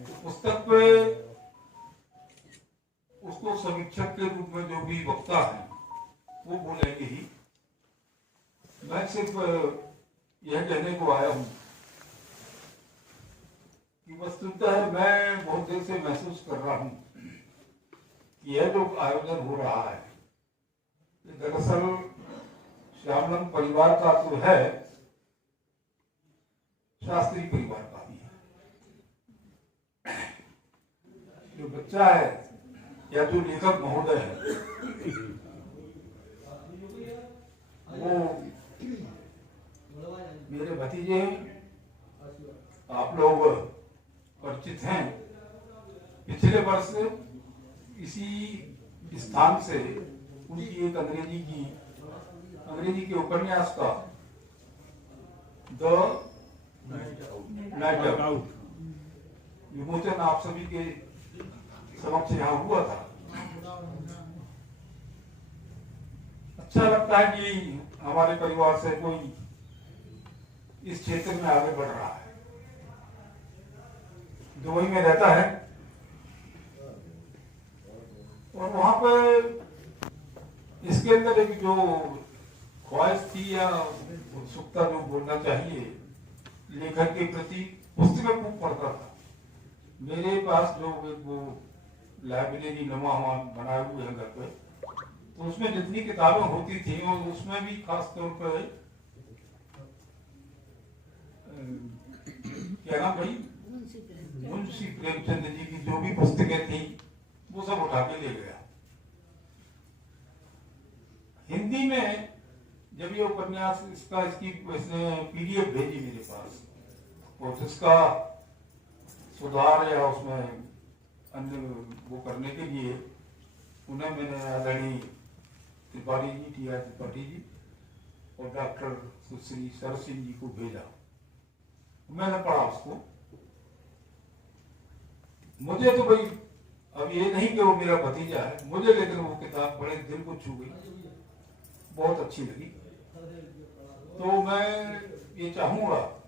पुस्तक पे उसको समीक्षक के रूप में जो भी वक्ता है वो बोलेंगे ही। मैं सिर्फ यह कहने को आया हूं कि वस्तुतः मैं बहुत देर से महसूस कर रहा हूं कि यह जो आयोजन हो रहा है दरअसल श्यामलम परिवार का तो है, शास्त्री परिवार का भी है। जो बच्चा है या जो लेखक महोदय है वो मेरे भतीजे हैं, आप लोग परिचित हैं। पिछले वर्ष इसी स्थान से उनकी एक अंग्रेजी के उपन्यास का द नाइट आउट विमोचन आप सभी के समक्ष यहाँ हुआ था। अच्छा लगता है कि हमारे परिवार से कोई इस क्षेत्र में आगे बढ़ रहा है। दुबई में रहता है और वहां पर इसके अंदर एक जो ख्वाहिश थी या उत्सुकता जो बोलना चाहिए लेखक के प्रति, पुस्तकें खूब पढ़ता था। मेरे पास जो वो लाइब्रेरी नमा हुआ बनाए हुए हैं घर पे, तो उसमें जितनी किताबें होती थी और उसमें भी खास तौर पर क्या नाम भाई मुंशी प्रेमचंद जी की जो भी पुस्तकें थी वो सब उठा के ले गया। हिंदी में जब ये उपन्यास इसकी पीडीएफ भेजी मेरे पास और जिसका सुधार या उसमें अन्य वो करने के लिए उन्हें मैंने आदरणीय त्रिपाठी जी, टी आर त्रिपाठी जी और डॉक्टर सुश्री शरद सिंह जी को भेजा। मैंने पढ़ा उसको। मुझे तो भाई अब ये नहीं कि वो मेरा भतीजा है मुझे, लेकिन वो किताब बड़े दिल को छू गई, बहुत अच्छी लगी। तो मैं ये चाहूंगा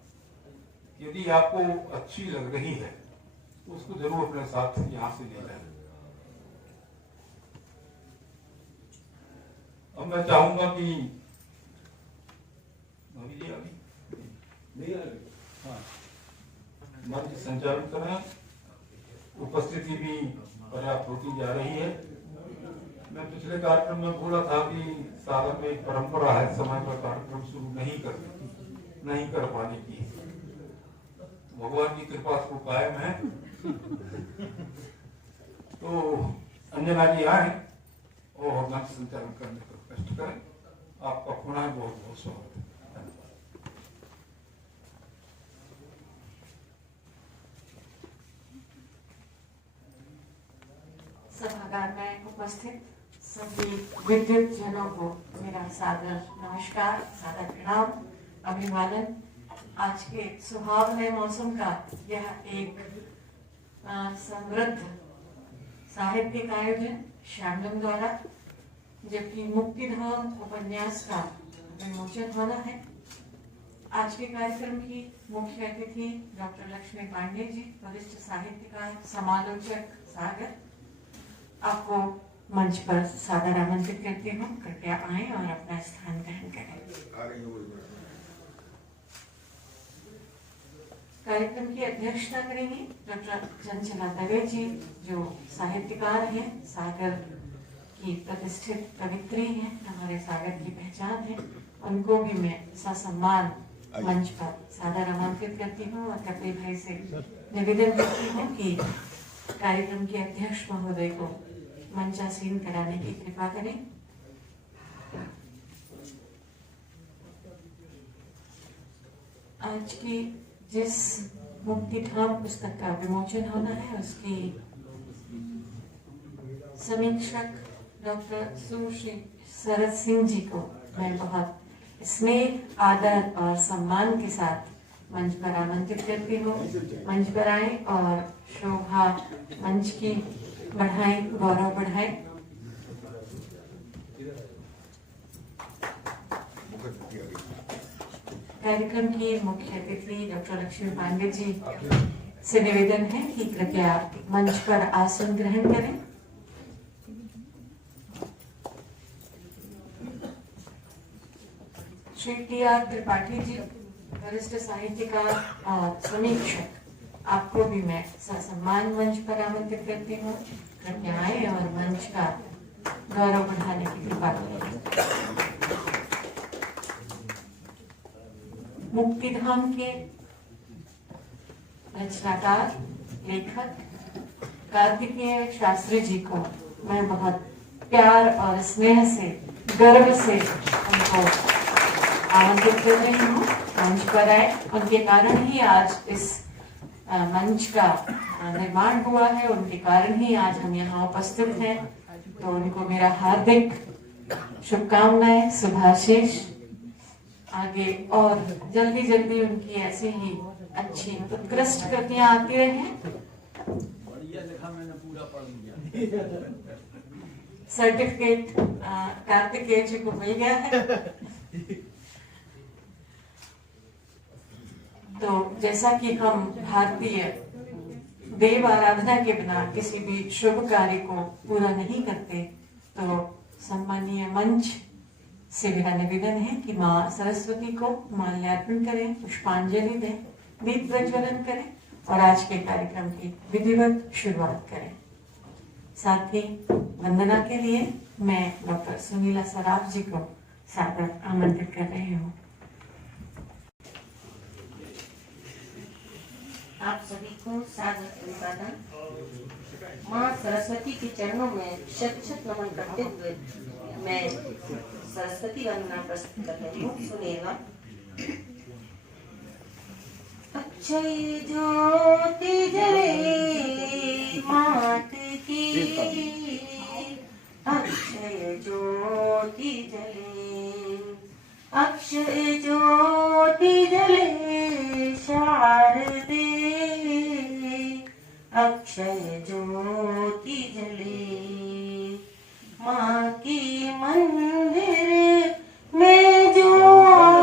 यदि आपको अच्छी लग रही है तो उसको जरूर अपने साथ यहाँ से ले जाए। अब मैं चाहूंगा कि मंच संचालन करें। उपस्थिति भी पर्याप्त होती जा रही है। मैं पिछले कार्यक्रम में बोला था कि सारण में एक परंपरा है समय पर कार्यक्रम शुरू नहीं कर पाने की। भगवान की कृपा को कायम है। तो अंजना जी आए और मंच संचालन करने का कष्ट करें। आपका पुनः बहुत बहुत स्वागत है। सभागार में उपस्थित सभी विद्युत जनों को मेरा सादर नमस्कार, सादर प्रणाम, अभिवादन। आज के सुहावने मौसम का यह एक समृद्ध साहित्यिक आयोजन श्यामलम द्वारा, जबकि मुक्तिधाम उपन्यास का विमोचन होना है। आज के कार्यक्रम की मुख्य अतिथि डॉक्टर लक्ष्मी पांडे जी, वरिष्ठ साहित्यकार, समालोचक सागर। आपको मंच पर सादर आमंत्रित करती हूँ, कृपया आएं और अपना स्थान ग्रहण करें। कार्यक्रम की अध्यक्षता करेंगे डॉक्टर चंचला दवे जी, जो साहित्यकार हैं, सागर की प्रतिष्ठित कवित्री हैं, हमारे सागर की पहचान है। उनको भी मैं ससम्मान मंच पर सादर आमंत्रित करती हूँ और कपिल भाई से निवेदन करती हूँ कि कार्यक्रम के अध्यक्ष महोदय को मंचासीन कराने की कृपा करें। आज की जिस मुक्तिधाम पुस्तक का विमोचन होना है उसकी समीक्षक डॉक्टर सुश्री शरद सिंह जी को मैं बहुत स्नेह, आदर और सम्मान के साथ मंच पर आमंत्रित करती हूँ। मंच पर आए और शोभा मंच की बढ़ाएं, गौरव बढ़ाएं। कार्यक्रम की मुख्य अतिथि डॉक्टर लक्ष्मी पांडे जी से निवेदन है कि कृपया मंच पर आसन ग्रहण करें। श्री टी.आर. त्रिपाठी जी, वरिष्ठ साहित्यकार और समीक्षक, आपको भी मैं ससम्मान मंच पर आमंत्रित करती हूँ। कृपया आए और मंच का गौरव बढ़ाने की कृपा करें। मुक्तिधाम के रचनाकार लेखक कार्तिकेय शास्त्री जी को मैं बहुत प्यार और स्नेह से, गर्व से उनको आमंत्रित कर रही हूँ मंच पर आए। उनके कारण ही आज इस मंच का निर्माण हुआ है, उनके कारण ही आज हम यहाँ उपस्थित हैं। तो उनको मेरा हार्दिक शुभकामनाएं, शुभाशीष। आगे और जल्दी जल्दी उनकी ऐसी ही अच्छी उत्कृष्ट कृतियां आती रहें। सर्टिफिकेट कार्तिकेय जी को मिल गया है। तो जैसा कि हम भारतीय देव आराधना के बिना किसी भी शुभ कार्य को पूरा नहीं करते, तो सम्मानीय मंच से मेरा निवेदन है कि माँ सरस्वती को माल्यार्पण करें, पुष्पांजलि दें, दीप प्रज्वलन करें और आज के कार्यक्रम की विधिवत शुरुआत करें। साथ ही वंदना के लिए मैं डॉक्टर सुनीला सराफ जी को सादर आमंत्रित कर रही हूँ। आप सभी को सादर अभिवादन। माँ सरस्वती के चरणों में शत शत नमन करते हुए मैं सरस्वती वंदना प्रस्तुत कर रही हूँ। सुनेगा। अक्षय ज्योति जले मात की, अक्षय ज्योति जले, अक्षय ज्योति जले शारदे, अक्षय ज्योति जले माँ की मंदिर में जो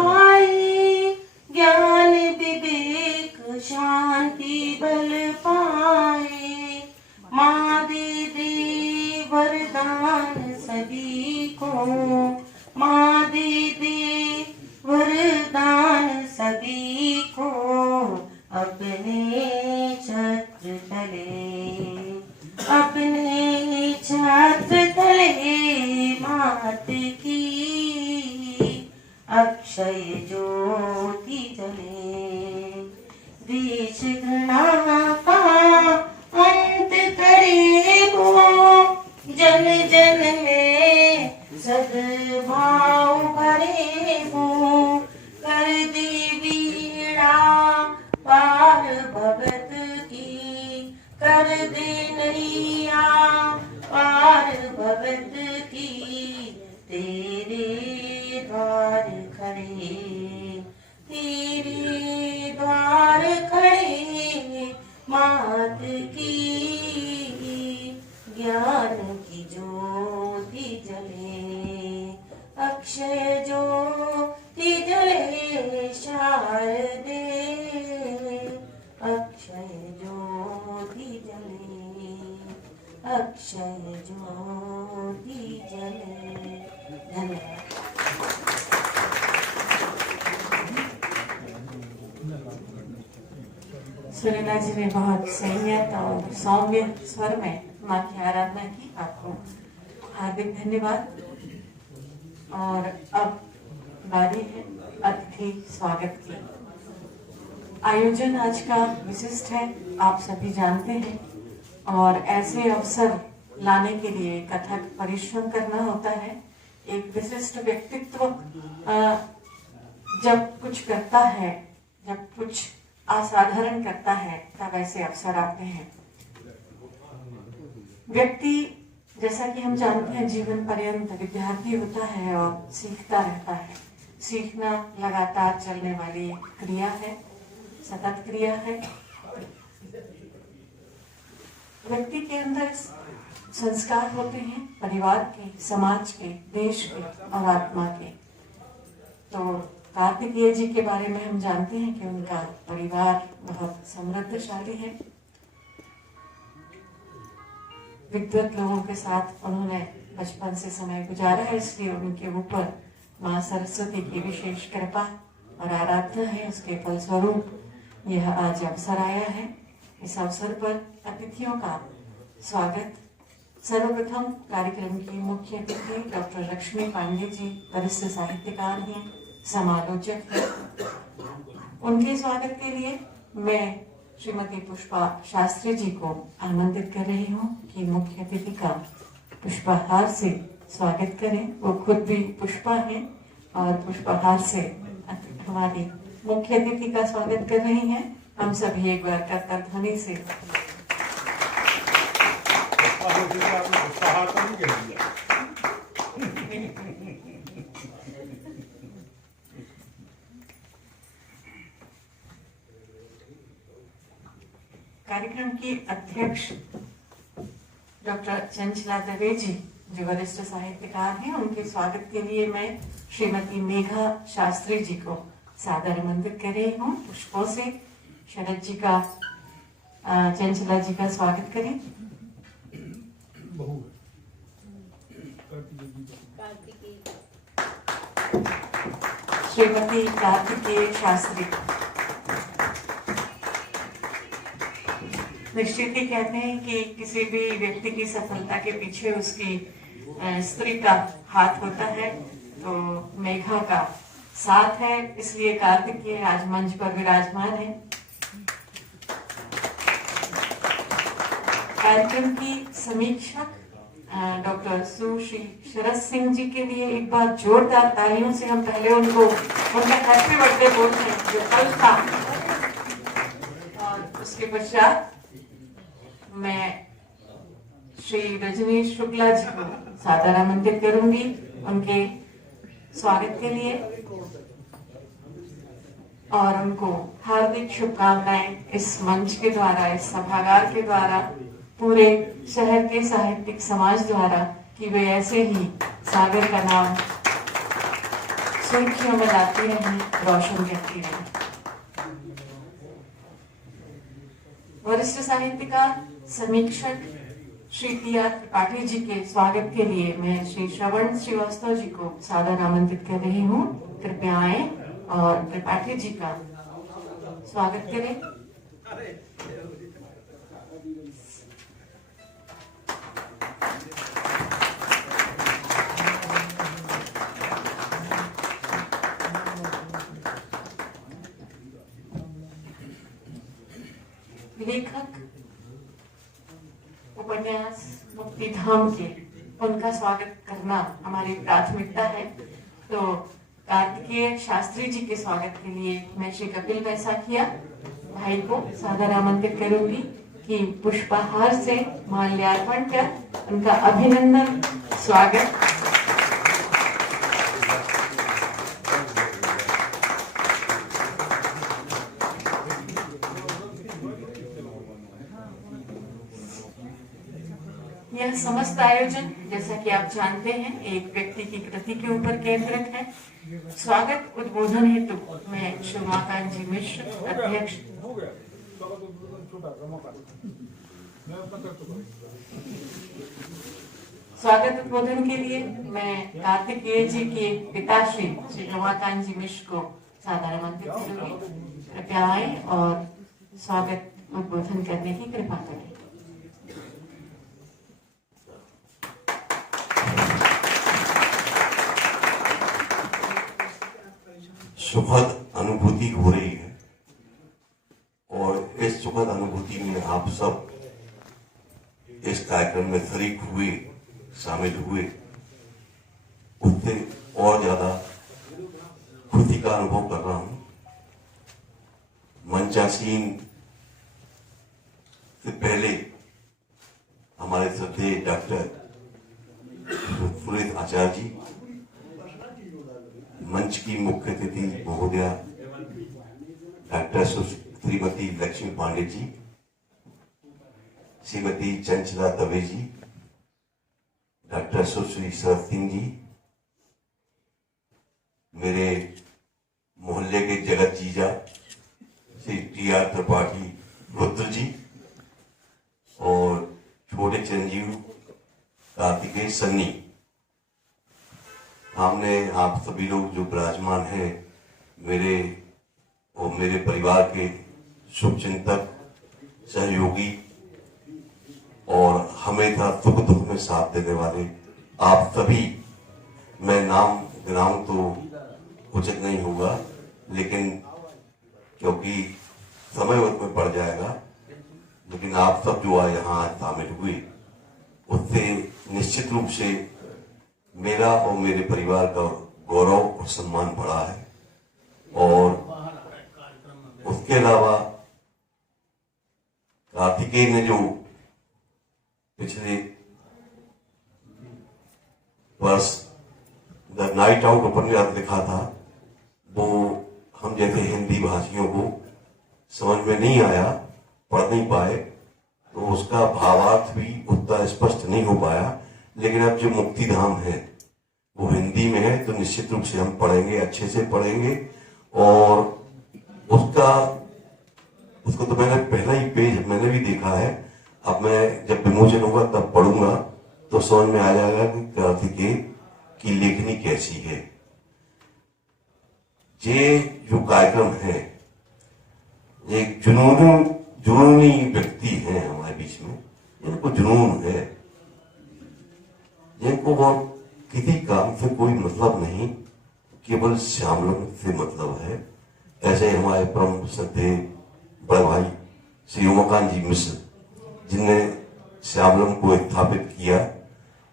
आई, ज्ञान विवेक शांति बल पाए। माँ दे दे वरदान सभी को, माँ दे दे वरदान सभी को, अपने छत्र तले, अपने छत्र तले मात की, अक्षय ज्योति जले। देश घृणा का अंत करे वो, जन जन में सद्भाव भरे वो, कर दे बीड़ा पार भगत की, कर दे नैया पार भगत की। तेरे द्वार खड़े, तेरे द्वार खड़े मात की, ज्ञान की ज्योति जले, अक्षय ज्योति जले शारदे, अक्षय ज्योति जले, अक्षय ज्योति जले। धन्यवाद। सुनीला जी ने बहुत संयत और सौम्य स्वर में माँ की आराधना की। आपको हार्दिक धन्यवाद। और अब बारी है अतिथि स्वागत की। आयोजन आज का विशिष्ट है, आप सभी जानते हैं, और ऐसे अवसर लाने के लिए कथक परिश्रम करना होता है। एक विशिष्ट व्यक्तित्व जब कुछ करता है, जब कुछ असाधारण करता है, तब ऐसे अवसर आते हैं। व्यक्ति, जैसा कि हम जानते हैं, जीवन पर्यंत विद्यार्थी होता है और सीखता रहता है। सीखना लगातार चलने वाली क्रिया है, सतत क्रिया है। व्यक्ति के अंदर संस्कार होते हैं, परिवार के, समाज के, देश के और आत्मा के। तो कार्तिकेय जी के बारे में हम जानते हैं कि उनका परिवार बहुत समृद्धशाली है। विद्वत लोगों के साथ उन्होंने बचपन से समय गुजारा है, इसलिए उनके ऊपर माँ सरस्वती की विशेष कृपा और आराधना है। उसके फलस्वरूप यह आज अवसर आया है। इस अवसर पर अतिथियों का स्वागत। सर्वप्रथम कार्यक्रम की मुख्य अतिथि डॉक्टर लक्ष्मी पांडे जी वरिष्ठ साहित्यकार हैं, समालोचक हैं। उनके स्वागत के लिए मैं श्रीमती पुष्पा शास्त्री जी को आमंत्रित कर रही हूँ कि मुख्य अतिथि का पुष्पहार से स्वागत करें। वो खुद भी पुष्पा हैं और पुष्पहार से हमारी मुख्य अतिथि का स्वागत कर रही हैं। हम सभी एक बार करताल ध्वनि से कार्यक्रम की अध्यक्ष डॉक्टर चंचला दवे जी जो वरिष्ठ साहित्यकार हैं, उनके स्वागत के लिए मैं श्रीमती मेघा शास्त्री जी को सादर आमंत्रित कर रही हूँ। पुष्पों से शरद जी का चंचला जी का स्वागत करें। श्रीमती कार्तिकेय शास्त्री। निश्चित ही कहते हैं कि किसी भी व्यक्ति की सफलता के पीछे उसकी स्त्री का हाथ होता है, तो मेघा का साथ है, इसलिए कार्तिकेय आज मंच पर विराजमान है। कार्यक्रम की समीक्षक डॉक्टर सुश्री शरद सिंह जी के लिए एक बार जोरदार तालियों से हम पहले उनको उनका हैप्पी बर्थडे बोलते हैं जो कल था। और उसके पश्चात मैं श्री रजनीश शुक्ला जी को सादर आमंत्रित करूंगी उनके स्वागत के लिए और उनको हार्दिक शुभकामनाएं इस मंच के द्वारा, इस सभागार के द्वारा, पूरे शहर के साहित्यिक समाज द्वारा कि वे ऐसे ही सागर का नाम सुर्खियों में लाती रहें, रोशन करती रहें। वरिष्ठ साहित्यकार समीक्षक श्री टी.आर. त्रिपाठी जी के स्वागत के लिए मैं श्री श्रवण श्रीवास्तव जी को सादर आमंत्रित कर रही हूँ। कृपया आए और त्रिपाठी जी का स्वागत करें। लेखक उपन्यास मुक्तिधाम के उनका स्वागत करना हमारी प्राथमिकता है। तो कार्तिकेय शास्त्री जी के स्वागत के लिए मैं श्री कपिल बैसाखिया भाई को सादर आमंत्रित करूंगी कि पुष्पहार से माल्यार्पण कर उनका अभिनंदन स्वागत। यह समस्त आयोजन जैसा कि आप जानते हैं एक व्यक्ति की कृति के ऊपर केंद्रित है। स्वागत उद्बोधन हेतु मैं उमाकांत जी मिश्र अध्यक्ष स्वागत उद्बोधन के लिए मैं कार्तिकेय जी के पिताश्री श्री उमाकांत जी मिश्र को सादर आमंत्रित करूंगी। कृपया आए और स्वागत उद्बोधन करने की कृपा करें। सुखद अनुभूति हो रही है और इस सुखद अनुभूति में आप सब इस कार्यक्रम में शरीक हुए, शामिल हुए, उससे और ज्यादा खुशी का अनुभव कर रहा हूं। मंचासीन से पहले हमारे श्रद्धेय डॉक्टर सुरेश आचार्य जी, मंच की मुख्य अतिथि महोदया डॉक्टर श्रीमती लक्ष्मी पांडे जी, श्रीमती चंचला दवे जी, डॉक्टर सुश्री शरद सिंह जी, मेरे मोहल्ले के जगत जीजा श्री टी.आर. त्रिपाठी रुद्र जी और छोटे चिरंजीव कार्तिकेय सन्नी, हमने आप सभी लोग जो विराजमान हैं, मेरे और मेरे परिवार के शुभचिंतक, सहयोगी और हमेशा सुख दुख में साथ देने वाले आप सभी, मैं नाम गिनाऊं तो उचित नहीं होगा, लेकिन क्योंकि समय उसमें पड़ जाएगा, लेकिन आप सब जो यहाँ आज शामिल हुए उससे निश्चित रूप से मेरा और मेरे परिवार का गौरव और सम्मान बढ़ा है। और उसके अलावा कार्तिकेय ने जो पिछले वर्ष द नाइट आउट उपन्यास लिखा था, वो हम जैसे हिंदी भाषियों को समझ में नहीं आया, पढ़ नहीं पाए, तो उसका भावार्थ भी उतना स्पष्ट नहीं हो पाया। लेकिन अब जो मुक्तिधाम है वो हिंदी में है, तो निश्चित रूप से हम पढ़ेंगे, अच्छे से पढ़ेंगे। और उसको तो मैंने पहला ही पेज मैंने भी देखा है, अब मैं जब विमोचन होगा तब पढ़ूंगा तो समझ में आ जाएगा कि कार्तिकेय की लेखनी कैसी है। ये जो कार्यक्रम है, एक जुनूनी व्यक्ति है हमारे बीच में, जिनको जुनून है, जिनको और किसी काम से कोई मतलब नहीं, केवल श्यामलम से मतलब है। ऐसे हमारे परम श्रद्धेय बड़े भाई श्री उमाकांत जी मिश्र, जिनने श्यामलम को स्थापित किया,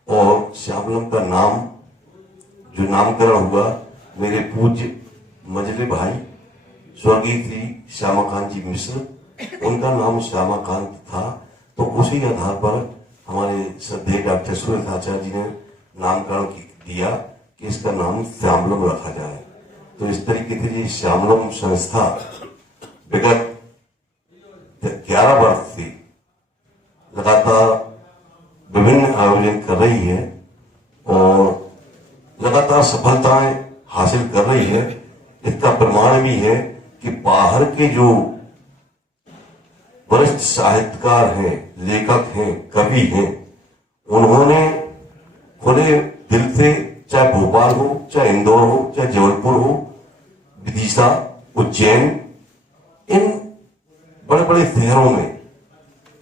और श्यामलम का नाम जो नामकरण हुआ, मेरे पूज्य मजले भाई स्वर्गीय श्री श्यामाकांत जी मिश्र, उनका नाम श्यामाकांत था, तो उसी आधार पर हमारे श्रद्धेय डॉक्टर सुरेश आचार्य जी ने नामकरण दिया कि इसका नाम श्यामलम रखा जाए। तो इस तरीके से ये श्यामलम संस्था विगत 11 वर्ष से लगातार विभिन्न आयोजन कर रही है और लगातार सफलताएं हासिल कर रही है। इसका प्रमाण भी है कि बाहर के जो वरिष्ठ साहित्यकार हैं, लेखक हैं, कवि हैं, उन्होंने खुले दिल से, चाहे भोपाल हो, चाहे इंदौर हो, चाहे जबलपुर हो, विदिशा, उज्जैन, इन बड़े बड़े शहरों में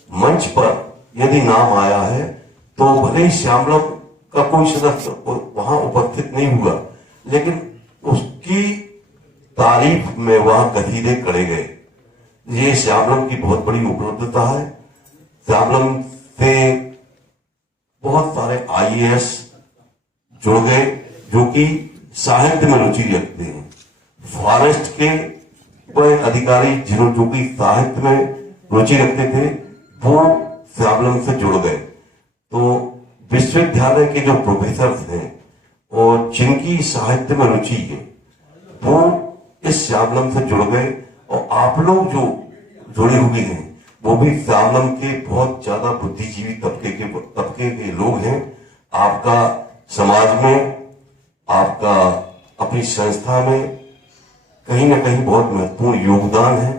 मंच पर यदि नाम आया है, तो भले ही श्यामलम का कोई सदस्य वहां उपस्थित नहीं हुआ, लेकिन उसकी तारीफ में वहां कसीदे करे गए। ये श्यामलम की बहुत बड़ी उपलब्धता है। श्यामलम से बहुत सारे IAS जुड़ गए जो कि साहित्य में रुचि रखते हैं। फॉरेस्ट के बड़े अधिकारी जो कि साहित्य में रुचि रखते थे, वो श्यामलम से जुड़ गए। तो विश्वविद्यालय के जो प्रोफेसर हैं और जिनकी साहित्य में रुचि है, वो इस श्यामलम से जुड़ गए। और आप लोग जो जुड़े हुए हैं, वो भी श्यामलम के बहुत ज्यादा बुद्धिजीवी तबके के लोग हैं। आपका समाज में, आपका अपनी संस्था में कहीं ना कहीं बहुत महत्वपूर्ण योगदान है।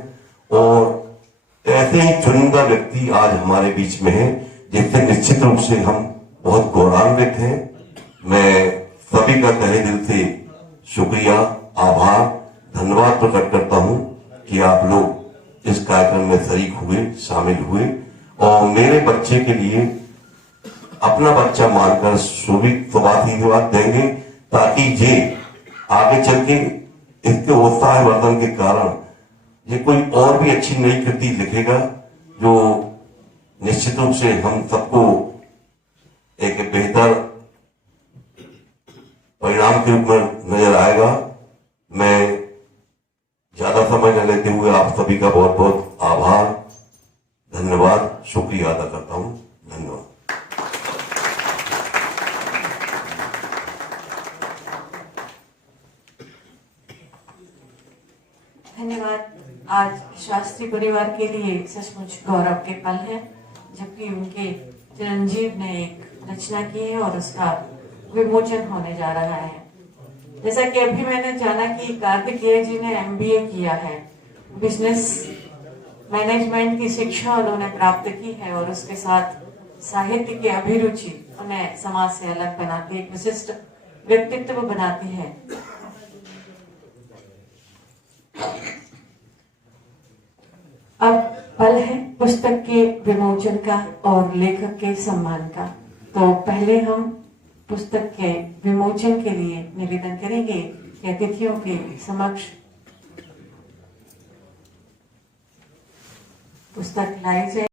और ऐसे ही चुनिंदा व्यक्ति आज हमारे बीच में है, जिससे निश्चित रूप से हम बहुत गौरवान्वित हैं। मैं सभी का तहे दिल से शुक्रिया, आभार, धन्यवाद प्रकट करता हूं कि आप लोग इस कार्यक्रम में शरीक हुए, शामिल हुए और मेरे बच्चे के लिए अपना बच्चा मानकर शुभाशीर्वाद देंगे, ताकि ये आगे चल के इसके उत्साहवर्धन के कारण ये कोई और भी अच्छी नई कृति लिखेगा, जो निश्चित रूप से हम सबको एक बेहतर परिणाम के रूप में नजर आएगा। मैं ज्यादा समय न लेते हुए आप सभी का बहुत बहुत आभार, धन्यवाद, शुक्रिया अदा करता हूं। धन्यवाद। धन्यवाद। आज शास्त्री परिवार के लिए सचमुच गौरव के पल है, जबकि उनके चिरंजीव ने एक रचना की है और उसका विमोचन होने जा रहा है। जैसा कि अभी मैंने जाना कि कार्तिकेय जी ने MBA किया है, बिजनेस मैनेजमेंट की शिक्षा उन्होंने प्राप्त की है और उसके साथ साहित्य की अभिरुचि उन्हें समाज से अलग बनाती, एक विशिष्ट व्यक्तित्व बनाती है। अब पल है पुस्तक के विमोचन का और लेखक के सम्मान का। तो पहले हम पुस्तक के विमोचन के लिए निवेदन करेंगे कि अतिथियों के समक्ष पुस्तक लाई जाए।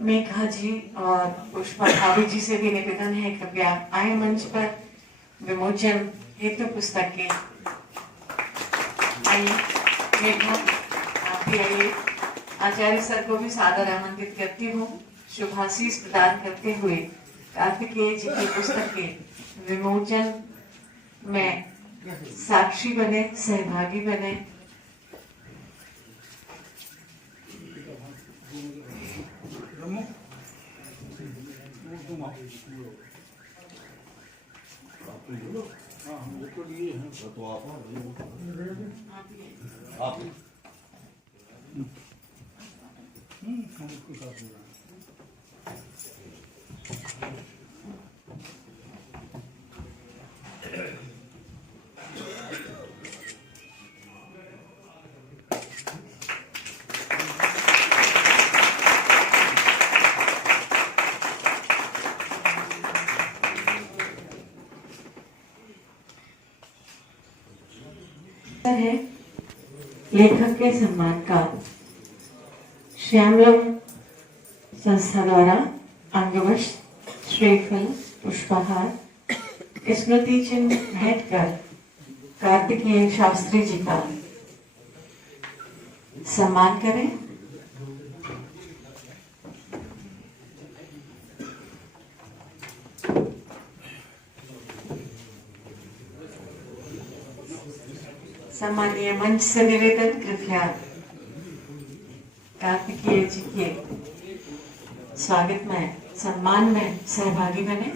मेघा जी और पुष्पा भाभी जी से भी निवेदन है, कृपया आए मंच पर विमोचन हेतु पुस्तक के। आइए मेघा, आप भी आइए। आचार्य सर को भी सादर आमंत्रित करती हूँ शुभाशीष प्रदान करते हुए कार्तिकेय जी की पुस्तक के विमोचन में साक्षी बने, सहभागी बने। है लेखक के सम्मान का श्यामलम संस्था द्वारा अंगवश श्रीफल पुष्पहार स्मृति चिन्ह भेंट कर कार्तिकेय शास्त्री जी का सम्मान करें। सम्मानीय मंच से निवेदन, कृपया कार्तिकेय जी के स्वागत में, सम्मान में सहभागी बने।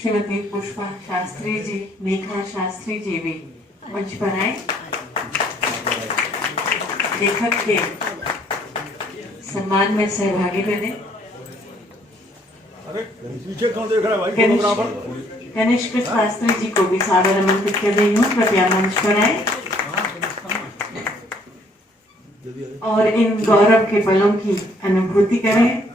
श्रीमती पुष्पा शास्त्री जी, मेघा शास्त्री जी भी मंच पर आए। लेखक के सम्मान में सहभागी बने। पीछे कौन देख रहा है भाई? कनिष्क शास्त्री जी को भी सादर आमंत्रित कर रही हूँ, कृपया मंच पर आए और इन गौरव के पलों की अनुभूति करें।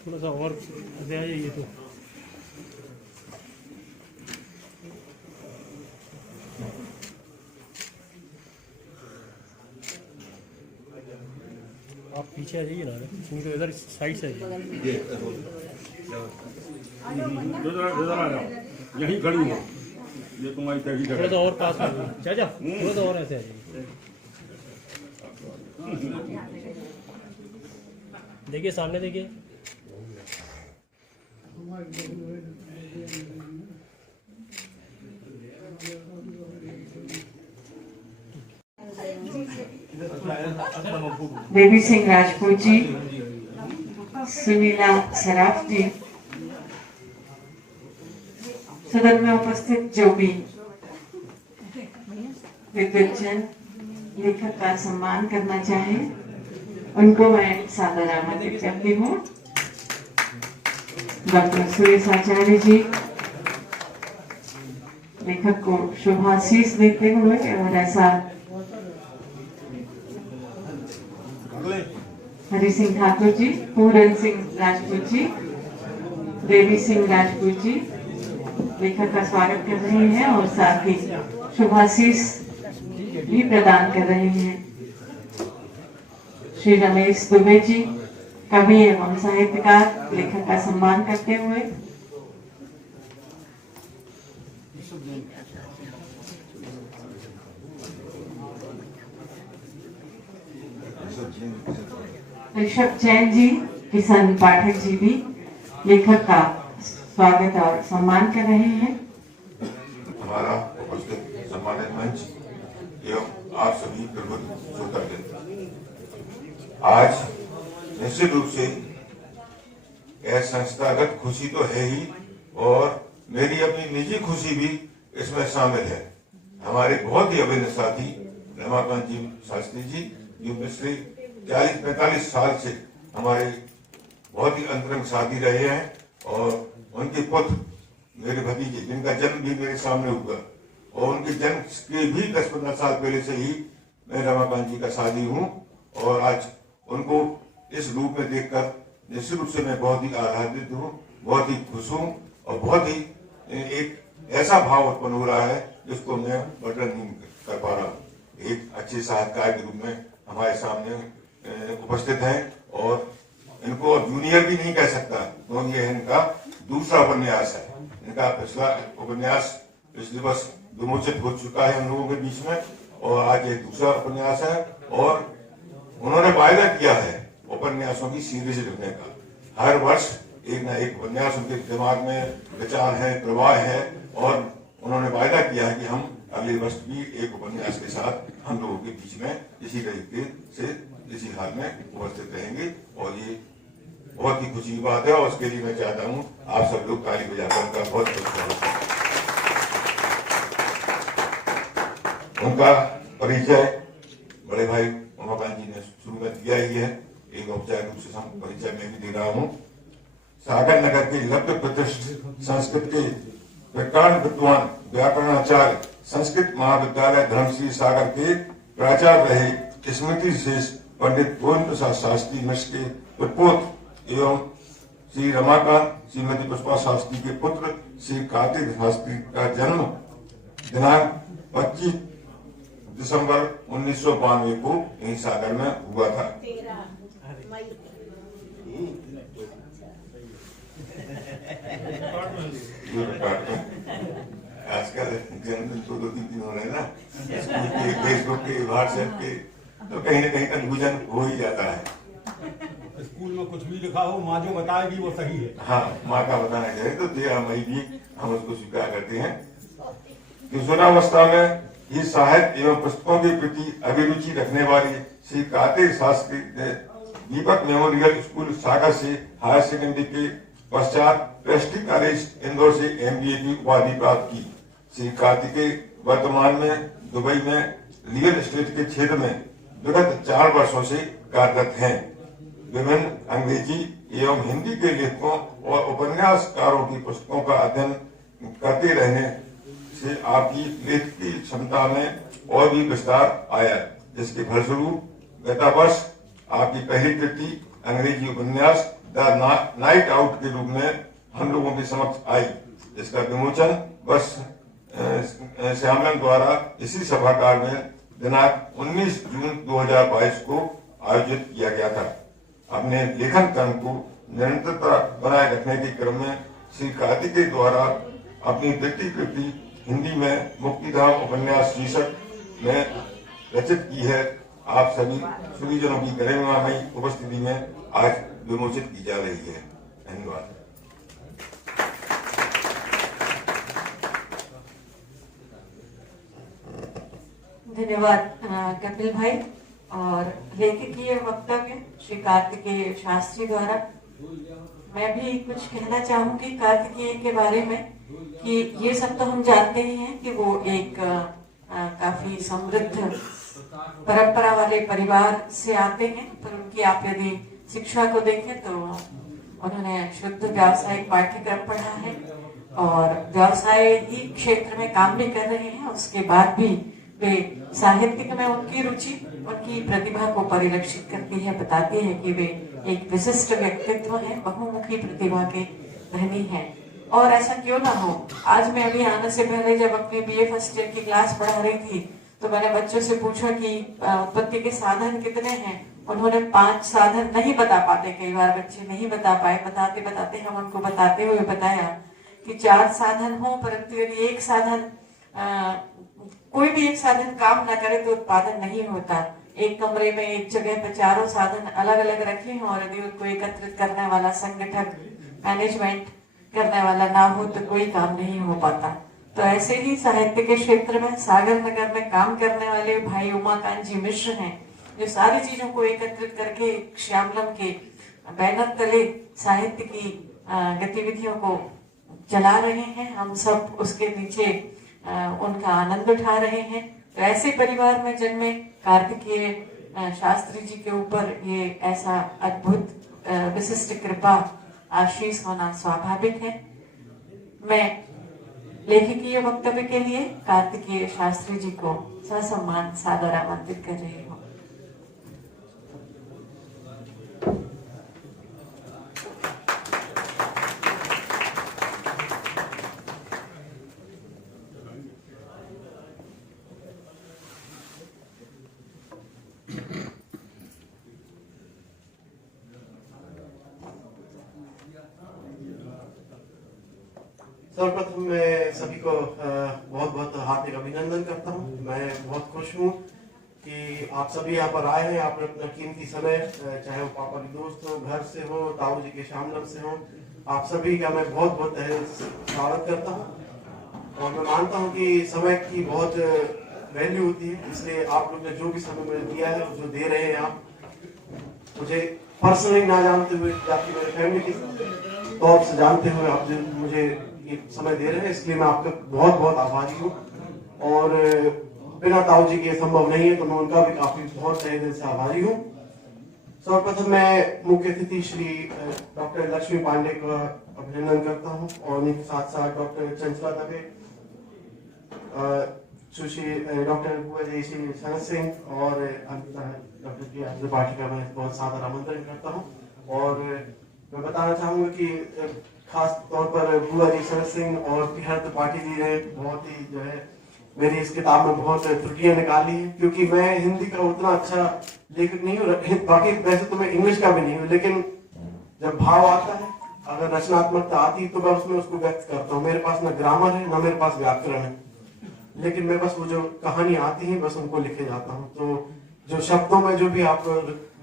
थोड़ा सा और ये तो आप पीछे आ जाइए ना, नहीं तो इधर साइड से यहीं खड़ी हो, ये तुम्हारी तभी थोड़ा सा और पास में जा थोड़ा सा और ऐसे आ जाइए। देखिए सामने देखिए। देवी सिंह राजपूत जी, सुनीला सराफ जी, सदन में उपस्थित जो भी विद्वजन लेखक का सम्मान करना चाहे उनको मैं सादर आमंत्रित करती हूँ। डॉक्टर सुरेश आचार्य जी लेखक को शुभाशीष देते हुए और ऐसा हरि सिंह ठाकुर जी, पूरन सिंह राजपूत जी, देवी सिंह राजपूत जी लेखक का स्वागत कर रहे हैं और साथ ही शुभाशीष भी प्रदान कर रहे हैं। श्री रमेश दुबे जी कवि एवं साहित्यकार लेखक का सम्मान करते हुए ऋषभ जैन जी, किशन पाठक जी भी लेखक का स्वागत और सम्मान कर रहे हैं। हमारा उपस्थित सम्मानित मंच एवं आप सभी प्रबुद्ध श्रोतागण, आज निश्चित रूप से यह संस्थागत खुशी तो है ही और मेरी अपनी निजी खुशी भी इसमें शामिल है। हमारे बहुत ही अभिन्न साथी रमाकांत जी शास्त्री जी जो पिछले 40-45 साल से हमारे बहुत ही अंतरंग साथी रहे हैं और उनके पुत्र मेरे भतीजे जिनका जन्म भी मेरे सामने हुआ और उनके जन्म के भी 10-15 साल पहले से ही मैं रमाकांत जी का साथी हूँ और आज उनको इस रूप में देखकर निश्चित रूप से मैं बहुत ही आह्लादित हूँ, बहुत ही खुश हूँ और बहुत ही एक ऐसा भाव उत्पन्न हो रहा है जिसको मैं वर्णन नहीं कर पा रहा हूँ। एक अच्छे साहित्यकार के रूप में हमारे सामने उपस्थित हैं और इनको जूनियर भी नहीं कह सकता क्योंकि यह इनका दूसरा उपन्यास है। इनका पिछला उपन्यास पिछले वर्ष विमोचित हो चुका है हम लोगों के बीच में और आज ये दूसरा उपन्यास है और उन्होंने वायदा किया है उपन्यासों की सीरीज लिखने का। हर वर्ष एक न एक उपन्यास उनके दिमाग में विचार है, प्रवाह है और उन्होंने वायदा किया है कि हम अगले वर्ष भी एक उपन्यास के साथ हम लोगों के बीच में इसी तरीके से इसी हाल में उपस्थित रहेंगे और ये बहुत ही खुशी की बात है और उसके लिए मैं चाहता हूँ आप सब लोग ताली बजाकर उनका बहुत बहुत स्वागत करें। उनका परिचय बड़े भाई उमाकांत जी ने शुरू में दिया ही है, एक औपचारिक रूप से परिचय मैं भी दे रहा हूँ। सागर नगर के लब्ध प्रतिष्ठित संस्कृत के प्रकांड विद्वान व्याकरणाचार्य संस्कृत महाविद्यालय धर्मश्री सागर के प्राचार्य रहे स्मृति शेष पंडित गोविंद प्रसाद शास्त्री मिश्र के प्रपोत्र एवं श्री रमाकांत श्रीमती पुष्पा शास्त्री के पुत्र श्री कार्तिक शास्त्री का जन्म दिनांक 25 दिसंबर 1992 को यही सागर में हुआ था। आजकल जन्मदिन तो 2-3 दिन हो रहे हैं ना, स्कूल के, फेसबुक के, व्हाट्सएप के, तो कहीं ना कहीं कंफ्यूजन हो ही जाता है। स्कूल में कुछ भी लिखा हो माँ जो बताएगी वो सही है। हाँ, माँ का बताना चाहिए तो 13 मई भी हम उसको स्वीकार करते हैं। किशोरावस्था में ही साहित्य एवं पुस्तकों के प्रति अभिरुचि रखने वाली श्री कार्तिक शास्त्री ने दीपक मेमोरियल स्कूल सागर से हायर सेकेंडरी के पश्चात प्रेस्टी कॉलेज इंदौर से MBA की उपाधि प्राप्त की। श्री कार्तिकेय वर्तमान में दुबई में रियल एस्टेट के क्षेत्र में विगत 4 वर्षों से कार्यरत हैं। विभिन्न अंग्रेजी एवं हिंदी के लेखकों और उपन्यासकारों की पुस्तकों का अध्ययन करते रहने से आपकी लेखकी क्षमता में और भी विस्तार आया, जिसके फलस्वरूप गत वर्ष आपकी पहली कृति अंग्रेजी उपन्यास द नाइट आउट के रूप में हम लोगों के समक्ष आई। इसका विमोचन वर्ष श्यामलन द्वारा इसी सभागार में दिनांक 19 जून 2022 को आयोजित किया गया था। अपने लेखन क्रम को निरंतरता बनाए रखने के क्रम में श्री कार्तिकेय द्वारा अपनी व्यक्ति कृति हिंदी में मुक्तिधाम उपन्यास शीर्षक में रचित की है। आप सभी सुधीजनों की गरिमामयी उपस्थिति में आज विमोचित की जा रही है। धन्यवाद। धन्यवाद कपिल भाई। और लेखकीय वक्तव्य श्री कार्तिकेय शास्त्री द्वारा मैं भी कुछ कहना चाहूंगी कार्तिकेय के बारे में कि ये सब तो हम जानते ही हैं कि वो एक काफी समृद्ध परंपरा वाले परिवार से आते हैं, पर उनकी आप यदि शिक्षा को देखें तो उन्होंने शुद्ध व्यावसायिक पाठ्यक्रम पढ़ा है और व्यवसाय ही क्षेत्र में काम भी कर रहे हैं। उसके बाद भी वे साहित्य में उनकी रुचि उनकी प्रतिभा को परिलक्षित करती है, बताती है कि वे एक विशिष्ट व्यक्तित्व है, बहुमुखी प्रतिभा के धनी हैं। और ऐसा क्यों ना हो, आज मैं अभी आने से पहले जब अपने बीए फर्स्ट ईयर की क्लास पढ़ा रही थी तो मैंने बच्चों से पूछा कि उत्पत्ति के साधन कितने हैं। उन्होंने 5 साधन नहीं बता पाते, कई बार बच्चे नहीं बता पाए। बताते बताते हम उनको बताते हुए बताया कि 4 साधन हो, परंतु यदि एक साधन कोई भी एक साधन काम ना करे तो उत्पादन नहीं होता। एक कमरे में एक जगह पे चारों साधन अलग अलग रखे हों और यदि उनको एकत्रित करने वाला संगठक, मैनेजमेंट करने वाला ना हो तो कोई काम नहीं हो पाता। तो ऐसे ही साहित्य के क्षेत्र में सागर नगर में काम करने वाले भाई उमाकांत जी मिश्र हैं, जो सारी चीजों को एकत्रित करके श्यामलम के बैनर तले साहित्य की गतिविधियों को चला रहे हैं। हम सब उसके नीचे उनका आनंद उठा रहे हैं। तो ऐसे परिवार में जन्मे कार्तिकेय शास्त्री जी के ऊपर ये ऐसा अद्भुत विशिष्ट कृपा आशीष होना स्वाभाविक है। मैं लेखकीय वक्तव्य के लिए कार्तिकेय शास्त्री जी को ससम्मान सादर आमंत्रित कर रही हूँ। सर्वप्रथम मैं सभी को बहुत बहुत हार्दिक अभिनंदन करता हूँ। मैं बहुत खुश हूँ कि आप सभी यहाँ पर आए हैं। आपने अपना कीमती समय, चाहे वो पापा के दोस्त हो, घर से हो, ताऊ जी के श्यामलम से हो, आप सभी का मैं बहुत बहुत तहे से स्वागत करता हूँ। और मैं मानता हूँ कि समय की बहुत वैल्यू होती है, इसलिए आप लोग ने जो भी समय मुझे दिया है, जो दे रहे हैं आप, मुझे पर्सनली ना जानते हुए, जाती मेरे फैमिली के तौर से जानते हुए आप जो मुझे ये समय दे रहे हैं, इसलिए मैं आपका बहुत बहुत आभारी हूँ। और बिना ताऊ जी के संभव नहीं है, तो मैं उनका भी काफी बहुत तहे दिल से आभारी हूँ। सर्वप्रथम मैं मुख्य अतिथि श्री डॉक्टर लक्ष्मी पांडे का अभिनंदन करता हूँ और उन्हीं के साथ साथ डॉक्टर चंचला दवे, सुश्री डॉक्टर बुआ जी श्री शरद सिंह और डॉक्टर जी त्रिपाठी का मैं बहुत सादर आमंत्रण करता हूँ। और मैं बताना चाहूंगा कि खास तौर पर बुआ जी शरद सिंह और बिहार त्रिपाठी जी ने बहुत ही जो है मेरी इस किताब में बहुत त्रुटियां निकाली है, क्योंकि मैं हिंदी का उतना अच्छा लेखक नहीं हूँ, बाकी वैसे तो मैं इंग्लिश का भी नहीं हूँ, लेकिन जब भाव आता है, अगर रचनात्मकता आती है तो मैं उसमें उसको व्यक्त करता हूँ। मेरे पास न ग्रामर है न मेरे पास व्याकरण है, लेकिन मैं बस वो जो कहानी आती है बस उनको लिखे जाता हूँ। तो जो शब्दों में जो भी आप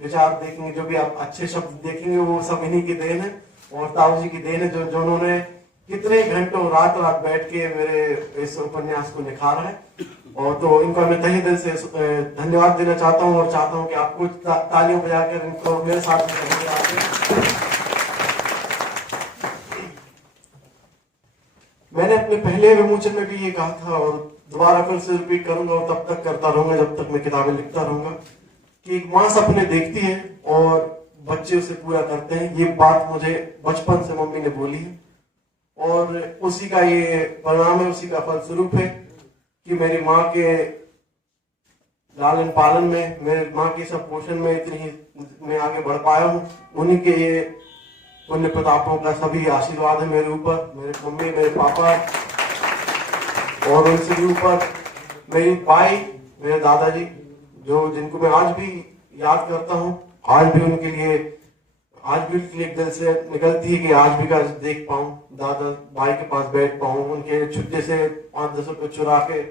विचार देखेंगे, जो भी आप अच्छे शब्द देखेंगे, वो सब इन्हीं की देन है और ताऊ जी की देन है, जो उन्होंने कितने घंटों रात रात बैठ के मेरे इस उपन्यास को निखारा है। और तो इनको मैं तहे दिल से धन्यवाद देना चाहता हूँ और चाहता हूँ कि आप कुछ तालियों बजाकर इनको मेरे साथ में। मैंने अपने पहले विमोचन में भी ये कहा था और दोबारा फिर से रिपीट करूंगा और तब तक करता रहूंगा जब तक मैं किताबें लिखता रहूंगा, कि एक माँ सपने देखती है और बच्चे उसे पूरा करते हैं। ये बात मुझे बचपन से मम्मी ने बोली है और उसी का ये परिणाम है, उसी का फलस्वरूप है कि मेरी माँ के लालन पालन में, मेरे माँ के सब पोषण में इतनी ही मैं आगे बढ़ पाया हूँ। उन्हीं के ये पुण्य प्रतापों का सभी आशीर्वाद है मेरे ऊपर, मेरे मम्मी, मेरे पापा और उनसे भी ऊपर मेरी बाई, मेरे दादाजी, जो जिनको मैं आज भी याद करता हूँ। आज भी उनके लिए एक दिल से निकलती है कि आज भी का देख पाऊं, दादा भाई के पास बैठ पाऊं, उनके छुट्टे से 5-10 रुपए चुरा के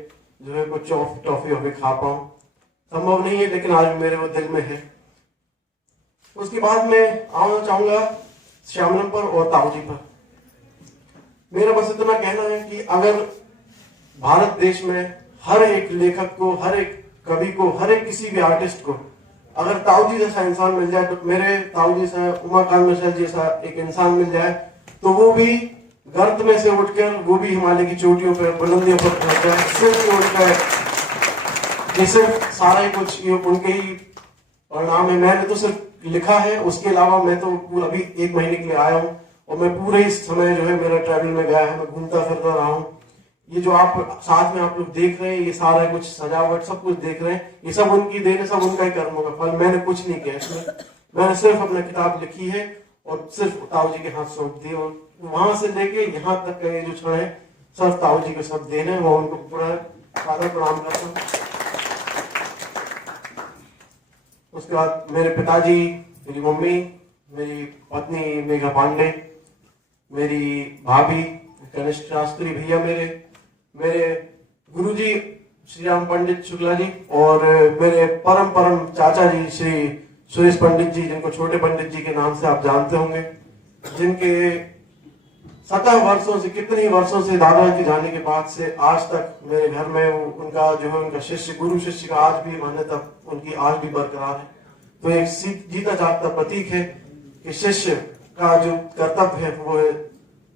जो है कुछ टॉफी खा पाऊं। संभव नहीं है, लेकिन आज भी मेरे वो दिल में है। उसके बाद मैं आना चाहूंगा श्यामलम पर और ताऊ जी पर। मेरा बस इतना कहना है कि अगर भारत देश में हर एक लेखक को, हर एक कवि को, हर एक किसी भी आर्टिस्ट को अगर ताऊ जी जैसा इंसान मिल जाए, तो मेरे ताऊ जी जैसा, उमाकांत मिश्र जैसा एक इंसान मिल जाए, तो वो भी गर्त में से उठकर वो भी हिमालय की चोटियों पर, बुलंदियों पर पहुंच जाए, सिर्फ उठकर। ये सिर्फ सारा ही कुछ ये उनके ही परिणाम है। मैंने तो सिर्फ लिखा है, उसके अलावा मैं तो अभी 1 महीने के लिए आया हूँ और मैं पूरे इस समय जो है मेरा ट्रैवल में गया है, मैं घूमता फिरता रहा हूँ। ये जो आप साथ में आप लोग देख रहे हैं, ये सारा कुछ सजावट सब कुछ देख रहे हैं, ये सब उनकी देन है, सब उनका ही कर्मों का फल। मैंने कुछ नहीं किया इसमें, मैंने सिर्फ अपना किताब लिखी है और सिर्फ ताऊ जी के हाथ सौंप दी, और वहां से लेके यहाँ तक का ये जो क्षण है सिर्फ ताऊ जी के सब देन है। वो उनको पूरा सादर प्रणाम करता हूँ। उसके बाद मेरे पिताजी, मेरी मम्मी, मेरी पत्नी मेघा पांडे, मेरी भाभी कनिष्ठ शास्त्री भैया, मेरे गुरुजी श्री राम पंडित शुक्ला जी, और मेरे परम परम चाचा जी श्री सुरेश पंडित जी, जिनको छोटे पंडित जी के नाम से आप जानते होंगे, जिनके 17 वर्षों से, कितने वर्षों से दादा के जाने के बाद से आज तक मेरे घर में उनका जो है उनका शिष्य, गुरु शिष्य का आज भी मान्यता उनकी आज भी बरकरार है। तो एक जीता जागता प्रतीक है कि शिष्य का जो कर्तव्य है वो है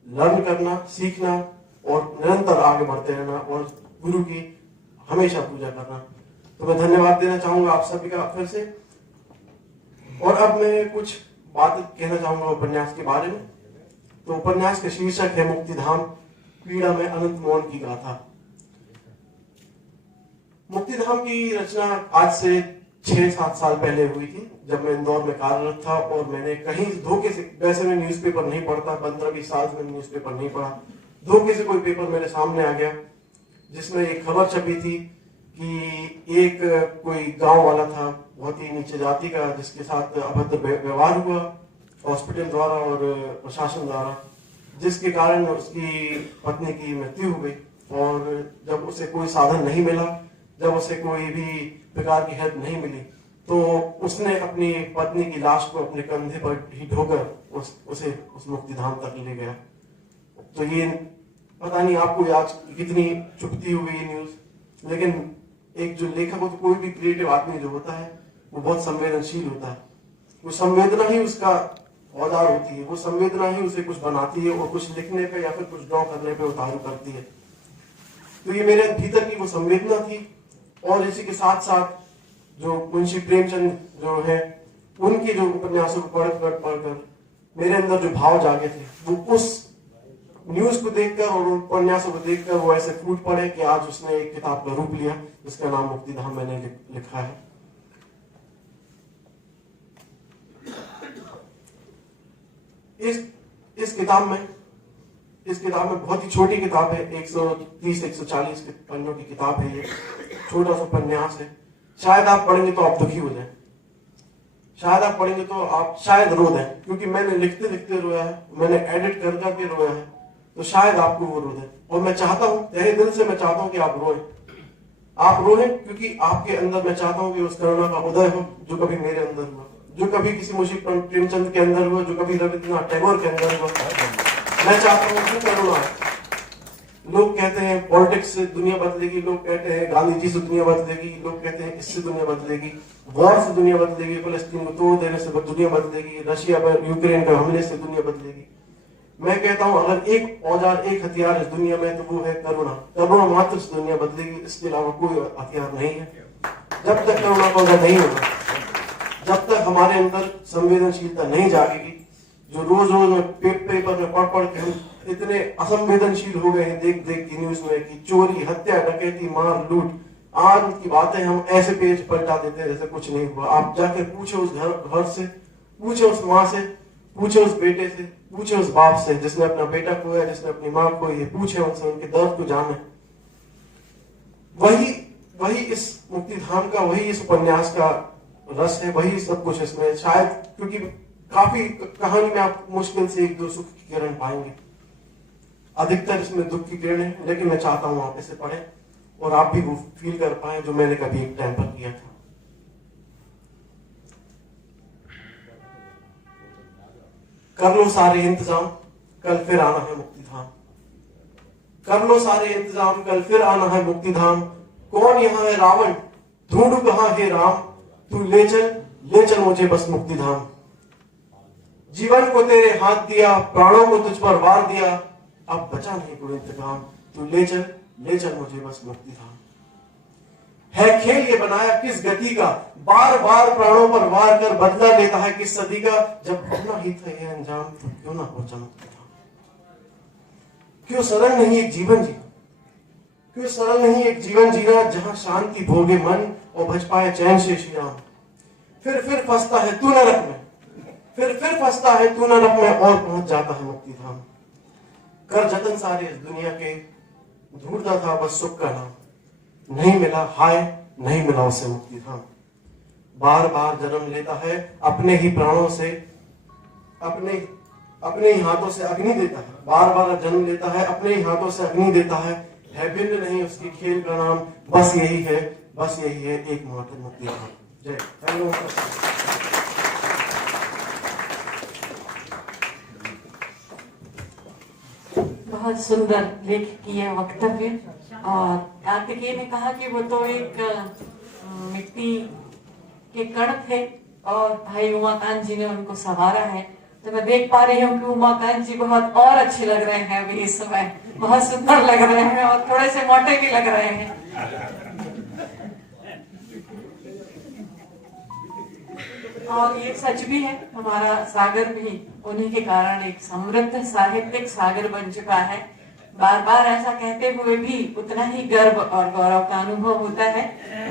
लर्न करना, सीखना और निरंतर आगे बढ़ते रहना और गुरु की हमेशा पूजा करना। तो मैं धन्यवाद देना चाहूंगा आप सभी का फिर से। और अब मैं कुछ बात कहना चाहूंगा उपन्यास के बारे में। तो उपन्यास का शीर्षक है मुक्तिधाम, पीड़ा में अनंत मौन की गाथा। मुक्तिधाम की रचना आज से 6-7 साल पहले हुई थी, जब मैं इंदौर में कार्यरत था, और मैंने कहीं धोखे से, वैसे मैं न्यूज़पेपर नहीं पढ़ता, 15-20 साल से न्यूज़पेपर नहीं पढ़ा, धोखे से कोई पेपर मेरे सामने आ गया जिसमें एक खबर छपी थी कि एक कोई गांव वाला था, बहुत ही नीचे जाति का, जिसके साथ अभद्र व्यवहार हुआ हॉस्पिटल द्वारा और प्रशासन द्वारा, जिसके कारण उसकी पत्नी की मृत्यु हो गई। और जब उसे कोई साधन नहीं मिला, जब उसे कोई भी प्रकार की हेल्प नहीं मिली, तो उसने अपनी पत्नी की लाश को अपने कंधे पर ही ढोकर उसे उस मुक्तिधाम तक ले गया। तो ये पता नहीं आपको आज कितनी चुभती हुई ये न्यूज, लेकिन एक जो लेखक हो, तो कोई भी क्रिएटिव आदमी जो होता है वो बहुत संवेदनशील होता है। वो संवेदना ही उसका औजार होती है, वो संवेदना ही उसे कुछ बनाती है और कुछ लिखने पे या फिर कुछ ड्रॉ करने पे उतारू करती है। तो ये मेरे भीतर की वो संवेदना थी। और इसी के साथ साथ जो मुंशी प्रेमचंद जो है, उनके जो उपन्यासों को पढ़कर मेरे अंदर जो भाव जागे थे, वो उस न्यूज को देखकर और उन उपन्यासों को देखकर वो ऐसे फूट पड़े कि आज उसने एक किताब का रूप लिया, जिसका नाम मुक्तिधाम मैंने लिखा है। इस किताब में बहुत ही छोटी किताब है, 130-140 पन्नों की किताब है। ये छोटा सा उपन्यास है। शायद आप पढ़ेंगे तो आप दुखी हो जाए, शायद आप पढ़ेंगे तो आप शायद रो दें, क्योंकि मैंने लिखते लिखते रोया है, मैंने एडिट कर करके रोया है, तो शायद आपको वो रो दे। और मैं चाहता हूं, तहे दिल से मैं चाहता हूं कि आप रोएं, क्योंकि आपके अंदर मैं चाहता हूं कि उस करुणा का उदय हो जो कभी मेरे अंदर हुआ, जो कभी किसी मुंशी प्रेमचंद के अंदर हुआ, जो कभी रविन्द्रनाथ टैगोर के अंदर हुआ। मैं चाहता हूँ कि करुणा। लोग कहते हैं पॉलिटिक्स से दुनिया बदलेगी, लोग कहते हैं गांधी जी से दुनिया बदलेगी, लोग कहते हैं इससे दुनिया बदलेगी, वॉर से दुनिया बदलेगी, फलस्तीन को तोड़ देने से दुनिया बदलेगी, रशिया पर यूक्रेन पर हमले से दुनिया बदलेगी। मैं कहता हूं अगर एक औजार, एक हथियार इस दुनिया में, तो वो है करुणा। करुणा मात्र से दुनिया बदलेगी, इसके अलावा कोई हथियार नहीं है। जब तक करुणा का उदय नहीं होगा, जब तक हमारे अंदर संवेदनशीलता नहीं जागेगी, जो रोज रोज पेपर में पढ़ के हम इतने असंवेदनशील हो गए हैं देख देख की न्यूज में कि चोरी, हत्या, डकैती, मार, लूट, आज की बातें हम ऐसे पेज पलटा देते हैं जैसे कुछ नहीं हुआ। आप जाके पूछे उस घर से, पूछे उस माँ से, पूछे उस बेटे से, पूछे उस बाप से जिसने अपना बेटा खोया, जिसने अपनी माँ खोई, पूछे उनसे, उनके दर्द को जाने। वही इस मुक्तिधाम का, वही इस उपन्यास का रस है, वही सब कुछ इसमें। शायद क्योंकि काफी कहानी में आप मुश्किल से 1-2 सुख की किरण पाएंगे, अधिकतर इसमें दुख की किरण है, लेकिन मैं चाहता हूं आप इसे पढ़ें और आप भी वो फील कर पाए जो मैंने कभी एक टाइम पर किया था। कर लो सारे इंतजाम, कल फिर आना है मुक्तिधाम। कर लो सारे इंतजाम, कल फिर आना है मुक्तिधाम। कौन यहाँ है रावण, ढूंढू कहाँ है राम, तू ले चल मुझे बस मुक्तिधाम। जीवन को तेरे हाथ दिया, प्राणों को तुझ पर वार दिया, अब बचा नहीं कोई इंतकाम, तू ले चल मुझे बस मुक्तिधाम। है खेल ये बनाया किस गति का, बार बार प्राणों पर वार कर बदला लेता है किस सदी का। जब अपना ही था ये अंजाम, तो क्यों ना पहुंचा मुक्तिधाम। क्यों सरल नहीं एक जीवन जी, क्यों सरल नहीं एक जीवन जीना जहां शांति भोगे मन और भज पाए चैन से श्री राम। फिर फंसता है तू नरक में, फिर फंसता है तू नरक में और पहुंच जाता है मुक्ति धाम। कर जतन सारे इस दुनिया के, ढूंढता था बस सुख का नाम, नहीं मिला हाय नहीं मिला उसे मुक्ति धाम। बार बार जन्म लेता है अपने ही प्राणों से, अपने ही हाथों से अग्नि देता है, बार बार जन्म लेता है अपने ही हाथों से अग्नि देता है भिन्न नहीं उसकी खेल का नाम, बस यही है एकमात्र मुक्ति धाम। जय हेलो। बहुत सुंदर लेखक की यह वक्तव्य। और कार्तिकेय ने कहा कि वो तो एक मिट्टी के कण थे और भाई उमाकांत जी ने उनको संवारा है। तो मैं देख पा रही हूँ कि उमाकांत जी बहुत और अच्छे लग रहे हैं अभी इस समय, बहुत सुंदर लग रहे हैं और थोड़े से मोटे भी लग रहे हैं। और ये सच भी है, हमारा सागर भी उन्हीं के कारण एक समृद्ध साहित्यिक सागर बन चुका है। बार बार ऐसा कहते हुए भी उतना ही गर्व और गौरव का अनुभव होता है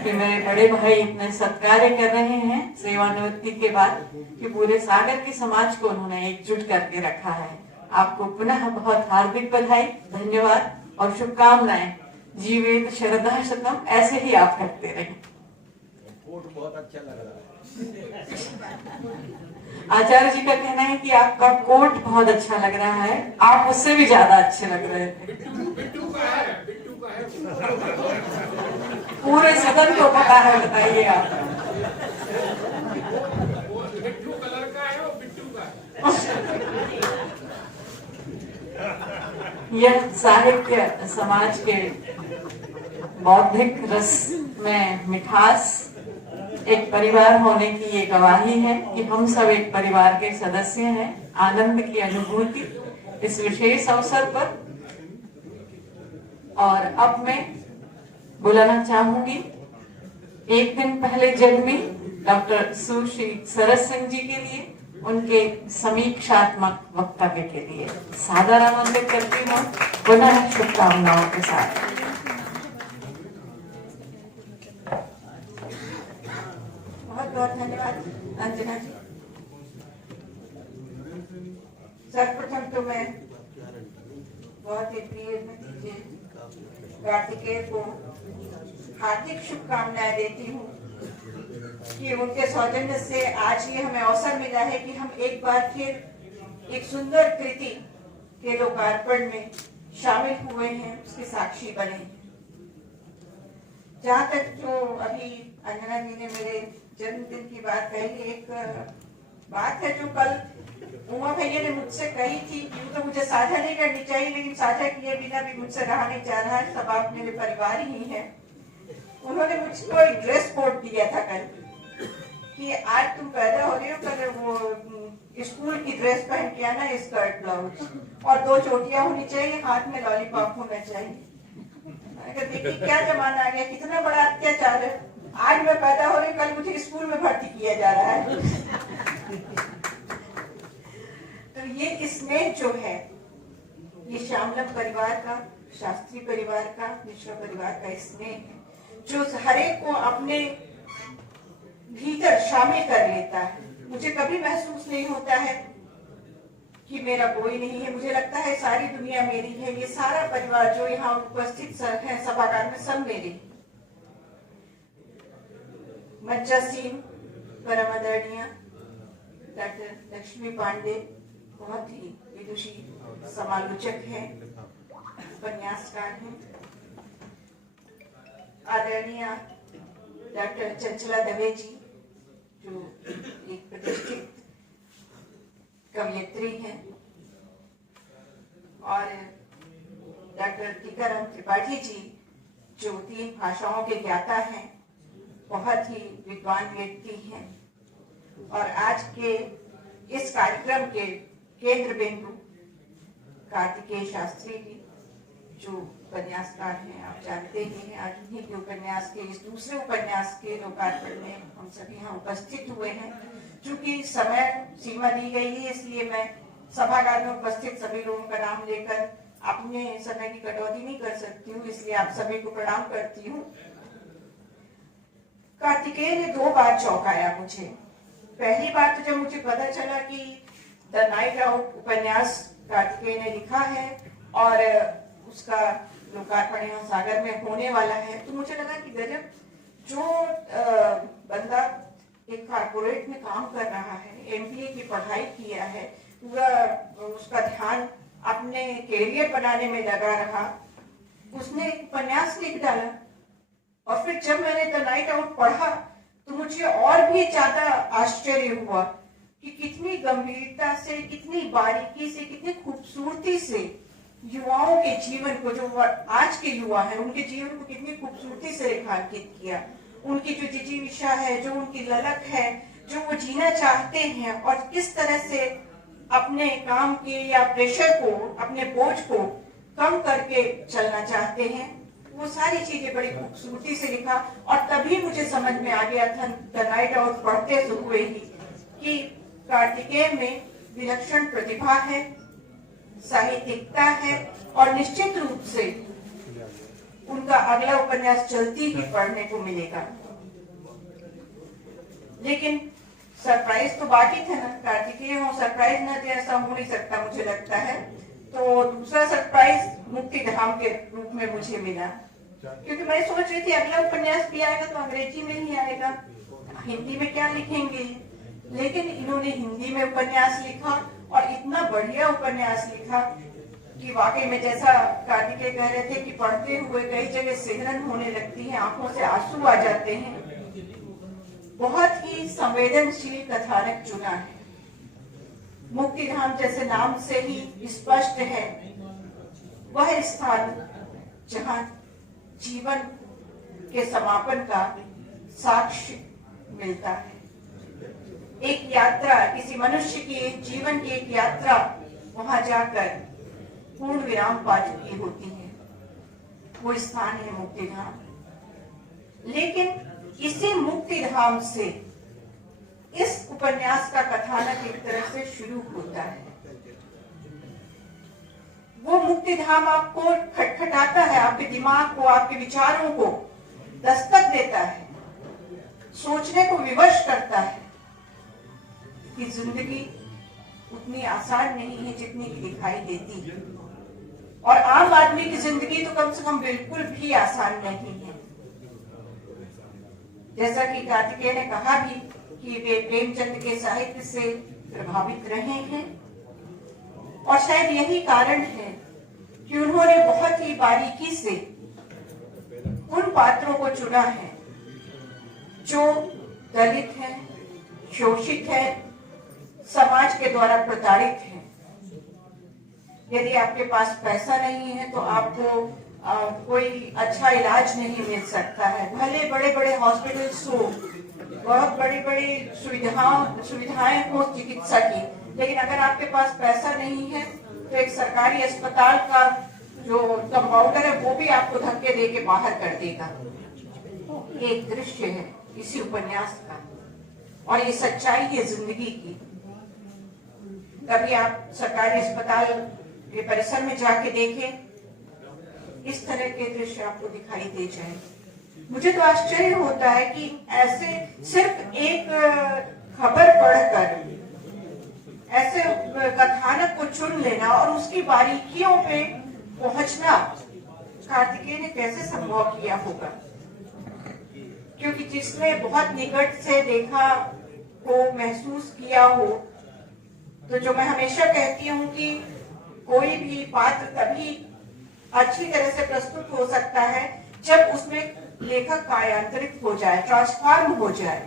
कि मेरे बड़े भाई इतने सत्कार्य कर रहे हैं सेवानिवृत्ति के बाद कि पूरे सागर के समाज को उन्होंने एकजुट करके रखा है। आपको पुनः बहुत हार्दिक बधाई, धन्यवाद और शुभकामनाएं। जीवेत श्रद्धा शतम, ऐसे ही आप करते रहें। बहुत अच्छा लग रहा है। आचार्य जी का कहना है कि आपका कोट बहुत अच्छा लग रहा है, आप उससे भी ज्यादा अच्छे लग रहे थे। बिट्टू का है। पूरे सदन को पता है, बताइए आप। बिट्टू कलर का है, वो बिट्टू का है। यह साहित्य समाज के बौद्धिक रस में मिठास, एक परिवार होने की ये गवाही है कि हम सब एक परिवार के सदस्य हैं। आनंद की अनुभूति इस विशेष अवसर पर। और अब मैं बुलाना चाहूंगी एक दिन पहले जन्मी डॉक्टर सुश्री सरस सिंह जी के लिए उनके समीक्षात्मक वक्तव्य के लिए सादर आमंत्रित करती हूँ, पुनः शुभकामनाओं के साथ। बहुत बहुत धन्यवाद अंजना जी। सर्वप्रथम तो मैं बहुत ही प्रिय भतीजे कार्तिकेय को हार्दिक शुभकामनाएं देती हूँ कि उनके सौजन्य से आज ये हमें अवसर मिला है कि हम एक बार फिर एक सुंदर कृति के लोकार्पण में शामिल हुए हैं, उसके साक्षी बने। जहाँ तक जो अभी अंजना जी ने मेरे जन्मदिन की बात कही, एक बात है जो कल उमा भैया ने मुझसे कही थी, यूं तो मुझे साझा नहीं करनी चाहिए लेकिन साझा किए बिना भी मुझसे रहा नहीं जा रहा है, सब आप मेरे परिवार ही हैं। उन्होंने मुझको एक ड्रेस कोड दिया था कल कि आज तुम पैदा हो रही हो, कल वो स्कूल की ड्रेस पहन के आना, स्कर्ट ब्लाउज और 2 चोटियां होनी चाहिए, हाथ में लॉलीपॉप होना चाहिए। देखिए क्या जमाना आ गया, कितना बड़ा अत्याचार है। आज मैं पैदा हो रही, कल मुझे स्कूल में भर्ती किया जा रहा है। तो ये स्नेह जो है, ये श्यामलम परिवार का, शास्त्री परिवार का, मिश्रा परिवार का स्नेह है जो हरेक को अपने भीतर शामिल कर लेता है। मुझे कभी महसूस नहीं होता है कि मेरा कोई नहीं है, मुझे लगता है सारी दुनिया मेरी है। ये सारा परिवार जो यहाँ उपस्थित है सभागार में, सब मेरे। मज्जासीन परम आदरणीय डॉक्टर लक्ष्मी पांडे बहुत ही विदुषी समालोचक हैं, उपन्यासकार हैं। आदरणीय डॉक्टर चंचला दवे जी जो एक प्रतिष्ठित कवयित्री हैं, और डॉक्टर टीकाराम त्रिपाठी जी जो 3 भाषाओं के ज्ञाता हैं, बहुत ही विद्वान व्यक्ति हैं। और आज के इस कार्यक्रम के केंद्र बिंदु कार्तिकेय शास्त्री जी जो उपन्यासकार हैं, आप जानते ही हैं। आज उन्हीं के उपन्यास के इस दूसरे उपन्यास के लोकार्पण में हम सभी यहाँ उपस्थित हुए हैं। चूंकि समय सीमा दी गई है, इसलिए मैं सभागार में उपस्थित सभी लोगों का नाम लेकर अपने समय की कटौती नहीं कर सकती हूँ, इसलिए आप सभी को प्रणाम करती हूँ। कार्तिकेय ने 2 बार चौंकाया मुझे। पहली बार तो जब मुझे पता चला कि द नाइट आउट उपन्यास कार्तिकेय ने लिखा है और उसका लोकार्पण यहाँ सागर में होने वाला है, तो मुझे लगा कि गजब, जो बंदा एक कारपोरेट में काम कर रहा है, MBA की पढ़ाई किया है, पूरा उसका ध्यान अपने कैरियर बनाने में लगा रहा, उसने एक उपन्यास लिख डाला। और फिर जब मैंने द नाइट आउट पढ़ा तो मुझे और भी ज्यादा आश्चर्य हुआ कि कितनी गंभीरता से, कितनी बारीकी से, कितनी खूबसूरती से युवाओं के जीवन को, जो आज के युवा हैं उनके जीवन को कितनी खूबसूरती से रेखांकित किया। उनकी जो जिजीविषा है, जो उनकी ललक है, जो वो जीना चाहते हैं और किस तरह से अपने काम के या प्रेशर को, अपने बोझ को कम करके चलना चाहते हैं, वो सारी चीजें बड़ी खूबसूरती से लिखा। और तभी मुझे समझ में आ गया था द नाइट आउट पढ़ते हुए ही कि कार्तिकेय में विलक्षण प्रतिभा है, साहित्यिकता है और निश्चित रूप से उनका अगला उपन्यास जल्दी ही पढ़ने को मिलेगा। लेकिन सरप्राइज तो बाकी था ना, कार्तिकेय हो सरप्राइज न दे, ऐसा हो नहीं सकता मुझे लगता है। तो दूसरा सरप्राइज मुक्ति धाम के रूप में मुझे मिला, क्योंकि मैं सोच रही थी अगला उपन्यास भी आएगा तो अंग्रेजी में ही आएगा, हिंदी में क्या लिखेंगे। लेकिन इन्होंने हिंदी में उपन्यास लिखा और इतना बढ़िया उपन्यास लिखा कि वाकई में, जैसा कार्तिकेय कह रहे थे कि पढ़ते हुए कई जगह सिहरन होने लगती है, आंखों से आंसू आ जाते हैं। बहुत ही संवेदनशील कथानक चुना है। मुक्तिधाम जैसे नाम से ही स्पष्ट है, वह स्थान जहां जीवन के समापन का साक्ष्य मिलता है। एक यात्रा, किसी मनुष्य की जीवन की एक यात्रा वहां जाकर पूर्ण विराम पा चुकी होती है, वो स्थान है मुक्तिधाम। लेकिन इसी मुक्तिधाम से इस उपन्यास का कथानक एक तरह से शुरू होता है। वो मुक्तिधाम आपको खटखटाता है, आपके दिमाग को, आपके विचारों को दस्तक देता है, सोचने को विवश करता है कि जिंदगी उतनी आसान नहीं है जितनी की दिखाई देती है। और आम आदमी की जिंदगी तो कम से कम बिल्कुल भी आसान नहीं है। जैसा कि कार्तिकेय ने कहा भी कि वे प्रेमचंद के साहित्य से प्रभावित रहे हैं, और शायद यही कारण है कि उन्होंने बहुत ही बारीकी से उन पात्रों को चुना है जो दलित हैं, शोषित हैं, समाज के द्वारा प्रताड़ित हैं। यदि आपके पास पैसा नहीं है तो आपको कोई अच्छा इलाज नहीं मिल सकता है। भले बड़े बड़े हॉस्पिटल्स हो, बहुत बड़ी बड़ी सुविधाएं हो चिकित्सा की, लेकिन अगर आपके पास पैसा नहीं है तो एक सरकारी अस्पताल का जो कंपाउंडर है वो भी आपको धक्के दे के बाहर कर देगा। ये एक दृश्य है इसी उपन्यास का, और ये सच्चाई है जिंदगी की। कभी आप सरकारी अस्पताल के परिसर में जाके देखें, इस तरह के दृश्य आपको दिखाई दे जाए। मुझे तो आश्चर्य होता है कि ऐसे सिर्फ एक खबर पढ़कर ऐसे कथानक को चुन लेना और उसकी बारीकियों पे पहुंचना कार्तिकेय ने कैसे संभव किया होगा। क्योंकि जिसने बहुत निकट से देखा हो, महसूस किया हो, तो जो मैं हमेशा कहती हूँ कि कोई भी पात्र तभी अच्छी तरह से प्रस्तुत हो सकता है जब उसमें लेखक कार्यांतरित हो जाए, ट्रांसफॉर्म हो जाए।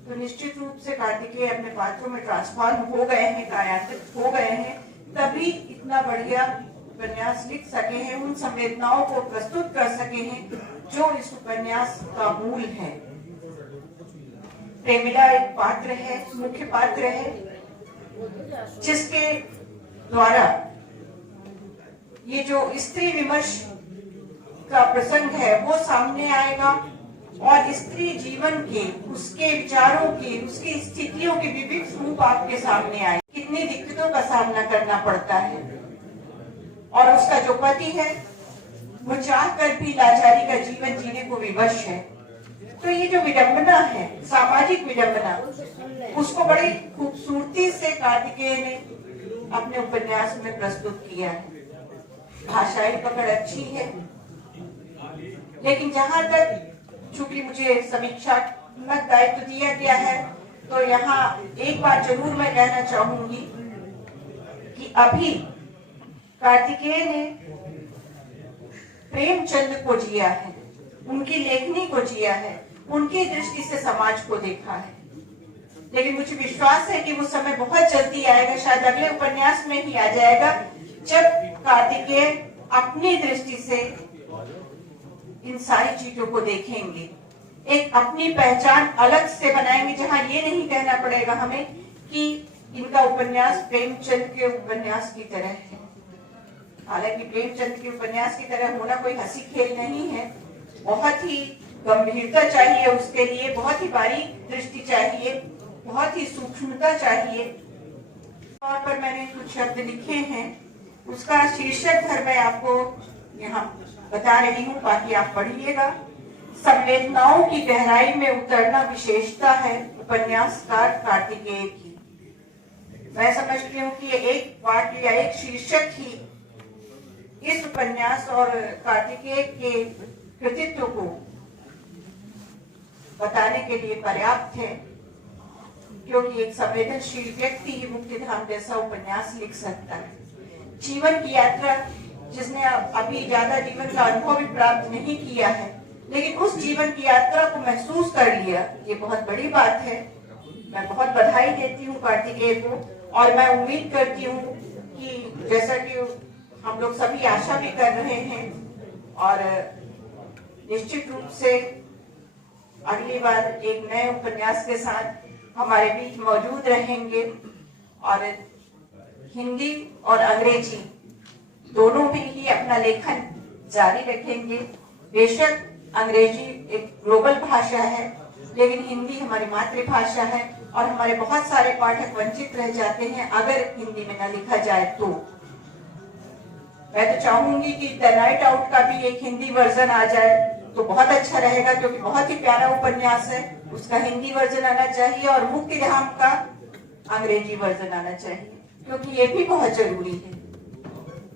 तो निश्चित रूप से कार्तिकेय अपने पात्रों में ट्रांसफॉर्म हो गए हैं, कार्यांतरित हो गए हैं, तभी इतना बढ़िया उपन्यास लिख सके हैं, उन संवेदनाओं को प्रस्तुत कर सके हैं जो इस उपन्यास का मूल है। प्रेमिला एक पात्र है, मुख्य पात्र है, जिसके द्वारा ये जो स्त्री विमर्श का प्रसंग है वो सामने आएगा और स्त्री जीवन के, उसके विचारों के, उसकी स्थितियों के विविध रूप आपके सामने आए। कितनी दिक्कतों का सामना करना पड़ता है, और उसका जो पति है वो चाहकर भी लाचारी का जीवन जीने को विवश है। तो ये जो विडंबना है, सामाजिक विडंबना, उसको बड़ी खूबसूरती से कार्तिकेय ने अपने उपन्यास में प्रस्तुत किया है। भाषाई पकड़ अच्छी है, लेकिन जहां तक चूंकि मुझे समीक्षात्मक दायित्व दिया गया है, तो यहाँ एक बात जरूर मैं कहना चाहूंगी कि अभी कार्तिकेय ने प्रेमचंद को जिया है, उनकी लेखनी को जिया है, उनकी दृष्टि से समाज को देखा है। लेकिन मुझे विश्वास है कि वो समय बहुत जल्दी आएगा, शायद अगले उपन्यास में ही आ जाएगा, जब कार्तिकेय अपनी दृष्टि से इन सारी चीजों को देखेंगे, एक अपनी पहचान अलग से बनाएंगे, जहां ये नहीं कहना पड़ेगा हमें कि इनका उपन्यास प्रेमचंद के उपन्यास की तरह है। हालांकि प्रेमचंद के उपन्यास की तरह होना कोई हंसी खेल नहीं है, बहुत ही गंभीरता चाहिए उसके लिए, बहुत ही बारीक दृष्टि चाहिए, बहुत ही सूक्ष्मता चाहिए। तौर पर मैंने कुछ शब्द लिखे हैं, उसका शीर्षक घर मैं आपको यहाँ बता रही हूँ, बाकी आप पढ़िएगा। संवेदनाओं की गहराई में उतरना विशेषता है उपन्यासकार कार्तिकेय की। मैं समझती हूँ कि एक वाक्य या एक शीर्षक ही इस उपन्यास और कार्तिकेय के कृतित्व को बताने के लिए पर्याप्त है, क्योंकि एक संवेदनशील व्यक्ति ही मुक्तिधाम जैसा उपन्यास लिख सकता है। जीवन की यात्रा, जिसने अभी ज्यादा जीवन का अनुभव भी प्राप्त नहीं किया है, लेकिन उस जीवन की यात्रा को महसूस कर लिया, ये बहुत बड़ी बात है। मैं बहुत बधाई देती हूँ कार्तिकेय को, और मैं उम्मीद करती हूँ कि जैसा कि हम लोग सभी आशा भी कर रहे हैं, और निश्चित रूप से अगली बार एक नए उपन्यास के साथ हमारे बीच मौजूद रहेंगे, और हिंदी और अंग्रेजी दोनों भी ही अपना लेखन जारी रखेंगे। बेशक अंग्रेजी एक ग्लोबल भाषा है, लेकिन हिंदी हमारी मातृभाषा है, और हमारे बहुत सारे पाठक वंचित रह जाते हैं अगर हिंदी में न लिखा जाए तो। मैं तो चाहूंगी कि द नाइट आउट का भी एक हिंदी वर्जन आ जाए तो बहुत अच्छा रहेगा, क्योंकि बहुत ही प्यारा उपन्यास है, उसका हिंदी वर्जन आना चाहिए, और मुक्तिधाम का अंग्रेजी वर्जन आना चाहिए, क्योंकि ये भी बहुत जरूरी है।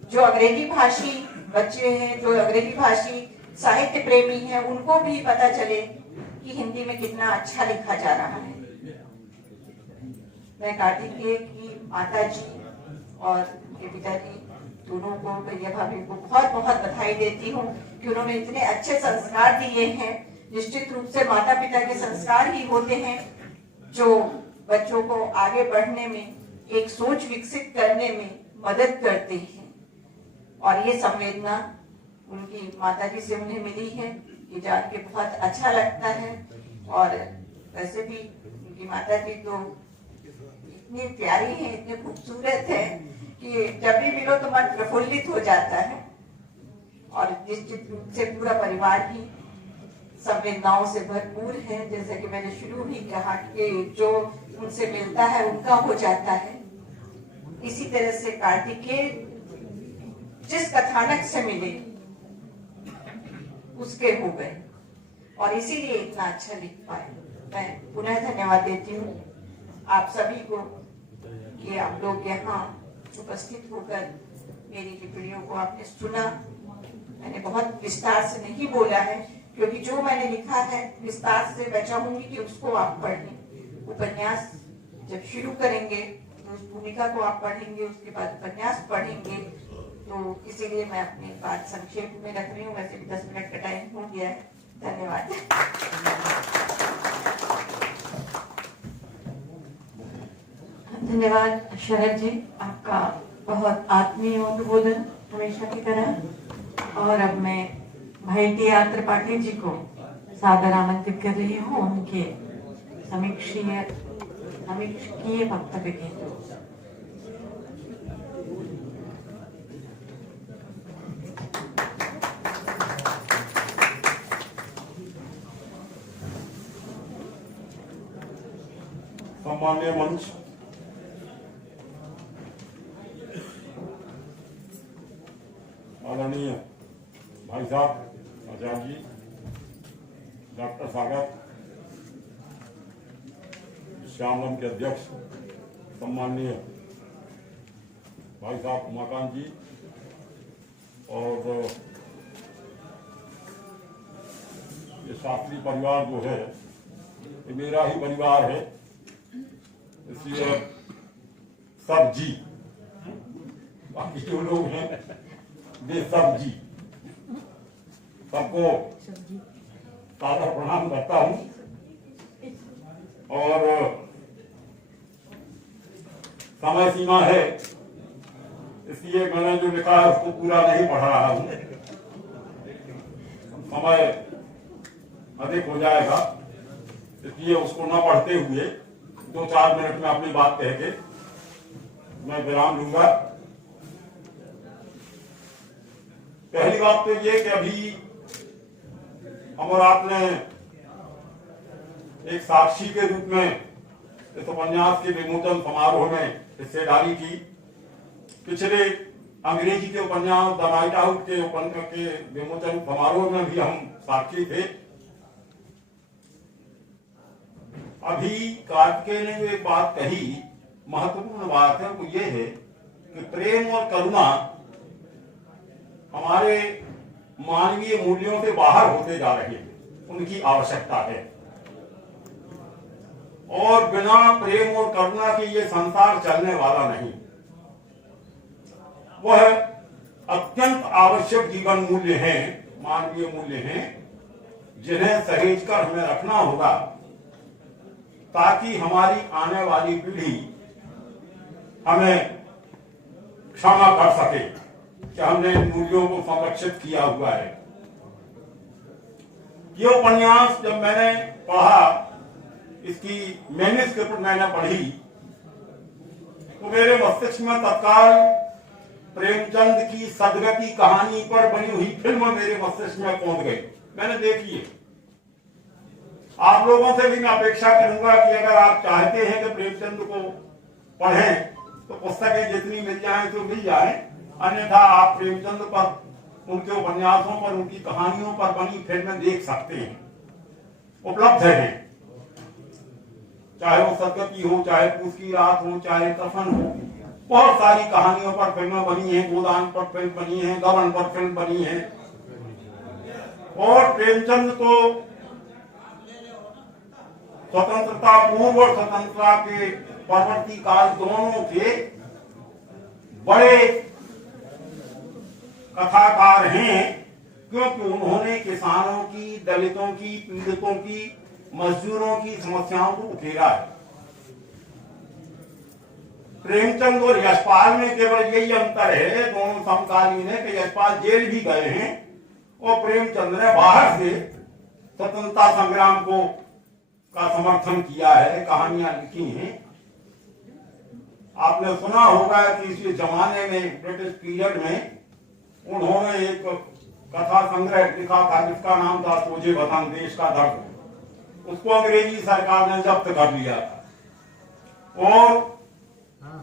जो अंग्रेजी भाषी बच्चे हैं, जो अंग्रेजी भाषी साहित्य प्रेमी हैं, उनको भी पता चले कि हिंदी में कितना अच्छा लिखा जा रहा है। मैं कार्तिकेय की माता जी और उनके पिताजी दोनों को, भैया भाभी को बहुत बहुत बधाई देती हूँ कि उन्होंने इतने अच्छे संस्कार दिए हैं। निश्चित रूप से माता पिता के संस्कार ही होते हैं जो बच्चों को आगे बढ़ने में, एक सोच विकसित करने में मदद करते हैं, और ये संवेदना उनकी माताजी से उन्हें मिली है, ये जान के बहुत अच्छा लगता है। और वैसे भी उनकी माताजी तो इतनी प्यारी है, इतने खूबसूरत है कि जब भी मिलो तो मन प्रफुल्लित हो जाता है, और निश्चित रूप से पूरा परिवार ही संवेदनाओं से भरपूर है। जैसे कि मैंने शुरू भी कहा कि जो उनसे मिलता है उनका हो जाता है, इसी तरह से कार्तिकेय जिस कथानक से मिले उसके हो गए, और इसीलिए इतना अच्छा लिख पाए। मैं पुनः धन्यवाद देती हूँ आप सभी को कि आप लोग यहाँ उपस्थित होकर मेरी टिप्पणियों को आपने सुना। मैंने बहुत विस्तार से नहीं बोला है, क्योंकि जो मैंने लिखा है विस्तार से मैं चाहूंगी कि उसको आप पढ़ें। उपन्यास जब शुरू करेंगे तो उस भूमिका को आप पढ़ेंगे, उसके बाद उपन्यास पढ़ेंगे, तो इसीलिए मैं अपनी बात संक्षेप में रख रही हूँ। वैसे भी 10 मिनट का टाइम हो गया है। धन्यवाद। धन्यवाद शरद जी, आपका बहुत आत्मीय उद्बोधन हमेशा की तरह। और अब मैं भाई टी.आर. त्रिपाठी जी को सादर आमंत्रित कर रही हूँ उनके समीक्षीय वक्तव्य के लिए। सम्माननीय मंच, सम्मानीय भाई साहब आचार्य जी, डॉक्टर सागर, श्यामलम के अध्यक्ष सम्मानीय भाई साहब उमाकांत जी, और ये शास्त्री परिवार जो है ये मेरा ही परिवार है, इसलिए सब जी, बाकी जो लोग हैं वे सब जी, सबको सादर प्रणाम करता हूं। और समय सीमा है, इसलिए मैंने जो लिखा है उसको पूरा नहीं पढ़ रहा हूं, समय अधिक हो जाएगा, इसलिए उसको न पढ़ते हुए 2-4 मिनट में अपनी बात कह के मैं विराम लूंगा। पहली बात तो ये कि अभी हम और आपने एक साक्षी के रूप में इस उपन्यास के विमोचन समारोह में हिस्सेदारी की। पिछले अंग्रेजी के उपन्यास द नाइट आउट के विमोचन समारोह में भी हम साक्षी थे। अभी कार्तिकेय ने जो एक बात कही, महत्वपूर्ण बात है, वो ये है कि प्रेम और करुणा हमारे मानवीय मूल्यों से बाहर होते जा रहे हैं, उनकी आवश्यकता है, और बिना प्रेम और करुणा के ये संसार चलने वाला नहीं। वह अत्यंत आवश्यक जीवन मूल्य हैं, मानवीय मूल्य हैं, जिन्हें सहेजकर हमें रखना होगा ताकि हमारी आने वाली पीढ़ी हमें क्षमा कर सके कि हमने इन मूल्यों को संरक्षित किया हुआ है। ये उपन्यास जब मैंने पढ़ा, इसकी मैन्युस्क्रिप्ट मैंने पढ़ी, तो मेरे मस्तिष्क में तत्काल प्रेमचंद की सदगति कहानी पर बनी हुई फिल्म मेरे मस्तिष्क में पहुंच गई। मैंने देखी है। आप लोगों से भी मैं अपेक्षा करूंगा कि अगर आप चाहते हैं कि प्रेमचंद को पढ़ें तो पुस्तकें जितनी मिल जाएं तो मिल जाएं, अन्यथा आप प्रेमचंद पर, उनके उपन्यासों पर, उनकी कहानियों पर बनी फिल्में देख सकते हैं, उपलब्ध है। चाहे वो सदगति हो, चाहे पूस की रात हो, चाहे कफन हो, बहुत सारी कहानियों पर फिल्में बनी हैं, गोदान पर फिल्म बनी है, गबन पर फिल्म बनी है। और प्रेमचंद तो स्वतंत्रता पूर्व और स्वतंत्रता के परवर्ती काल दोनों के बड़े कथाकार हैं, क्योंकि उन्होंने किसानों की, दलितों की, पीड़ितों की, मजदूरों की समस्याओं को उकेरा है। प्रेमचंद और यशपाल में केवल यही अंतर है, दोनों समकालीन है, कि यशपाल जेल भी गए हैं और प्रेमचंद ने बाहर से स्वतंत्रता संग्राम को का समर्थन किया है, कहानियां लिखी हैं। आपने सुना होगा कि इस जमाने में, ब्रिटिश पीरियड में, उन्होंने एक कथा संग्रह लिखा था जिसका नाम था सोजे वतन, देश का दर्द। उसको अंग्रेजी सरकार ने जब्त कर लिया था, और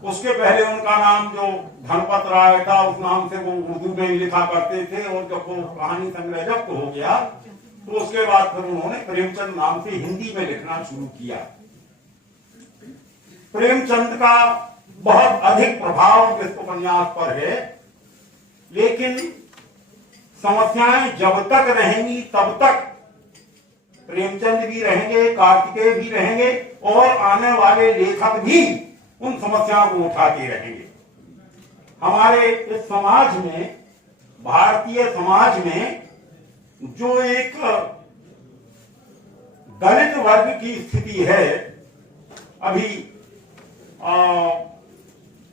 उसके पहले उनका नाम जो धनपत राय था, उस नाम से वो उर्दू में लिखा करते थे, और जब वो कहानी संग्रह जब्त हो गया तो उसके बाद फिर उन्होंने प्रेमचंद नाम से हिंदी में लिखना शुरू किया। प्रेमचंद का बहुत अधिक प्रभाव इस उपन्यास पर है, लेकिन समस्याएं जब तक रहेंगी तब तक प्रेमचंद भी रहेंगे, कार्तिकेय भी रहेंगे, और आने वाले लेखक भी उन समस्याओं को उठाते रहेंगे। हमारे इस समाज में, भारतीय समाज में, जो एक दलित वर्ग की स्थिति है, अभी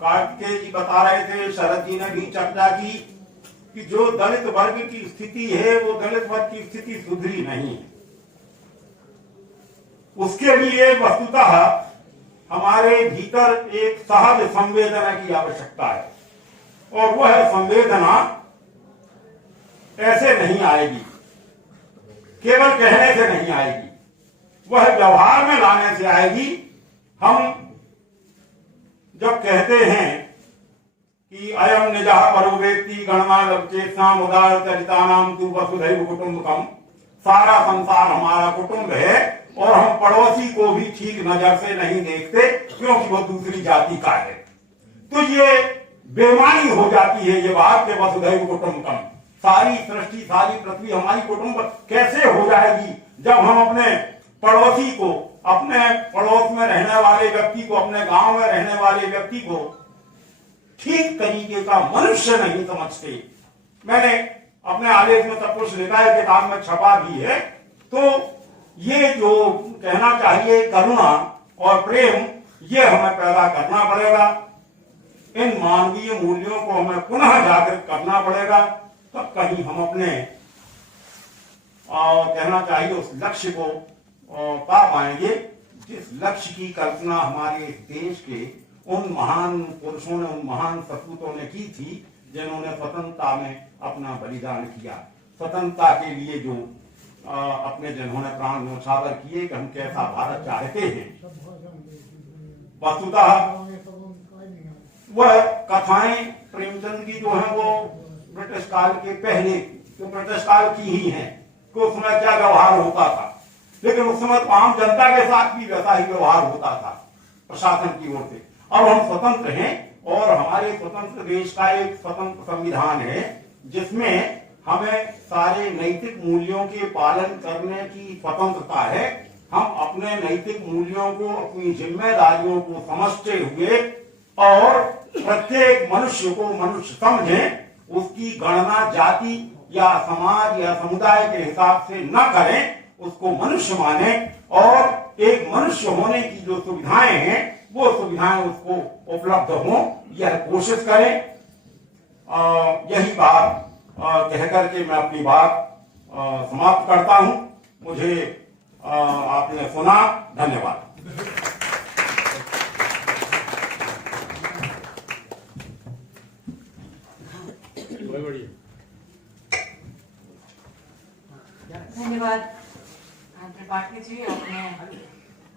कार्तिकेय जी बता रहे थे, शरद जी ने भी चर्चा की कि जो दलित वर्ग की स्थिति है, वो दलित वर्ग की स्थिति सुधरी नहीं है। उसके लिए वस्तुतः हमारे भीतर एक सहज संवेदना की आवश्यकता है, और वह संवेदना ऐसे नहीं आएगी, केवल कहने से नहीं आएगी, वह व्यवहार में लाने से आएगी। हम जब कहते हैं कि अयम निजः परो वेत्ति गणमानवचेतसाम उदार चरितानाम तु वसुधैव कुटुम्बकम। सारा संसार हमारा कुटुंब है और हम पड़ोसी को भी ठीक नजर से नहीं देखते क्योंकि वो दूसरी जाति का है। तो ये बेईमानी हो जाती है ये बात कि वसुधैव कुटुम्बकम, सारी सृष्टि सारी पृथ्वी हमारी कुटुंब कैसे हो जाएगी जब हम अपने पड़ोसी को, अपने पड़ोस में रहने वाले व्यक्ति को, अपने गांव में रहने वाले व्यक्ति को ठीक तरीके का मनुष्य नहीं समझते। मैंने अपने आलेख में सब कुछ लिखा है, किताब में छपा भी है। तो ये जो कहना चाहिए करुणा और प्रेम, ये हमें पैदा करना पड़ेगा। इन मानवीय मूल्यों को हमें पुनः जागृत करना पड़ेगा, तब कहीं हम अपने कहना चाहिए उस लक्ष्य को पा पाएंगे जिस लक्ष्य की कल्पना हमारे देश के उन महान पुरुषों ने, उन महान सपूतों ने की थी जिन्होंने स्वतंत्रता में अपना बलिदान किया। स्वतंत्रता के लिए जो अपने जिन्होंने प्राण न्यौछावर किए कि हम कैसा भारत चाहते हैं। वस्तुतः वह कथाएं प्रेमचंद की जो है वो ब्रिटिश काल के पहले, जो ब्रिटिश काल की ही हैं कि उस समय क्या व्यवहार होता था, लेकिन उस समय तो आम जनता के साथ भी वैसा ही व्यवहार होता था प्रशासन की ओर से। अब हम स्वतंत्र हैं और हमारे स्वतंत्र देश का एक स्वतंत्र संविधान है जिसमें हमें सारे नैतिक मूल्यों के पालन करने की स्वतंत्रता है। हम अपने नैतिक मूल्यों को, अपनी जिम्मेदारियों को समझते हुए और प्रत्येक मनुष्य को मनुष्य समझें, उसकी गणना जाति या समाज या समुदाय के हिसाब से न करें, उसको मनुष्य माने और एक मनुष्य होने की जो सुविधाएं हैं वो सुविधाएं उसको उपलब्ध हों, यह कोशिश करें। यही बात कह करके मैं अपनी बात समाप्त करता हूं। मुझे आपने सुना, धन्यवाद। धन्यवाद त्रिपाठी जी, आपने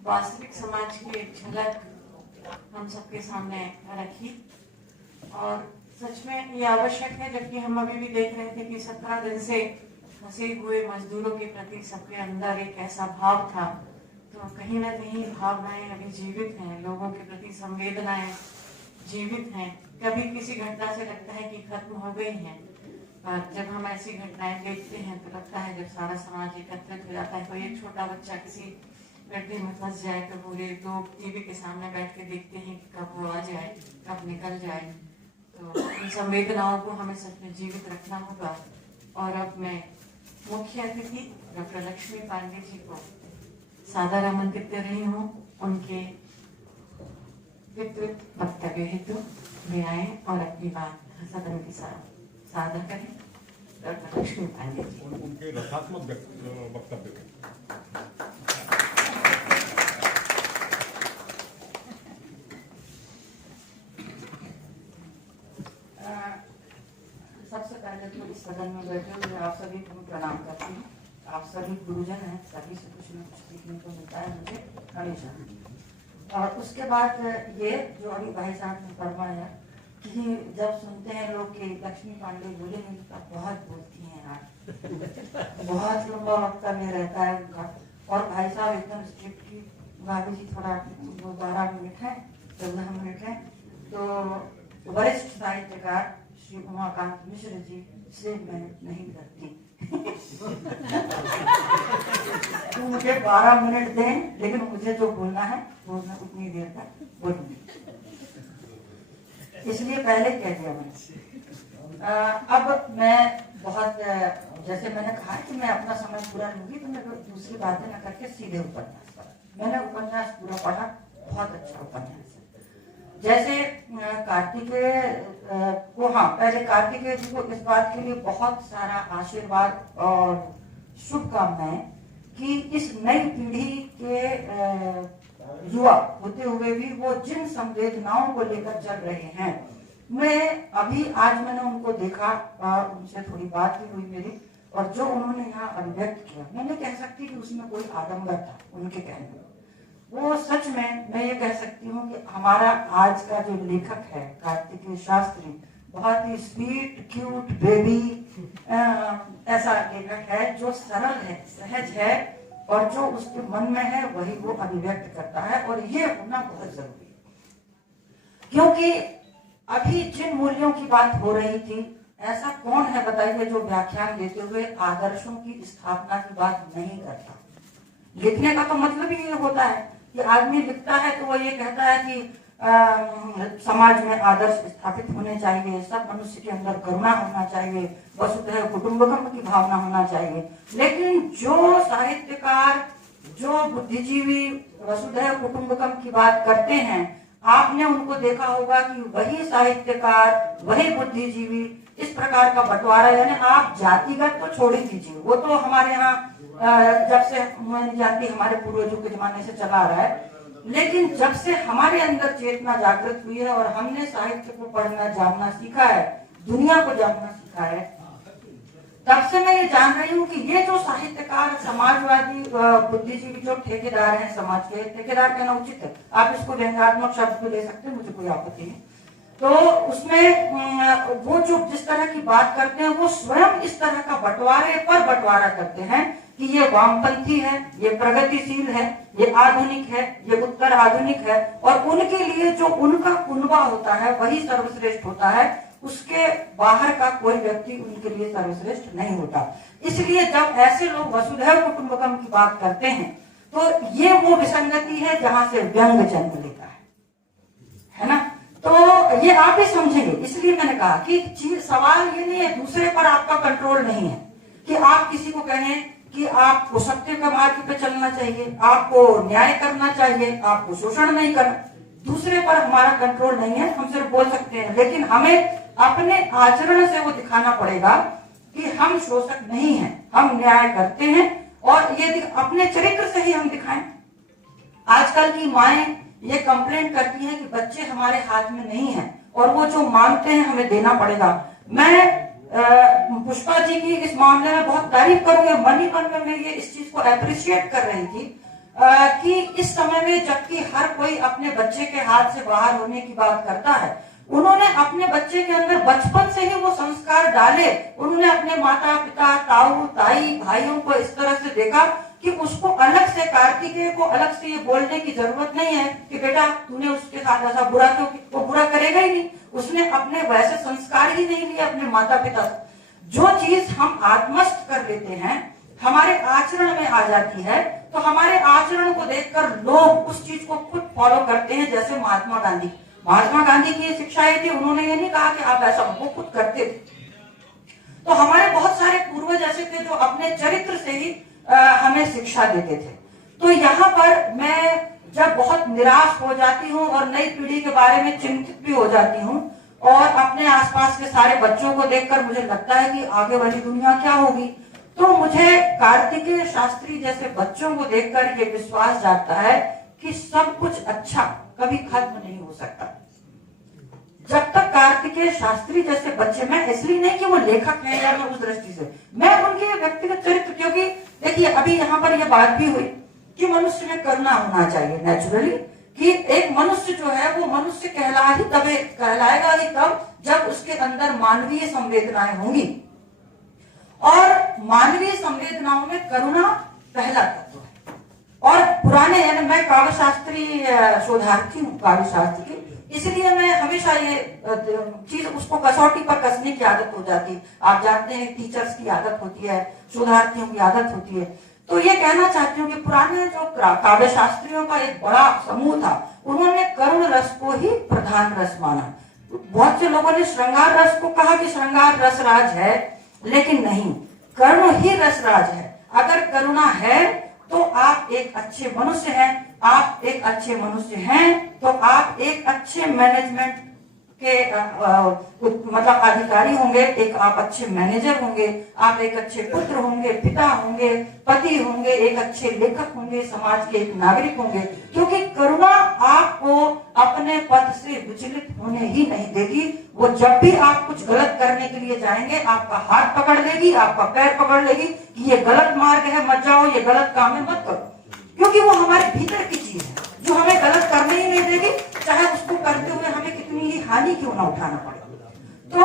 वास्तविक समाज की एक झलक हम सबके सामने रखी और सच में ये आवश्यक है, जबकि हम अभी भी देख रहे थे कि 17 दिन से फंसे हुए मजदूरों के प्रति सबके अंदर एक ऐसा भाव था। तो कहीं ना कहीं भावनाएं अभी जीवित हैं, लोगों के प्रति संवेदनाएं जीवित हैं। कभी किसी घटना से लगता है कि खत्म हो गई हैं, पर जब हम ऐसी घटनाएं देखते हैं तो लगता है जब सारा समाज एकत्रित हो जाता है, कोई एक छोटा बच्चा किसी गड्ढे में फंस जाए तो पूरे लोग टीवी के सामने बैठ के देखते हैं कि कब वो आ जाए, कब निकल जाए। तो इन संवेदनाओं को हमें सच में जीवित रखना होगा। और अब मैं मुख्य अतिथि डॉक्टर लक्ष्मी पांडे जी को सादर आमंत्रित कर रही हूँ। उनके विस्तृत वक्तव्य हेतु वे आए और अपनी बात सदन के साथ सादर करें। डॉक्टर लक्ष्मी पांडे जी, उनके रसात्मक वक्तव्य। सबसे पहले तो इस सदन में बैठे हुए आप सभी को प्रणाम करती हूँ। आप सभी गुरुजन हैं, सभी से कुछ न कुछ सीखने को मिलता है मुझे हमेशा। और उसके बाद ये जो अभी भाई साहब ने फरमाया कि जब सुनते हैं लोग कि लक्ष्मी पांडे बोलेंगे तो बहुत बोलती हैं यार, बहुत लंबा वक्तव्य रहता है उनका। और भाई साहब एकदम स्ट्रिक्ट की, भाभी जी थोड़ा 12 मिनट है, 14 मिनट है। तो वरिष्ठ साहित्यकार श्री उमाकांत मिश्र जी से मैं नहीं डरती तो मुझे 12 मिनट दें, लेकिन मुझे जो बोलना है वो मैं उतनी देर तक बोलूंगी, इसलिए पहले कह दिया मैंने। अब मैं बहुत, जैसे मैंने कहा कि मैं अपना समय पूरा लूंगी, तो मैं दूसरी बातें न करके सीधे उपन्यास पढ़ा। मैंने उपन्यास पूरा पढ़ा, बहुत अच्छा उपन्यास है। जैसे कार्तिकेय को, हाँ पहले कार्तिकेय जी को इस बात के लिए बहुत सारा आशीर्वाद और शुभकामनाएं कि इस नई पीढ़ी के युवा होते हुए भी वो जिन संवेदनाओं को लेकर चल रहे हैं, मैं अभी आज मैंने उनको देखा, उनसे थोड़ी बात भी हुई मेरी, और जो उन्होंने यहाँ अभिव्यक्त किया, मैं नहीं कह सकती कि उसमें कोई आडंबर था उनके कहने में, वो सच में मैं ये कह सकती हूँ कि हमारा आज का जो लेखक है कार्तिकेय शास्त्री बहुत ही स्वीट क्यूट बेबी ऐसा लेखक है जो सरल है, सहज है और जो उसके मन में है वही वो अभिव्यक्त करता है और ये होना बहुत जरूरी है। क्योंकि अभी जिन मूल्यों की बात हो रही थी, ऐसा कौन है बताइए जो व्याख्यान देते हुए आदर्शों की स्थापना की बात नहीं करता। लिखने का तो मतलब ही ये होता है कि आदमी लिखता है तो वो ये कहता है कि समाज में आदर्श स्थापित होने चाहिए, सब मनुष्य के अंदर करुणा होना चाहिए, वसुधैव कुटुंबकम की भावना होना चाहिए। लेकिन जो साहित्यकार, जो बुद्धिजीवी वसुधैव कुटुंबकम की बात करते हैं, आपने उनको देखा होगा कि वही साहित्यकार, वही बुद्धिजीवी इस प्रकार का बंटवारा, यानी आप जातिगत तो छोड़ ही दीजिए, वो तो हमारे यहाँ जब से मैं नहीं जानती, हमारे पूर्वजों के जमाने से चला आ रहा है, लेकिन जब से हमारे अंदर चेतना जागृत हुई है और हमने साहित्य को पढ़ना जानना सीखा है, दुनिया को जानना सीखा है, तब से मैं ये जान रही हूँ कि ये जो साहित्यकार, समाजवादी, बुद्धिजीवी जो ठेकेदार हैं समाज के, ठेकेदार कहना उचित है, आप इसको व्यंग्यात्मक शब्द भी ले सकते हैं, मुझे कोई आपत्ति नहीं, तो उसमें वो जो जिस तरह की बात करते हैं वो स्वयं इस तरह का बंटवारे पर बंटवारा करते हैं कि ये वामपंथी है, ये प्रगतिशील है, ये आधुनिक है, ये उत्तर आधुनिक है, और उनके लिए जो उनका कुनबा होता है वही सर्वश्रेष्ठ होता है, उसके बाहर का कोई व्यक्ति उनके लिए सर्वश्रेष्ठ नहीं होता। इसलिए जब ऐसे लोग वसुधैव कुटुंबकम की बात करते हैं तो ये वो विसंगति है जहां से व्यंग जन्म लेता है ना। तो ये आप ही समझेंगे, इसलिए मैंने कहा कि सवाल ये नहीं है, दूसरे पर आपका कंट्रोल नहीं है कि आप किसी को कहें कि आपको सत्य के मार्ग पे चलना चाहिए, आपको न्याय करना चाहिए, आपको शोषण नहीं करना, दूसरे पर हमारा कंट्रोल नहीं है, हम सिर्फ बोल सकते हैं, लेकिन हमें अपने आचरण से वो दिखाना पड़ेगा कि हम शोषक नहीं हैं, हम न्याय करते हैं, और ये अपने चरित्र से ही हम दिखाएं। आजकल की माएं ये कंप्लेंट करती हैं कि बच्चे हमारे हाथ में नहीं हैं और वो जो मांगते हैं हमें देना पड़ेगा। मैं पुष्पा जी की इस मामले में बहुत तारीफ करूंगी, मन ही मन में मैं ये इस चीज को अप्रिशिएट कर रही थी कि इस समय में जबकि हर कोई अपने बच्चे के हाथ से बाहर होने की बात करता है, उन्होंने अपने बच्चे के अंदर बचपन से ही वो संस्कार डाले। उन्होंने अपने माता पिता, ताऊ ताई, भाइयों को इस तरह से देखा कि उसको अलग से, कार्तिकेय को अलग से ये बोलने की जरूरत नहीं है कि बेटा तूने उसके साथ ऐसा बुरा क्यों, वो बुरा करेगा ही नहीं। उसने अपने वैसे संस्कार ही नहीं लिए अपने माता पिता से। जो चीज हम आत्मस्थ कर लेते हैं हमारे आचरण में आ जाती है, तो हमारे आचरण को देखकर लोग उस चीज को खुद फॉलो करते हैं। जैसे महात्मा गांधी की शिक्षा ये थी, उन्होंने ये नहीं कहा कि आप ऐसा, वो खुद करते थे। तो हमारे बहुत सारे पूर्वज ऐसे थे जो अपने चरित्र से ही हमें शिक्षा देते थे। तो यहाँ पर मैं जब बहुत निराश हो जाती हूँ और नई पीढ़ी के बारे में चिंतित भी हो जाती हूँ और अपने आसपास के सारे बच्चों को देखकर मुझे लगता है कि आगे वाली दुनिया क्या होगी, तो मुझे कार्तिकेय शास्त्री जैसे बच्चों को देखकर ये विश्वास जागता है कि सब कुछ अच्छा कभी खत्म नहीं हो सकता। जब तक कार्तिकेय शास्त्री जैसे बच्चे, मैं इसलिए नहीं कि वो लेखक हैं या मैं उस दृष्टि से, मैं उनके व्यक्तिगत चरित्र, क्योंकि देखिए अभी यहाँ पर यह बात भी हुई कि मनुष्य में करुणा होना चाहिए नेचुरली, कि एक मनुष्य जो है वो मनुष्य कहलाएगा ही तब जब उसके अंदर मानवीय संवेदनाएं होंगी, और मानवीय संवेदनाओं में करुणा पहला तत्व है। और पुराने, यानी मैं काव्य शास्त्री शोधार्थी हूँ काव्य शास्त्र की, इसलिए मैं हमेशा ये चीज उसको कसौटी पर कसने की आदत हो जाती है। आप जानते हैं टीचर्स की आदत होती है, शोधार्थियों की आदत होती है। तो ये कहना चाहती हूँ कि पुराने जो काव्य शास्त्रियों का एक बड़ा समूह था, उन्होंने करुण रस को ही प्रधान रस माना। बहुत से लोगों ने श्रृंगार रस को कहा कि श्रृंगार रसराज है, लेकिन नहीं, करुण ही रसराज है। अगर करुणा है तो आप एक अच्छे मनुष्य हैं, आप एक अच्छे मनुष्य हैं तो आप एक अच्छे मैनेजमेंट के मतलब अधिकारी होंगे, एक आप अच्छे मैनेजर होंगे, आप एक अच्छे पुत्र होंगे, पिता होंगे, पति होंगे, एक अच्छे लेखक होंगे, समाज के एक नागरिक होंगे। क्योंकि करुणा आपको अपने पथ से विचलित होने ही नहीं देगी। वो जब भी आप कुछ गलत करने के लिए जाएंगे आपका हाथ पकड़ लेगी, आपका पैर पकड़ लेगी कि ये गलत मार्ग है, मत जाओ, ये गलत काम है, मत करो, क्योंकि वो हमारे भीतर की चीज है। जो हमें गलत करने ही नहीं देगी, चाहे उसको करते हुए हमें कितनी ही हानि क्यों ना उठाना पड़े। तो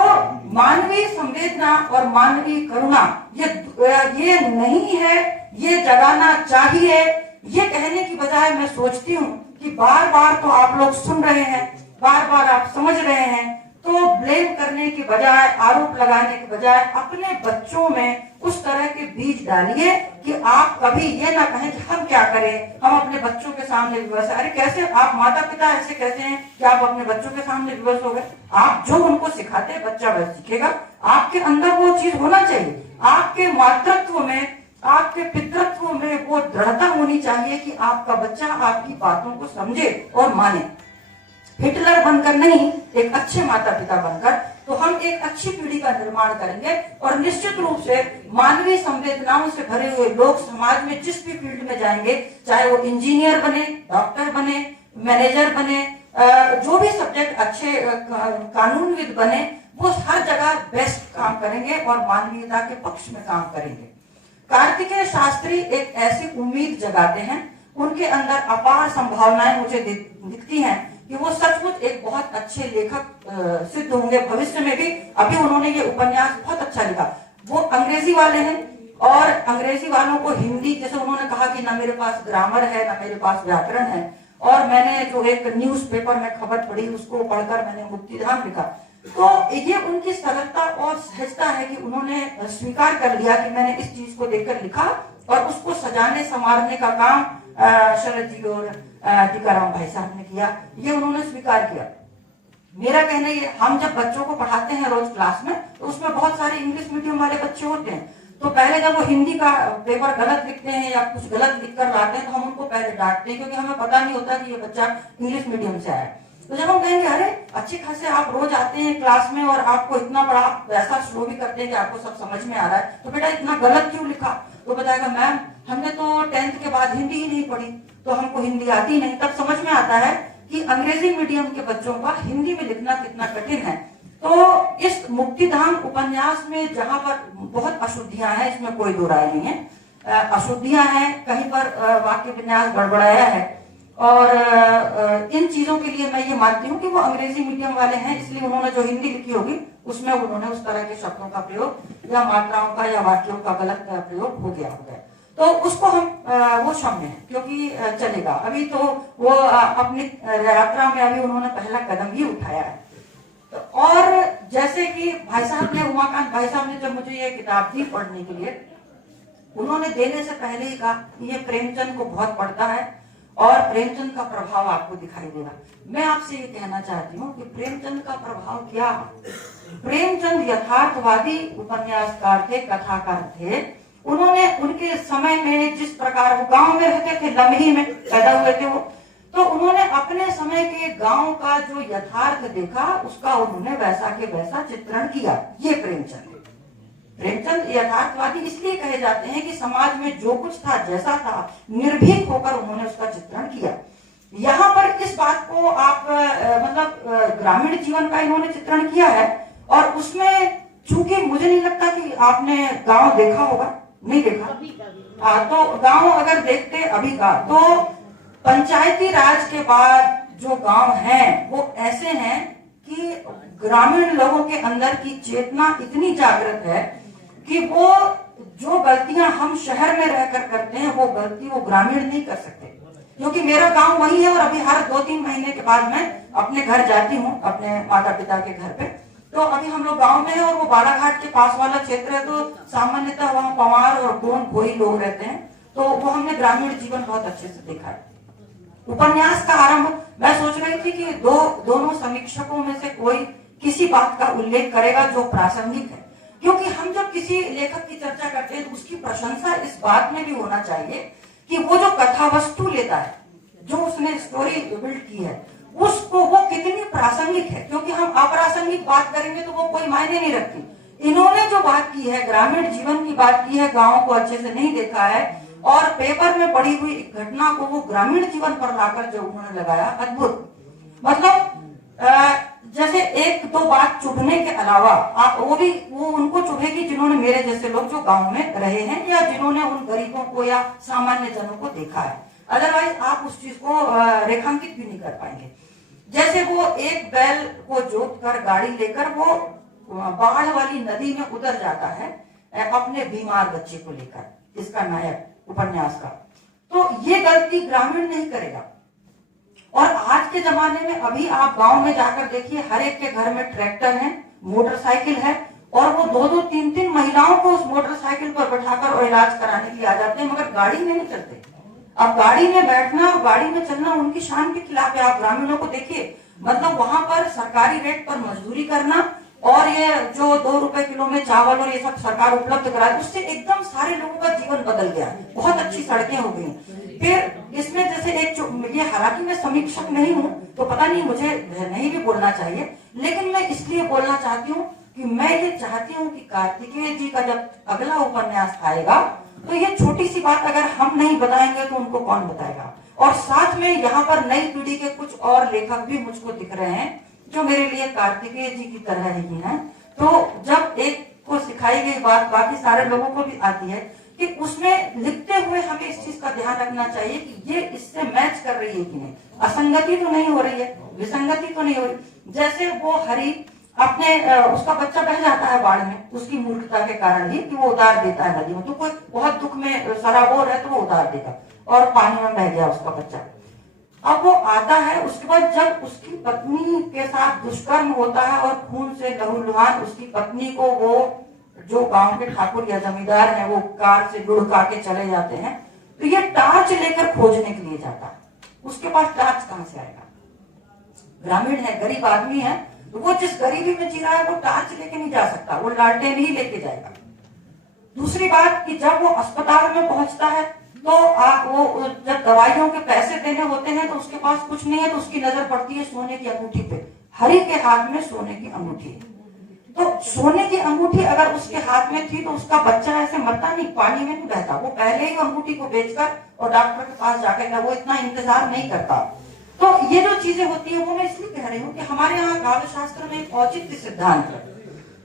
मानवीय संवेदना और मानवीय करुणा ये नहीं है, ये जगाना चाहिए। ये कहने की बजाय मैं सोचती हूँ कि बार बार तो आप लोग सुन रहे हैं, बार बार आप समझ रहे हैं, तो ब्लेम करने के बजाय, आरोप लगाने के बजाय अपने बच्चों में उस तरह के बीज डालिए कि आप कभी ये ना कहें कि हम क्या करें, हम अपने बच्चों के सामने विवश। अरे कैसे आप माता पिता ऐसे कहते हैं कि आप अपने बच्चों के सामने विवश हो गए? आप जो उनको सिखाते हैं बच्चा वह सीखेगा। आपके अंदर वो चीज होना चाहिए, आपके मातृत्व में, आपके पितृत्व में वो दृढ़ता होनी चाहिए कि आपका बच्चा आपकी बातों को समझे और माने। हिटलर बनकर नहीं, एक अच्छे माता पिता बनकर तो हम एक अच्छी पीढ़ी का निर्माण करेंगे। और निश्चित रूप से मानवीय संवेदनाओं से भरे हुए लोग समाज में जिस भी फील्ड में जाएंगे, चाहे वो इंजीनियर बने, डॉक्टर बने, मैनेजर बने, जो भी सब्जेक्ट अच्छे कानूनविद बने, वो हर जगह बेस्ट काम करेंगे और मानवीयता के पक्ष में काम करेंगे। कार्तिकेय शास्त्री एक ऐसी उम्मीद जगाते हैं, उनके अंदर अपार संभावनाएं मुझे दिखती हैं कि वो सचमुच एक बहुत अच्छे लेखक सिद्ध होंगे भविष्य में भी। अभी उन्होंने ये उपन्यास बहुत अच्छा लिखा। वो अंग्रेजी वाले हैं और अंग्रेजी वालों को हिंदी, जैसे उन्होंने कहा कि ना मेरे पास ग्रामर है, ना मेरे पास व्याकरण है, और मैंने जो एक न्यूज़पेपर में खबर पढ़ी उसको पढ़कर मैंने मुक्तिधाम लिखा। तो ये उनकी सरलता और सहजता है कि उन्होंने स्वीकार कर लिया कि मैंने इस चीज को देखकर लिखा, और उसको सजाने संवारने का काम शरद जी और टीकाराम भाई साहब ने किया। ये उन्होंने स्वीकार किया। मेरा कहना ये, हम जब बच्चों को पढ़ाते हैं रोज क्लास में, तो उसमें बहुत सारे इंग्लिश मीडियम वाले बच्चे होते हैं। तो पहले जब वो हिंदी का पेपर गलत लिखते हैं या कुछ गलत लिखकर लाते हैं, तो हम उनको पहले डांटते हैं, क्योंकि हमें पता नहीं होता कि ये बच्चा इंग्लिश मीडियम से आया है। तो जब हम कहेंगे अरे अच्छे खासे आप रोज आते हैं क्लास में और आपको इतना बड़ा, आप वैसा शो भी करते हैं कि आपको सब समझ में आ रहा है, तो बेटा इतना गलत क्यों लिखा? तो बताएगा मैम हमने तो 10th के बाद हिंदी ही नहीं पढ़ी, तो हमको हिंदी आती नहीं। तब समझ में आता है कि अंग्रेजी मीडियम के बच्चों का हिंदी में लिखना कितना कठिन है। तो इस मुक्तिधाम उपन्यास में जहां पर बहुत अशुद्धियां हैं, इसमें कोई दो राय नहीं है, अशुद्धियां हैं, कहीं पर वाक्य विन्यास गड़बड़ाया है, और इन चीजों के लिए मैं ये मानती हूँ कि वो अंग्रेजी मीडियम वाले हैं, इसलिए उन्होंने जो हिंदी लिखी होगी उसमें उन्होंने उस तरह के शब्दों का प्रयोग या मात्राओं का या वाक्यों का गलत प्रयोग हो गया होगा। तो उसको हम वो क्षम्य है, क्योंकि चलेगा। अभी तो वो अपनी यात्रा में अभी उन्होंने पहला कदम ही उठाया है। तो और जैसे कि भाई साहब ने, उमाकांत भाई साहब ने जब मुझे ये किताब दी पढ़ने के लिए, उन्होंने देने से पहले ही कहा कि ये प्रेमचंद को बहुत पढ़ता है और प्रेमचंद का प्रभाव आपको दिखाई देगा। मैं आपसे ये कहना चाहती हूँ कि प्रेमचंद का प्रभाव क्या है। प्रेमचंद यथार्थवादी उपन्यासकार थे, कथाकार थे। उन्होंने उनके समय में जिस प्रकार वो गांव में रहते थे, लम्ही में पैदा हुए थे वो, तो उन्होंने अपने समय के गांव का जो यथार्थ देखा उसका उन्होंने वैसा के वैसा चित्रण किया। ये प्रेमचंद। प्रेमचंद यथार्थवादी इसलिए कहे जाते हैं कि समाज में जो कुछ था, जैसा था, निर्भीक होकर उन्होंने उसका चित्रण किया। यहाँ पर इस बात को आप मतलब ग्रामीण जीवन का इन्होंने चित्रण किया है, और उसमें चूंकि मुझे नहीं लगता कि आपने गांव देखा होगा, नहीं देखा, तो गांव अगर देखते अभी का, तो पंचायती राज के बाद जो गांव हैं वो ऐसे हैं कि ग्रामीण लोगों के अंदर की चेतना इतनी जागृत है कि वो जो गलतियां हम शहर में रहकर करते हैं, वो गलती वो ग्रामीण नहीं कर सकते। क्योंकि मेरा गांव वही है, और अभी हर 2-3 महीने के बाद मैं अपने घर जाती हूँ, अपने माता पिता के घर पे। तो अभी हम लोग गांव में हैं और वो बालाघाट के पास वाला क्षेत्र है, तो सामान्यतः वहाँ पवार और गोंड भोई लोग रहते हैं, तो वो हमने ग्रामीण जीवन बहुत अच्छे से देखा है। उपन्यास का आरंभ मैं सोच रही थी कि दोनों समीक्षकों में से कोई किसी बात का उल्लेख करेगा जो प्रासंगिक है, क्योंकि हम जब किसी लेखक की चर्चा करते हैं तो उसकी प्रशंसा इस बात में भी होना चाहिए कि वो जो कथा वस्तु लेता है, जो उसने स्टोरी बिल्ड की है, उसको वो कितनी प्रासंगिक है। क्योंकि हम अप्रासंगिक बात करेंगे तो वो कोई मायने नहीं रखती। इन्होंने जो बात की है, ग्रामीण जीवन की बात की है, गाँव को अच्छे से नहीं देखा है, और पेपर में पड़ी हुई घटना को वो ग्रामीण जीवन पर लाकर जो उन्होंने लगाया, अद्भुत। मतलब जैसे 1-2 बात चुभने के अलावा वो उनको चुभेगी जिन्होंने, मेरे जैसे लोग जो गांव में रहे हैं या जिन्होंने उन गरीबों को या सामान्य जनों को देखा है। अदरवाइज आप उस चीज को रेखांकित भी नहीं कर पाएंगे। जैसे वो एक बैल को जोत कर गाड़ी लेकर वो बाढ़ वाली नदी में उतर जाता है अपने बीमार बच्चे को लेकर, इसका नायक उपन्यास का, तो ये गलती ग्रामीण नहीं करेगा। और आज के जमाने में अभी आप गांव में जाकर देखिए, हर एक के घर में ट्रैक्टर है, मोटरसाइकिल है, और वो 2-2, 3-3 महिलाओं को उस मोटरसाइकिल पर बैठाकर और इलाज कराने के लिए आ जाते हैं, मगर गाड़ी में नहीं चलते। अब गाड़ी में बैठना और गाड़ी में चलना उनकी शान के खिलाफ है। आप ग्रामीणों को देखिए, मतलब वहां पर सरकारी रेट पर मजदूरी करना और ये जो 2 रुपए किलो में चावल और ये सब सरकार उपलब्ध कराए, उससे एकदम सारे लोगों का जीवन बदल गया। बहुत अच्छी सड़कें हो गई। फिर इसमें जैसे ये हालांकि मैं समीक्षक नहीं हूँ तो पता नहीं, मुझे नहीं भी बोलना चाहिए, लेकिन मैं इसलिए बोलना चाहती हूँ कि मैं ये चाहती हूँ कि कार्तिकेय जी का जब अगला उपन्यास आएगा तो ये छोटी सी बात अगर हम नहीं बताएंगे तो उनको कौन बताएगा। और साथ में यहाँ पर नई पीढ़ी के कुछ और लेखक भी मुझको दिख रहे हैं जो मेरे लिए कार्तिकेय जी की तरह ही हैं। तो जब एक को सिखाई गई बात बाकी सारे लोगों को भी आती है कि उसमें लिखते हुए हमें इस चीज का ध्यान रखना चाहिए कि ये इससे मैच कर रही है कि नहीं, असंगति तो नहीं हो रही है, विसंगति तो नहीं हो रही। जैसे वो हरि अपने उसका बच्चा बह जाता है बाढ़ में, उसकी मूर्खता के कारण ही कि वो उतार देता है नदी में, तो कोई बहुत दुख में सराबोर है तो वो उतार देगा और पानी में बह गया उसका बच्चा। अब वो आता है, उसके बाद जब उसकी पत्नी के साथ दुष्कर्म होता है और खून से लहूलुहान उसकी पत्नी को वो जो गांव के ठाकुर या जमींदार है वो कार से लुढ़का के चले जाते हैं, तो ये टार्च लेकर खोजने के लिए जाता है। उसके पास टार्च कहां से आएगा? ग्रामीण है, गरीब आदमी है, तो वो जिस गरीबी में जी रहा है वो टार्च लेके नहीं जा सकता, वो लालटेन ही लेके जाएगा। दूसरी बात कि जब वो अस्पताल में पहुंचता है तो वो जब दवाइयों के पैसे देने होते हैं तो उसके पास कुछ नहीं है, तो उसकी नजर पड़ती है सोने की अंगूठी पे। हरि के हाथ में सोने की अंगूठी है, तो सोने की अंगूठी अगर उसके हाथ में थी तो उसका बच्चा ऐसे मरता नहीं, पानी में नहीं बहता। वो पहले ही अंगूठी को बेचकर और डॉक्टर के पास जाकर वो इतना इंतजार नहीं करता। तो ये जो चीजें होती है वो मैं इसलिए कह रही हूँ कि हमारे यहाँ काव्य शास्त्र में एक औचित्य सिद्धांत है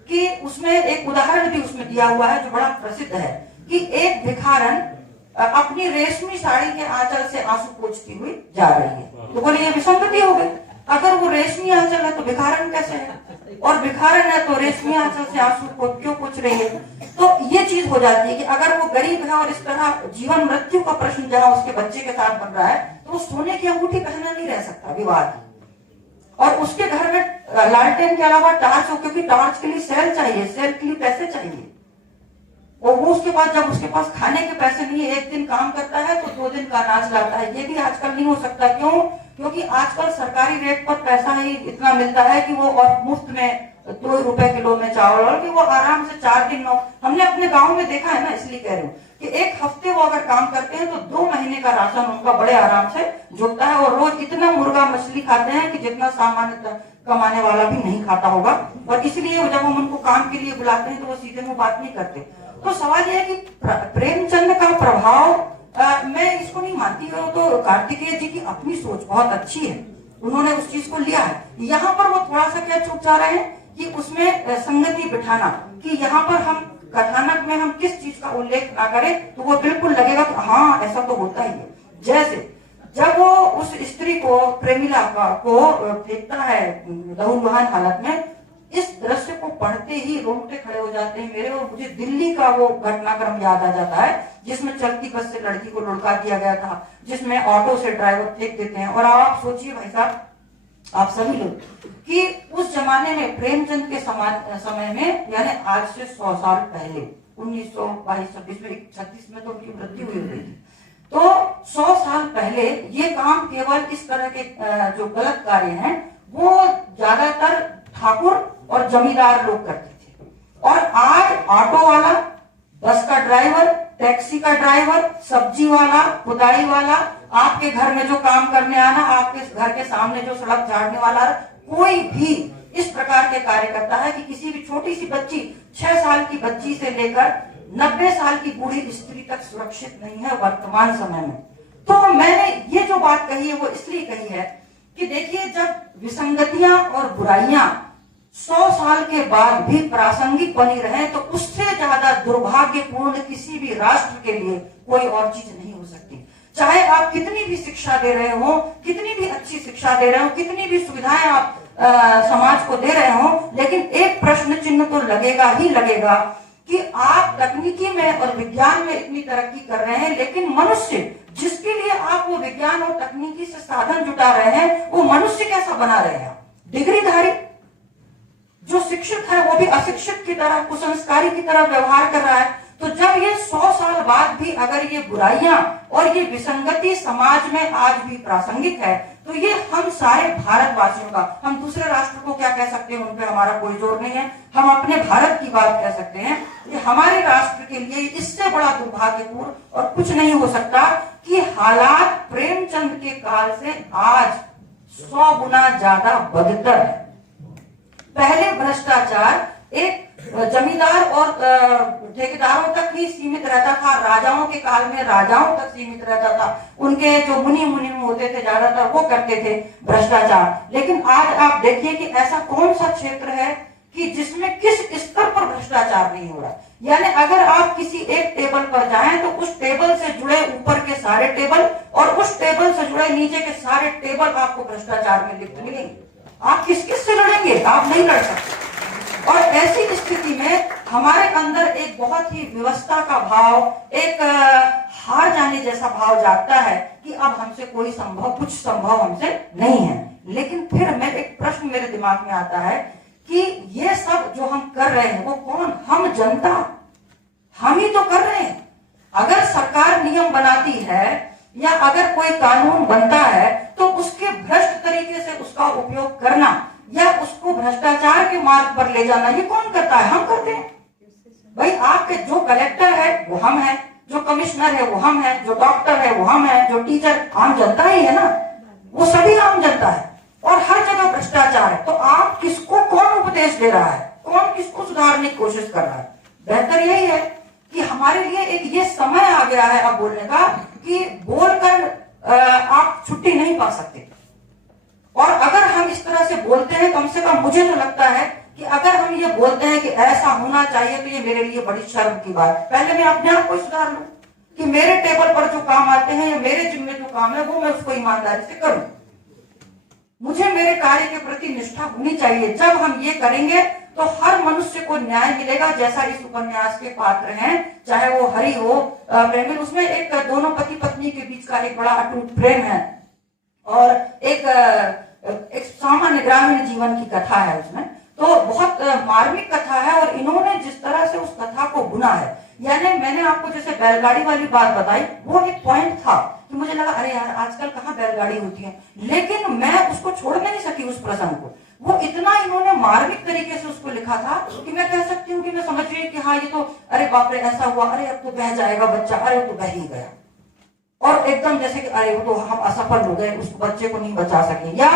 कि उसमें एक उदाहरण भी उसमें दिया हुआ है जो बड़ा प्रसिद्ध है कि एक भिखारन अपनी रेशमी साड़ी के आंचल से आंसू पोंछती हुई जा रही है। तो बोले ये विसंगति हो गई, अगर वो रेशमी आंचल है तो भिखारन कैसे है, और भिखारन है तो रेशमी आंचल से आंसू क्यों पोंछ रही है। तो ये चीज हो जाती है कि अगर वो गरीब है और इस तरह जीवन मृत्यु का प्रश्न जहाँ उसके बच्चे के साथ बन रहा है तो वो सोने की अंगूठी पहना नहीं रह सकता विवाह की, और उसके घर में लालटेन के अलावा टार्च हो, क्योंकि टार्च के लिए सेल चाहिए, सेल के लिए पैसे चाहिए, और वो उसके पास जब उसके पास खाने के पैसे नहीं है, एक दिन काम करता है तो 2 दिन का अनाज लाता है। ये भी आजकल नहीं हो सकता। क्यों? क्योंकि आजकल सरकारी रेट पर पैसा ही इतना मिलता है कि वो और मुफ्त में 2 रुपए किलो में चावल, और कि वो आराम से 4 दिन में, हमने अपने गांव में देखा है ना, इसलिए कह रही हूँ कि 1 हफ्ते वो अगर काम करते हैं तो 2 महीने का राशन उनका बड़े आराम से जुटता है, और रोज इतना मुर्गा मछली खाते हैं कि जितना सामान्य कमाने वाला भी नहीं खाता होगा। और इसलिए जब हम उनको काम के लिए बुलाते हैं तो वो सीधे मुंह बात नहीं करते। तो सवाल यह है कि प्रेमचंद का प्रभाव मैं इसको नहीं मानती हूँ, तो कार्तिकेय जी की अपनी सोच बहुत अच्छी है, उन्होंने उस चीज को लिया है। यहाँ पर वो थोड़ा सा क्या चूक जा रहे हैं कि उसमें संगति बिठाना, कि यहाँ पर हम कथानक में हम किस चीज का उल्लेख ना करें तो वो बिल्कुल लगेगा कि हाँ ऐसा तो होता ही है। जैसे जब वो उस स्त्री को प्रेमिला को फेंकता है लहूलुहान हालत में, इस दृश्य को पढ़ते ही रोंगटे खड़े हो जाते हैं मेरे, और मुझे दिल्ली का वो घटनाक्रम याद आ जाता है जिसमें चलती बस से लड़की को लुढ़का दिया गया था, जिसमें ऑटो से ड्राइवर फेंक देते हैं। और आप सोचिए भाई साहब, आप सभी लोग, कि उस जमाने में प्रेमचंद के समय में, यानी आज से 100 साल पहले 1922-26 में तो उनकी मृत्यु हुई थी, तो 100 साल पहले ये काम केवल इस तरह के जो गलत कार्य हैं वो ज्यादातर ठाकुर और जमींदार लोग करते थे। और आज ऑटो वाला, बस का ड्राइवर, टैक्सी का ड्राइवर, सब्जी वाला, खुदाई वाला, आपके घर में जो काम करने आना, आपके घर के सामने जो सड़क झाड़ने वाला, कोई भी इस प्रकार के कार्य करता है कि किसी भी छोटी सी बच्ची, 6 साल की बच्ची से लेकर 90 साल की बूढ़ी स्त्री तक सुरक्षित नहीं है वर्तमान समय में। तो मैंने ये जो बात कही है वो इसलिए कही है कि देखिए, जब विसंगतियां और बुराइयां 100 साल के बाद भी प्रासंगिक बनी रहे तो उससे ज्यादा दुर्भाग्यपूर्ण किसी भी राष्ट्र के लिए कोई और चीज नहीं हो सकती। चाहे आप कितनी भी शिक्षा दे रहे हो, कितनी भी अच्छी शिक्षा दे रहे हो, कितनी भी सुविधाएं आप समाज को दे रहे हो, लेकिन एक प्रश्न चिन्ह तो लगेगा ही लगेगा कि आप तकनीकी में और विज्ञान में इतनी तरक्की कर रहे हैं, लेकिन मनुष्य जिसके लिए आप वो विज्ञान और तकनीकी से साधन जुटा रहे हैं, वो मनुष्य कैसा बना रहे हैं? डिग्रीधारी जो शिक्षित है वो भी अशिक्षित की तरह, कुसंस्कारी की तरह व्यवहार कर रहा है। तो जब ये 100 साल बाद भी अगर ये बुराइयां और ये विसंगति समाज में आज भी प्रासंगिक है, तो ये हम सारे भारतवासियों का, हम दूसरे राष्ट्र को क्या कह सकते हैं, उन पे हमारा कोई जोर नहीं है, हम अपने भारत की बात कह सकते हैं। ये हमारे राष्ट्र के लिए इससे बड़ा दुर्भाग्यपूर्ण और कुछ नहीं हो सकता कि हालात प्रेमचंद के काल से आज 100 गुना ज्यादा बदतर है। पहले भ्रष्टाचार एक जमींदार और ठेकेदारों तक ही सीमित रहता था, राजाओं के काल में राजाओं तक सीमित रहता था, उनके जो मुनि होते थे ज्यादातर वो करते थे भ्रष्टाचार। लेकिन आज आप देखिए कि ऐसा कौन सा क्षेत्र है कि जिसमें किस स्तर पर भ्रष्टाचार नहीं हो रहा। यानी अगर आप किसी एक टेबल पर जाएं तो उस टेबल से जुड़े ऊपर के सारे टेबल और उस टेबल से जुड़े नीचे के सारे टेबल आपको भ्रष्टाचार में लिप्त मिलेंगे। आप किस किस से लड़ेंगे? आप नहीं लड़ सकते। और ऐसी स्थिति में हमारे अंदर एक बहुत ही व्यवस्था का भाव, एक हार जाने जैसा भाव जागता है कि अब हमसे कोई कुछ संभव हमसे नहीं है। लेकिन फिर मैं एक प्रश्न मेरे दिमाग में आता है कि ये सब जो हम कर रहे हैं वो कौन? हम जनता, हम ही तो कर रहे हैं। अगर सरकार नियम बनाती है या अगर कोई कानून बनता है तो उसके भ्रष्ट तरीके से उसका उपयोग करना या उसको भ्रष्टाचार के मार्ग पर ले जाना, ये कौन करता है? हम करते हैं। भाई आपके जो कलेक्टर है वो हम हैं, जो कमिश्नर है वो हम हैं, जो डॉक्टर है वो हम हैं, जो टीचर, आम जनता ही है ना, वो सभी आम जनता है और हर जगह भ्रष्टाचार है। तो आप किसको कौन उपदेश दे रहा है? कौन किसको सुधारने की कोशिश कर रहा है? बेहतर यही है कि हमारे लिए एक ये समय आ गया है अब बोलने का कि बोलकर आप छुट्टी नहीं पा सकते। और अगर हम इस तरह से बोलते हैं, कम से कम मुझे तो लगता है कि अगर हम ये बोलते हैं कि ऐसा होना चाहिए, तो ये मेरे लिए बड़ी शर्म की बात है। पहले मैं अपने आप को सुधार लूं कि मेरे टेबल पर जो काम आते हैं या मेरे जिम्मे जो काम है वो मैं उसको ईमानदारी से करूं। मुझे मेरे कार्य के प्रति निष्ठा होनी चाहिए। जब हम ये करेंगे तो हर मनुष्य को न्याय मिलेगा, जैसा इस उपन्यास के पात्र हैं, चाहे वो हरि हो, प्रेमिल, उसमें एक दोनों पति पत्नी के बीच का एक बड़ा अटूट प्रेम है और एक सामान्य ग्रामीण जीवन की कथा है उसमें। तो बहुत मार्मिक कथा है और इन्होंने जिस तरह से उस कथा को बुना है, यानी मैंने आपको जैसे बैलगाड़ी वाली बात बताई, वो एक पॉइंट था कि मुझे लगा अरे यार आजकल कहाँ बैलगाड़ी होती है, लेकिन मैं उसको छोड़ नहीं सकी उस प्रसंग को। वो इतना इन्होंने मार्मिक तरीके से उसको लिखा था कि मैं कह सकती हूँ कि मैं समझ रही कि हाँ ये तो अरे बाप रे ऐसा हुआ, अरे अब तो बह जाएगा बच्चा, अरे तो बह ही गया, और एकदम जैसे कि अरे वो तो हम असफल हो गए, उस बच्चे को नहीं बचा सके। या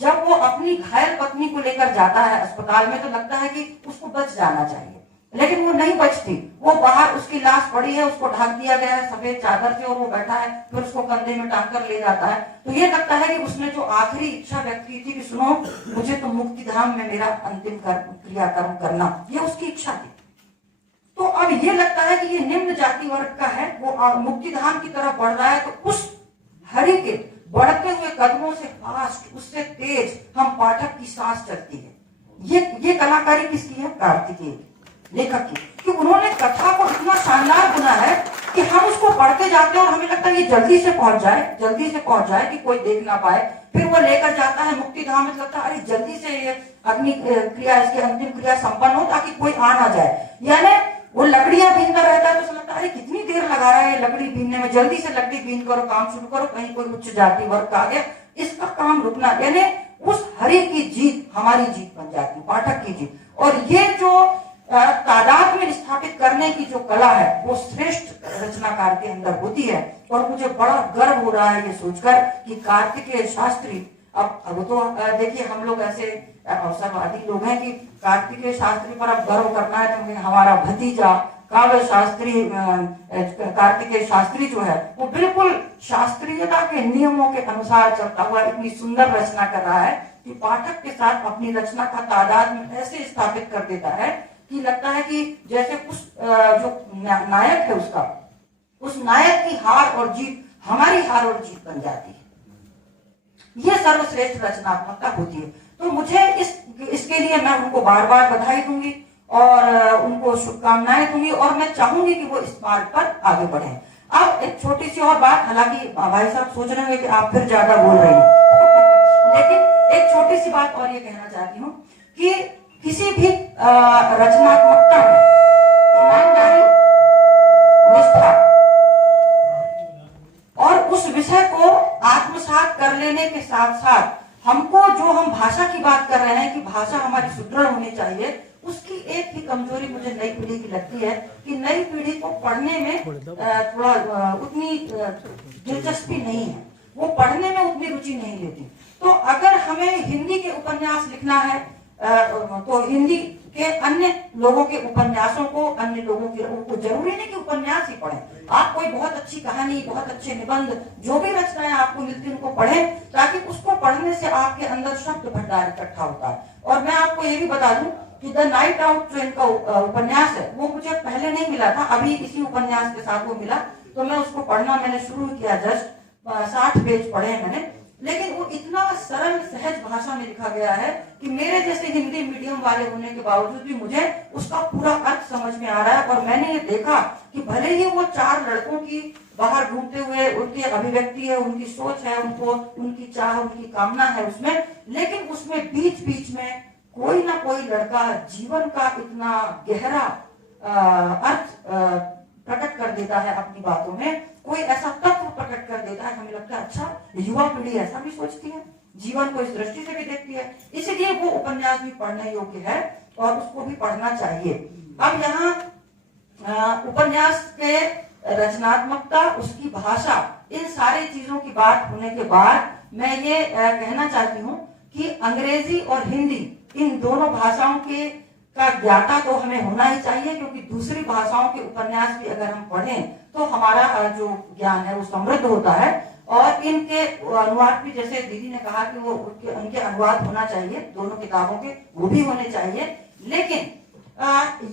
जब वो अपनी घायल पत्नी को लेकर जाता है अस्पताल में तो लगता है कि उसको बच जाना चाहिए, लेकिन वो नहीं बचती। वो बाहर उसकी लाश पड़ी है, उसको ढक दिया गया है सफेद चादर से और वो बैठा है, फिर उसको कंधे में टांग कर ले जाता है। तो ये लगता है कि उसने जो आखिरी इच्छा व्यक्त की थी कि सुनो मुझे तो मुक्ति धाम में मेरा अंतिम क्रियाकर्म करना, ये उसकी इच्छा थी। तो अब ये लगता है कि ये निम्न जाति वर्ग का है, वो मुक्ति धाम की तरफ बढ़ रहा है, तो उस हरि के बढ़ते हुए कदमों से फास्ट, उससे तेज हम पाठक की सांस चलती है। ये कलाकारी किसकी है? कार्तिकेय लेखक की, कि उन्होंने कथा को इतना शानदार बुना है कि हम उसको पढ़ते जाते हैं और हमें लगता है ये जल्दी से पहुंच जाए कि कोई देख ना पाए। फिर वो लेकर जाता है मुक्ति धाम में, लगता है अरे जल्दी से ये अग्नि क्रिया, इसकी अंतिम क्रिया संपन्न हो ताकि कोई आ ना जाए। यानी वो लकड़ियां बीनता रहता है तो लगता है अरे कितनी देर लगा रहा है लकड़ी बीनने में, जल्दी से लकड़ी बीन करो, काम शुरू करो, कहीं कोई उच्च जाति वर्ग का आ गया, इसका काम रुकना। यानी उस हरि की जीत हमारी जीत बन जाती, पाठक की जीत। और ये जो तादाद में स्थापित करने की जो कला है वो श्रेष्ठ रचनाकार के अंदर होती है। और मुझे बड़ा गर्व हो रहा है ये सोचकर कि कार्तिकेय शास्त्री, अब तो देखिए हम लोग ऐसे अवसरवादी लोग हैं कि कार्तिकेय शास्त्री पर अब गर्व करना है तो हमारा भतीजा काव्य शास्त्री कार्तिकेय शास्त्री जो है वो बिल्कुल शास्त्रीयता के नियमों के अनुसार चलता हुआ इतनी सुंदर रचना कर रहा है कि पाठक के साथ अपनी रचना का तादाद में ऐसे स्थापित कर देता है कि लगता है कि जैसे उस जो नायक है उसका, उस नायक की हार और जीत हमारी हार और जीत बन जाती है। ये सर्वश्रेष्ठ रचनात्मकता होती है। तो मुझे इसके लिए मैं उनको बार बार बधाई दूंगी और उनको शुभकामनाएं दूंगी और मैं चाहूंगी कि वो इस मार्ग पर आगे बढ़े। अब एक छोटी सी और बात, हालांकि भाई साहब सोच रहे होंगे कि आप फिर ज्यादा बोल रही हैं, लेकिन एक छोटी सी बात और ये कहना चाहती हूँ कि किसी भी रचनात्मकता में ईमानदारी, निष्ठा और उस विषय को आत्मसात कर लेने के साथ साथ हमको जो हम भाषा की बात कर रहे हैं कि भाषा हमारी सुदृढ़ होनी चाहिए, उसकी एक ही कमजोरी मुझे नई पीढ़ी की लगती है कि नई पीढ़ी को पढ़ने में थोड़ा उतनी दिलचस्पी नहीं है, वो पढ़ने में उतनी रुचि नहीं लेती। तो अगर हमें हिंदी के उपन्यास लिखना है तो हिंदी के अन्य लोगों के उपन्यासों को, अन्य लोगों के जरूरी नहीं कि उपन्यास ही पढ़ें, आप कोई बहुत अच्छी कहानी, बहुत अच्छे निबंध, जो भी रचनाएं आपको मिलती है उनको पढ़ें, ताकि उसको पढ़ने से आपके अंदर शब्द भंडार इकट्ठा होता है। और मैं आपको ये भी बता दूं कि द नाइट आउट ट्रेन का उपन्यास है, वो मुझे पहले नहीं मिला था, अभी इसी उपन्यास के साथ वो मिला, तो मैं उसको पढ़ना मैंने शुरू किया। जस्ट 60 पेज पढ़े हैं मैंने, लेकिन वो इतना सरल सहज भाषा में लिखा गया है कि मेरे जैसे हिंदी मीडियम वाले होने के बावजूद भी मुझे उसका पूरा अर्थ समझ में आ रहा है। और मैंने ये देखा कि भले ही वो 4 लड़कों की बाहर घूमते हुए उनकी अभिव्यक्ति है, उनकी सोच है, उनको उनकी चाह, उनकी कामना है उसमें, लेकिन उसमें बीच बीच में कोई ना कोई लड़का जीवन का इतना गहरा अर्थ प्रकट कर देता है अपनी बातों में, कोई ऐसा तत्व प्रकट कर देता है, हमें लगता है अच्छा युवा पीढ़ी ऐसा भी सोचती है, जीवन को इस दृष्टि से भी देखती है, इसलिए वो उपन्यास भी पढ़ने योग्य है और उसको भी पढ़ना चाहिए। अब यहाँ उपन्यास के रचनात्मकता, उसकी भाषा, इन सारी चीजों की बात होने के बाद मैं ये कहना चाहती हूँ कि अंग्रेजी और हिंदी इन दोनों भाषाओं के का ज्ञाता तो हमें होना ही चाहिए, क्योंकि दूसरी भाषाओं के उपन्यास भी अगर हम पढ़ें तो हमारा जो ज्ञान है वो समृद्ध होता है। और इनके अनुवाद भी, जैसे दीदी ने कहा कि वो उनके अनुवाद होना चाहिए, दोनों किताबों के वो भी होने चाहिए। लेकिन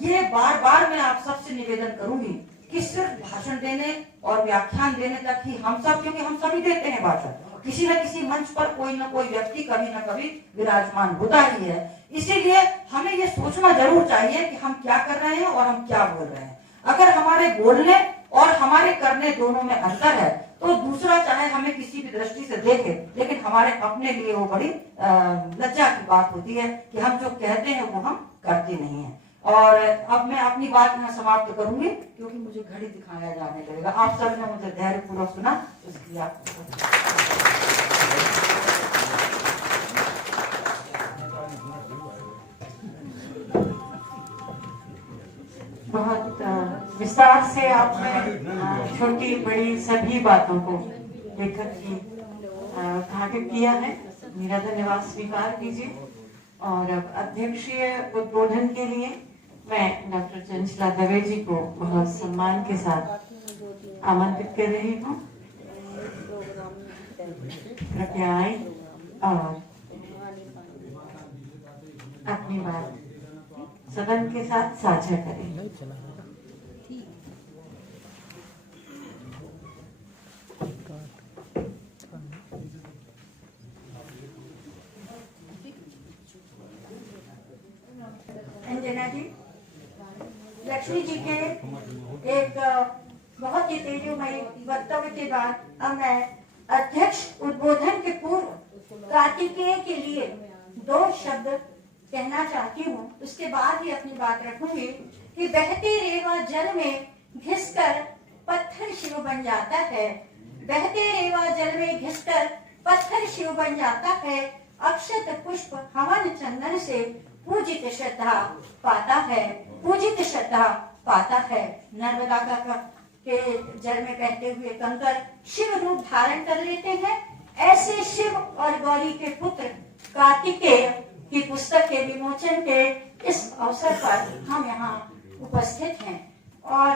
ये बार बार मैं आप सबसे निवेदन करूंगी कि सिर्फ भाषण देने और व्याख्यान देने तक ही हम सब, क्योंकि हम सभी देते हैं भाषण, किसी न किसी मंच पर कोई ना कोई व्यक्ति कभी न कभी विराजमान होता ही है, इसीलिए हमें ये सोचना जरूर चाहिए कि हम क्या कर रहे हैं और हम क्या बोल रहे हैं। अगर हमारे बोलने और हमारे करने दोनों में अंतर है तो दूसरा चाहे हमें किसी भी दृष्टि से देखे, लेकिन हमारे अपने लिए वो बड़ी लज्जा की बात होती है कि हम जो कहते हैं वो हम करते नहीं है। और अब मैं अपनी बात यहाँ समाप्त करूंगी, क्योंकि मुझे घड़ी दिखाया जाने लगेगा। आप सब ने मुझे धैर्यपूर्वक सुना, इसके लिए आपको बहुत विस्तार से आपने छोटी बड़ी सभी बातों को लेखक की उद्घाटित किया है। मेरा धन्यवाद स्वीकार कीजिए। और अब अध्यक्षीय उद्बोधन के लिए मैं डॉक्टर चंचला दवे जी को बहुत सम्मान के साथ आमंत्रित कर रही हूँ। कृपया आए और अपनी बात सदन के साथ साझा करें। अंजना जी, लक्ष्मी जी के एक बहुत ही तेजोमय वक्तव्य के बाद अब मैं अध्यक्ष उद्बोधन के पूर्व कार्तिकेय के लिए 2 शब्द कहना चाहती हूँ। उसके बाद ही अपनी बात रखूंगी कि बहते रेवा जल में घिसकर पत्थर शिव बन जाता है, बहते रेवा जल में घिसकर पत्थर शिव बन जाता है, अक्षत पुष्प हवन चंदन से पूजित श्रद्धा पाता है, पूजित श्रद्धा पाता है। नर्मदा के जल में बहते हुए कंकर शिव रूप धारण कर लेते हैं। ऐसे शिव और गौरी के पुत्र कार्तिकेय की पुस्तक के विमोचन के इस अवसर पर हम यहाँ उपस्थित हैं और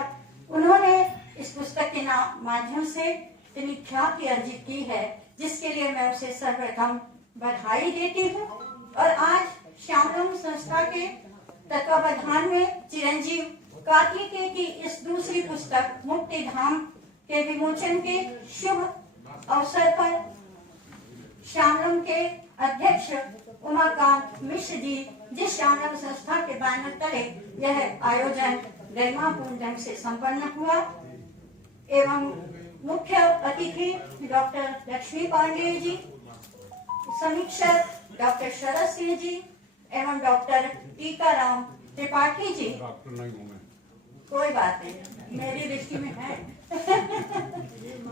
उन्होंने इस पुस्तक के माध्यम से इतनी ख्याति अर्जित की है, जिसके लिए मैं उसे सर्वप्रथम बधाई देती हूँ। और आज श्यामलम संस्था के तत्वावधान में चिरंजीव कार्तिकेय की इस दूसरी पुस्तक मुक्ति धाम के विमोचन के शुभ अवसर पर श्यामलम के अध्यक्ष उमाकांत मिश्र जी, जिस श्यामलम संस्था के बैनर तले यह आयोजन गरिमापूर्ण ढंग से संपन्न हुआ, एवं मुख्य अतिथि डॉक्टर लक्ष्मी पांडेय जी, समीक्षक डॉक्टर शरद सिंह जी एवं डॉक्टर टीकाराम त्रिपाठी जी। कोई बात नहीं, मेरी दृष्टि में है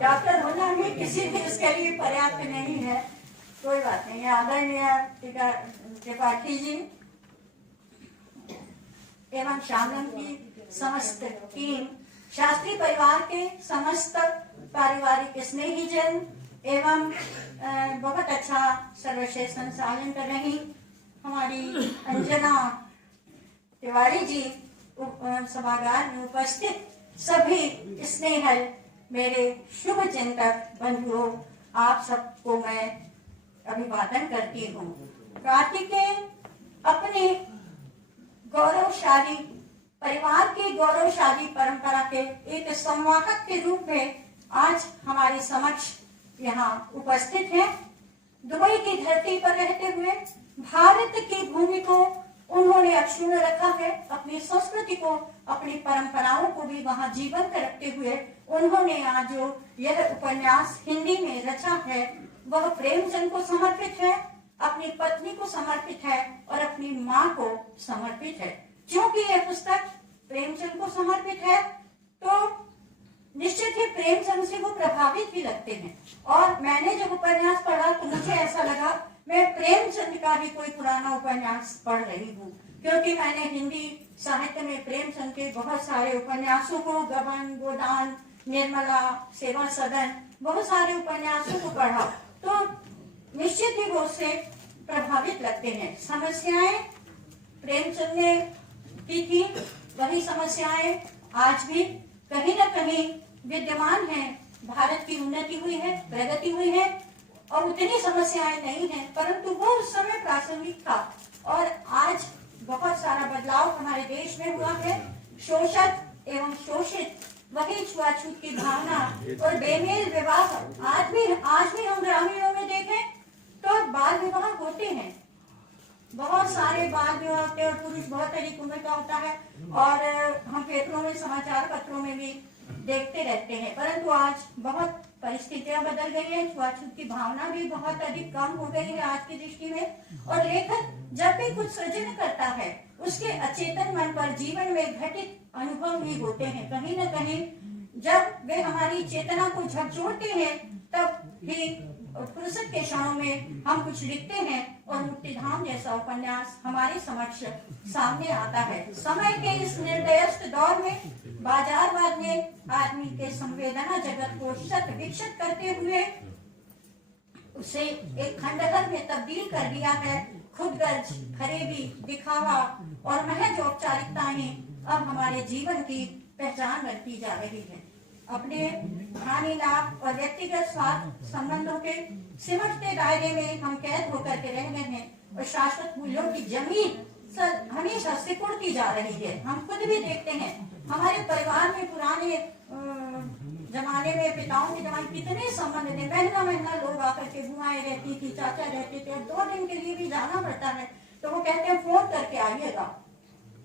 डॉक्टर होना भी किसी भी उसके लिए पर्याप्त नहीं है, कोई बात नहीं। आदरणीय त्रिपाठी जी एवं श्यामलम की समस्त टीम, शास्त्री परिवार के समस्त पारिवारिक स्नेहीजन एवं बहुत अच्छा सर्वश्रेष्ठ संचालन कर रही हमारी अंजना तिवारी जी, सभागार में उपस्थित सभी स्नेहल मेरे शुभ चिंतक बंधुओं, आप सबको मैं अभिवादन करती हूँ। कार्तिकेय अपने गौरवशाली परिवार की गौरवशाली परंपरा के एक संवाहक के रूप में आज हमारे समक्ष यहाँ उपस्थित हैं। दुबई की धरती पर रहते हुए भारत की भूमि को उन्होंने अक्षुण्ण रखा है, अपनी संस्कृति को, अपनी परंपराओं को भी वहाँ जीवंत रखते हुए उन्होंने आज जो यह उपन्यास हिंदी में रचा है वह प्रेमचंद को समर्पित है, अपनी पत्नी को समर्पित है और अपनी माँ को समर्पित है। क्योंकि यह पुस्तक प्रेमचंद को समर्पित है तो निश्चित ही प्रेमचंद से वो प्रभावित भी लगते हैं। और मैंने जब उपन्यास पढ़ा तो मुझे ऐसा लगा मैं प्रेमचंद का भी कोई पुराना उपन्यास पढ़ रही हूँ, क्योंकि मैंने हिंदी साहित्य में प्रेमचंद के बहुत सारे उपन्यासों को, गबन, गोदान, निर्मला, सेवा सदन, बहुत सारे उपन्यासों को पढ़ा तो निश्चित ही वो उससे प्रभावित लगते हैं। समस्याएं प्रेमचंद ने की थी, वही समस्याएं आज भी कहीं न कहीं विद्यमान हैं। भारत की उन्नति हुई है, प्रगति हुई है और उतनी समस्याएं नहीं हैं, परंतु वो उस समय प्रासंगिक था और आज बहुत सारा बदलाव हमारे देश में हुआ है। शोषक एवं शोषित, वही छुआछूत की भावना और बेमेल विवाह आज भी हम ग्रामीणों में देखें तो बाल विवाह होते हैं, बहुत सारे बाल विवाह होते हैं और पुरुष बहुत अधिक उम्र का होता है और हम पेपरों में, समाचार पत्रों में भी देखते रहते हैं। परंतु आज बहुत परिस्थितियां बदल गई है, छुआछूत की भावना भी बहुत अधिक कम हो गई है आज की दृष्टि में। और लेखक जब भी कुछ सृजन करता है उसके अचेतन मन पर जीवन में घटित अनुभव भी होते हैं। कहीं न कहीं जब वे हमारी चेतना को झकझोरते हैं तब ही फुर्सत के क्षणों में हम कुछ लिखते हैं और मुक्तिधाम जैसा उपन्यास हमारे समक्ष सामने आता है। समय के इस निर्दयस्थ दौर में बाजारवाद ने आदमी के संवेदना जगत को शत विकसित करते हुए उसे एक खंडहर में तब्दील कर दिया है। खुदगर्ज, फरेबी, दिखावा और महज औपचारिकताएं अब हमारे जीवन की पहचान बनती जा रही है। अपने हानि लाभ और व्यक्तिगत स्वार्थ संबंधों के सिमटते दायरे में हम कैद होकर के रह गए हैं और शाश्वत मूल्यों की जमीन हमेशा सिकुड़ती जा रही है। हम खुद भी देखते हैं हमारे परिवार में पुराने जमाने में, पिताओं के जमाने कितने संबंध थे, महीना लोग आकर के बुआएं रहती थी, चाचा रहते थे। अब 2 दिन के लिए भी जाना पड़ता है तो वो कहते हैं फोन करके आइएगा,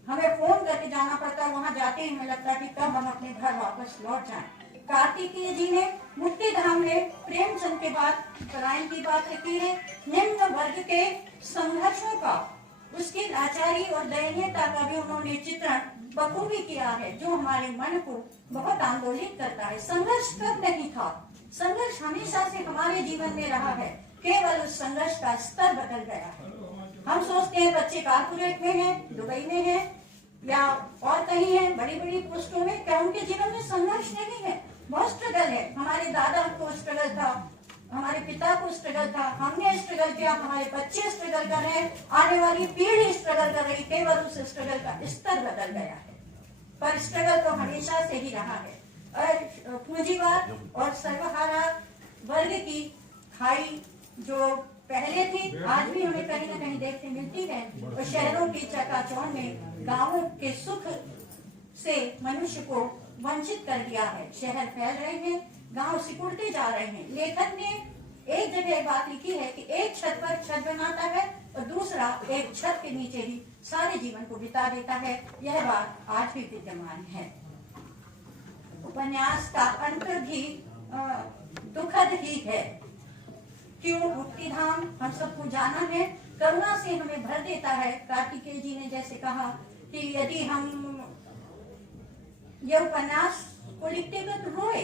हमें फोन करके जाना पड़ता है। वहां जाते ही हमें लगता है कि कब हम अपने घर वापस लौट जाएं। कार्तिकेय जी ने मुक्तिधाम में प्रेमचंद के बाद पलायन की बात रखी है। निम्न वर्ग के संघर्षों का, उसकी लाचारी और दयनीयता का भी उन्होंने चित्रण बखूबी किया है, जो हमारे मन को बहुत आंदोलित करता है। संघर्ष कब नहीं था, संघर्ष हमेशा से हमारे जीवन में रहा है, केवल उस संघर्ष का स्तर बदल गया है। हम सोचते हैं बच्चे कारपोरेट में हैं, दुबई में हैं या और कहीं हैं, बड़ी बड़ी पोस्टों में, क्या उनके जीवन में संघर्ष नहीं है? बहुत स्ट्रगल है। हमारे दादा को स्ट्रगल था, हमारे पिता को स्ट्रगल था, हमने स्ट्रगल किया, हमारे बच्चे स्ट्रगल कर रहे हैं, आने वाली पीढ़ी स्ट्रगल कर रही, केवल उस स्ट्रगल का स्तर बदल गया है, पर स्ट्रगल तो हमेशा से ही रहा है। और पूंजीवाद और सर्वहारा वर्ग की खाई जो पहले थी, आज भी हमें कहीं न कहीं देखने मिलती है। और शहरों की चकाचौंध में गांवों के सुख से मनुष्य को वंचित कर दिया है। शहर फैल रहे हैं, गांव सिकुड़ते जा रहे हैं। लेखक ने एक जगह बात लिखी है कि एक छत पर छत बनाता है और दूसरा एक छत के नीचे ही सारे जीवन को बिता देता है। यह बात आज भी विद्यमान है। उपन्यास का अंत भी दुखद ही है। क्यों? मुक्तिधाम हम सबको जाना है, करुणा से हमें भर देता है। कार्तिकेय जी ने जैसे कहा कि यदि हम यह उपन्यास को लिखते हुए तो रोए,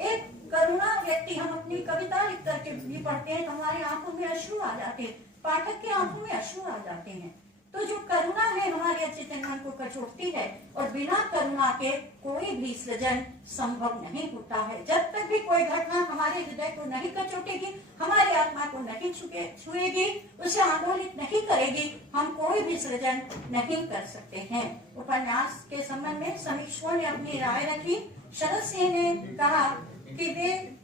एक करुणा व्यक्ति हम अपनी कविता लिख करके भी पढ़ते हैं तो हमारे आंखों में अश्रु आ जाते हैं, पाठक के आंखों में अश्रु आ जाते हैं। तो जो करुणा है हमारे अचेतन मन को कचोटती है और बिना करुणा के कोई भी सृजन संभव नहीं होता है। जब तक भी कोई घटना हमारे हृदय को नहीं कचोटेगी, हमारी आत्मा को नहीं छुएगी, उसे आंदोलित नहीं करेगी, हम कोई भी सृजन नहीं कर सकते हैं। उपन्यास के संबंध में समीक्षकों ने अपनी राय रखी। शरद सिंह ने कहा कि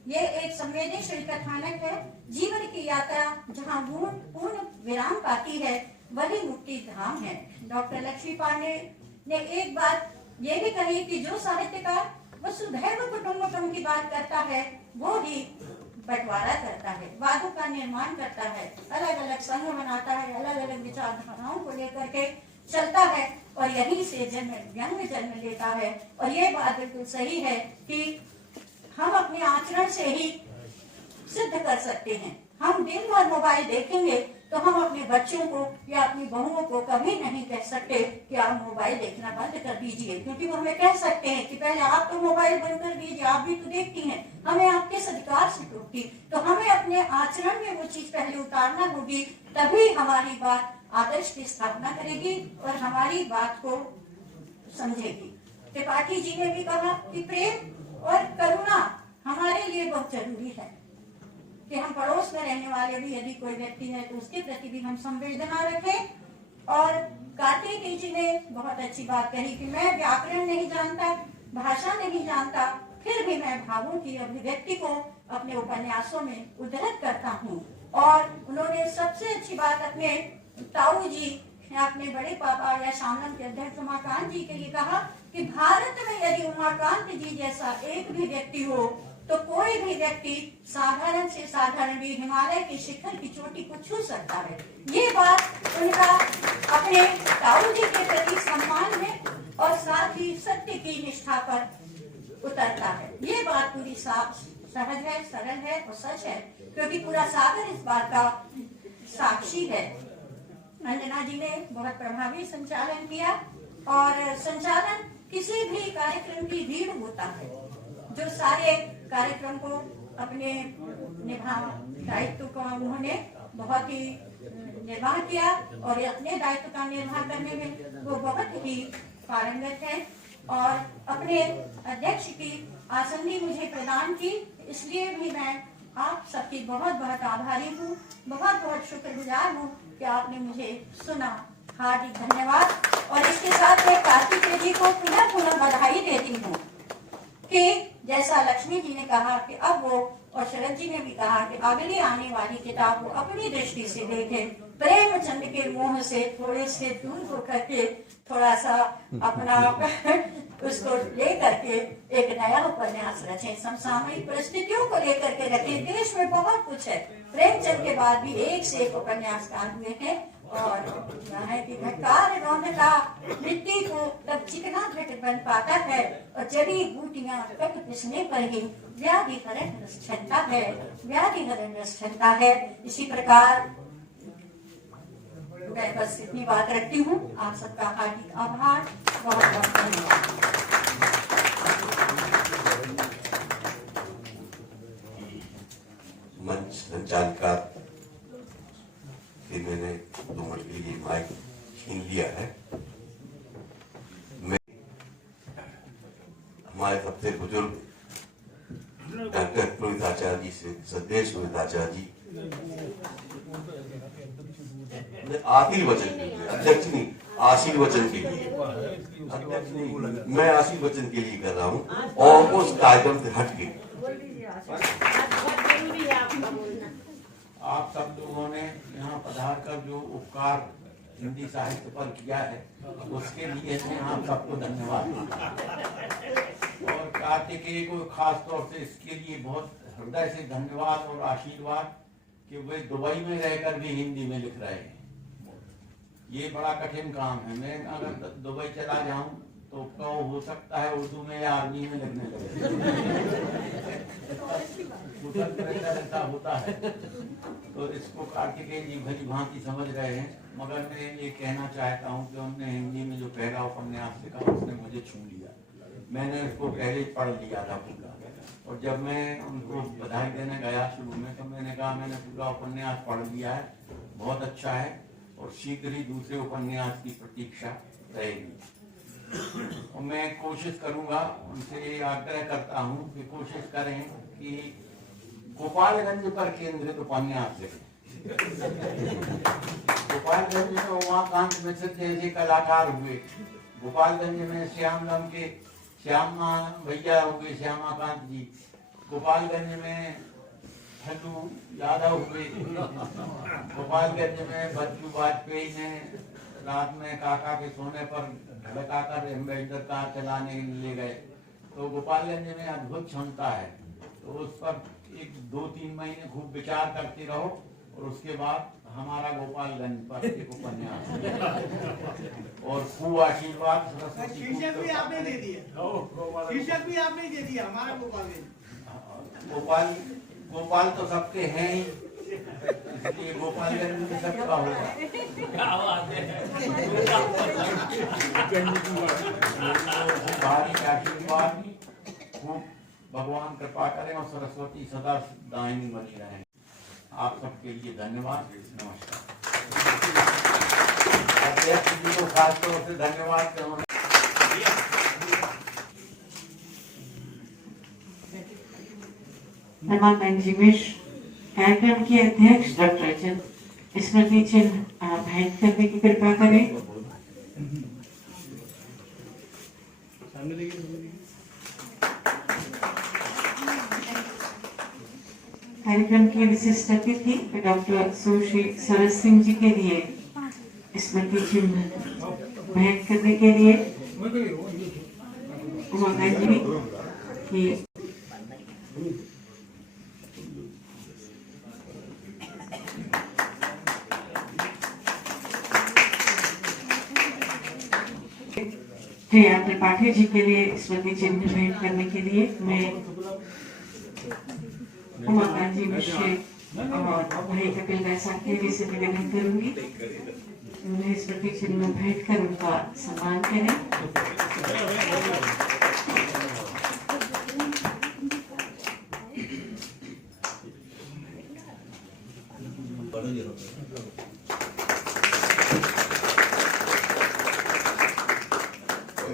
ये एक संवेदनशील कथानक है। जीवन की यात्रा जहाँ पूर्ण विराम पाती है वही मुक्ति धाम है। डॉक्टर लक्ष्मी पांडे ने एक बात ये भी कही कि जो साहित्यकार वसुधैव कुटुंबकम की बात करता है वो ही बंटवारा करता है, वादों का निर्माण करता है, अलग अलग संघ बनाता है, अलग अलग विचारधाराओं को लेकर के चलता है और यहीं से जन्म लेता है। और ये बात बिल्कुल सही है कि हम अपने आचरण से ही सिद्ध कर सकते हैं। हम दिन भर मोबाइल देखेंगे तो हम अपने बच्चों को या अपनी बहुओं को कभी नहीं कह सकते कि आप मोबाइल देखना बंद कर दीजिए, क्योंकि वो हमें कह सकते हैं कि पहले आप तो मोबाइल बंद कर दीजिए, आप भी तो देखती हैं, हमें आपके अधिकार से टूटती। तो हमें अपने आचरण में वो चीज पहले उतारना होगी, तभी हमारी बात आदर्श की स्थापना करेगी और हमारी बात को समझेगी। त्रिपाठी जी ने भी कहा कि प्रेम और करुणा हमारे लिए बहुत जरूरी है कि हम पड़ोस में रहने वाले भी यदि कोई व्यक्ति है तो उसके प्रति भी हम संवेदना रखें। और कार्तिकेय जी ने बहुत अच्छी बात कही कि मैं व्याकरण नहीं जानता, भाषा नहीं जानता, फिर भी मैं भावों की अभिव्यक्ति को अपने उपन्यासों में उद्धृत करता हूँ। और उन्होंने सबसे अच्छी बात अपने ताऊ जी, अपने बड़े पापा या शामलन के अध्यक्ष उमाकांत जी के लिए कहा कि भारत में यदि उमाकांत जी जैसा एक भी व्यक्ति हो तो कोई भी व्यक्ति साधारण से साधारण भी हिमालय के शिखर की चोटी को छू सकता है। ये बात उनका अपने ताऊ जी के प्रति सम्मान है और साथ ही सत्य की निष्ठा पर उतरता है। ये बात पूरी सहज है, सरल है और सच है, क्योंकि पूरा सागर इस बात का साक्षी है। अंजना जी ने बहुत प्रभावी संचालन किया और संचालन किसी भी कार्यक्रम की रीढ़ होता है। जो सारे कार्यक्रम को अपने दायित्व को उन्होंने बहुत ही निर्वाह किया और अपने दायित्व का निर्वाह करने में वो बहुत ही पारंगत है और अपने अध्यक्ष की आसनी मुझे प्रदान की, इसलिए भी मैं आप सबकी बहुत बहुत आभारी हूँ, बहुत बहुत शुक्रगुजार हूँ कि आपने मुझे सुना। हार्दिक धन्यवाद। और इसके साथ मैं कार्तिकेय जी को पुनः बधाई देती हूँ कि जैसा लक्ष्मी जी ने कहा कि अब वो, और शरद जी ने भी कहा कि अगली आने वाली किताब को अपनी दृष्टि से देखें, प्रेमचंद के मोह से थोड़े से दूर होकर के थोड़ा सा अपना उसको लेकर के एक नया उपन्यास रचें, समसामयिक परिस्थितियों को लेकर के रखें। देश में बहुत कुछ है, प्रेमचंद के बाद भी एक से एक उपन्यासकार हुए हैं और है कि घटकार रौनका मिट्टी को तब चिकना घट बन पाता है और जड़ी बूटियां कट पिसने पर ही व्याधि हरण रस छनता है, व्याधि हरण रस छनता है। इसी प्रकार मैं बस इतनी बात रखती हूँ। आप सबका हार्दिक आभार, बहुत बहुत धन्यवाद। मंच संचालिका से मैंने 2 मिनट के लिए माइक छीन लिया है। मैं हमारे सबसे बुजुर्ग डॉक्टर पुरोहिताचार्य जी से, सदेश पुरोहिताचार्य जी, आशीर्वचन के लिए, अध्यक्ष नहीं, आशीर्वचन के लिए, अध्यक्ष नहीं, मैं आशीर्वचन के लिए कर रहा हूँ और उस कार्यक्रम से हट के आप सब लोगों ने यहाँ पधार कर जो उपकार हिंदी साहित्य पर किया है, उसके लिए मैं आप सबको धन्यवाद देता हूं। और कार्तिकेय को खास तौर से इसके लिए बहुत हृदय से धन्यवाद और आशीर्वाद कि वे दुबई में रहकर भी हिंदी में लिख रहे हैं। ये बड़ा कठिन काम है। मैं अगर दुबई चला जाऊं तो हो सकता है उर्दू में या अरबी में लिखने लगे। ऐसा होता है। तो इसको कार्तिकेय जी भली भांति समझ रहे हैं, मगर मैं ये कहना चाहता हूँ कि उन्होंने हिंदी में जो पहला उपन्यास लिखा उसने मुझे छू लिया। मैंने उसको पहले पढ़ लिया था पूरा, और जब मैं उनको बधाई देने गया शुरू में तो मैंने कहा मैंने पूरा उपन्यास पढ़ लिया है, बहुत अच्छा है, और शीघ्र ही दूसरे उपन्यास की प्रतीक्षा रहेगी। और मैं कोशिश करूंगा, उनसे ये आग्रह करता हूं कि कोशिश करें कि गोपालगंज पर केंद्रित उपन्यास लिखें। गोपालगंज में उमाकांत मिश्र जैसे कलाकार हुए, गोपालगंज में श्यामा भैया हुए, श्यामाकांत जी, गोपालगंज में ठल्लू यादव हुए, गोपालगंज में बच्चू वाजपेयी ने रात में काका के सोने पर ढड़काकर एम्बेसडर कार चलाने ले गए। तो गोपालगंज में अद्भुत क्षमता है, तो उस पर 1-2-3 महीने खूब विचार करते रहो, और उसके बाद हमारा गोपालगंज पर एक उपन्यास और खूब आशीर्वाद सरस्वती। शीर्षक भी आपने दे दिया, शीर्षक भी आपने दे दिया हमारा गोपालगंज। गोपाल तो सबके हैं ही, इसलिए गोपालगंज में सबका होगा। भारी आशीर्वाद, खूब भगवान कृपा करें और सरस्वती सदा दाहिनी बनी रहें। आप सबके लिए धन्यवाद, नमस्कार। अध्यक्ष जी को खास तौर से धन्यवाद कि उन्होंने नमांजिमिश कार्यक्रम के अध्यक्ष डॉक्टर चंद स्मृति चिन्ह भेंट करने की कृपा करें। कार्यक्रम की विशिष्ट अतिथि डॉक्टर सुश्री सरस सिंह जी के लिए स्मृति चिन्ह भेंट करने के लिए उमाकांत जी की प्रिया त्रिपाठी जी के लिए स्मृति चिन्ह भेंट करने के लिए मैं उमाकांत जी मिश्र और भाई कपिल वैसाख जी से निवेदन करूंगी, उन्हें स्मृति चिन्ह भेंट कर उनका सम्मान करें।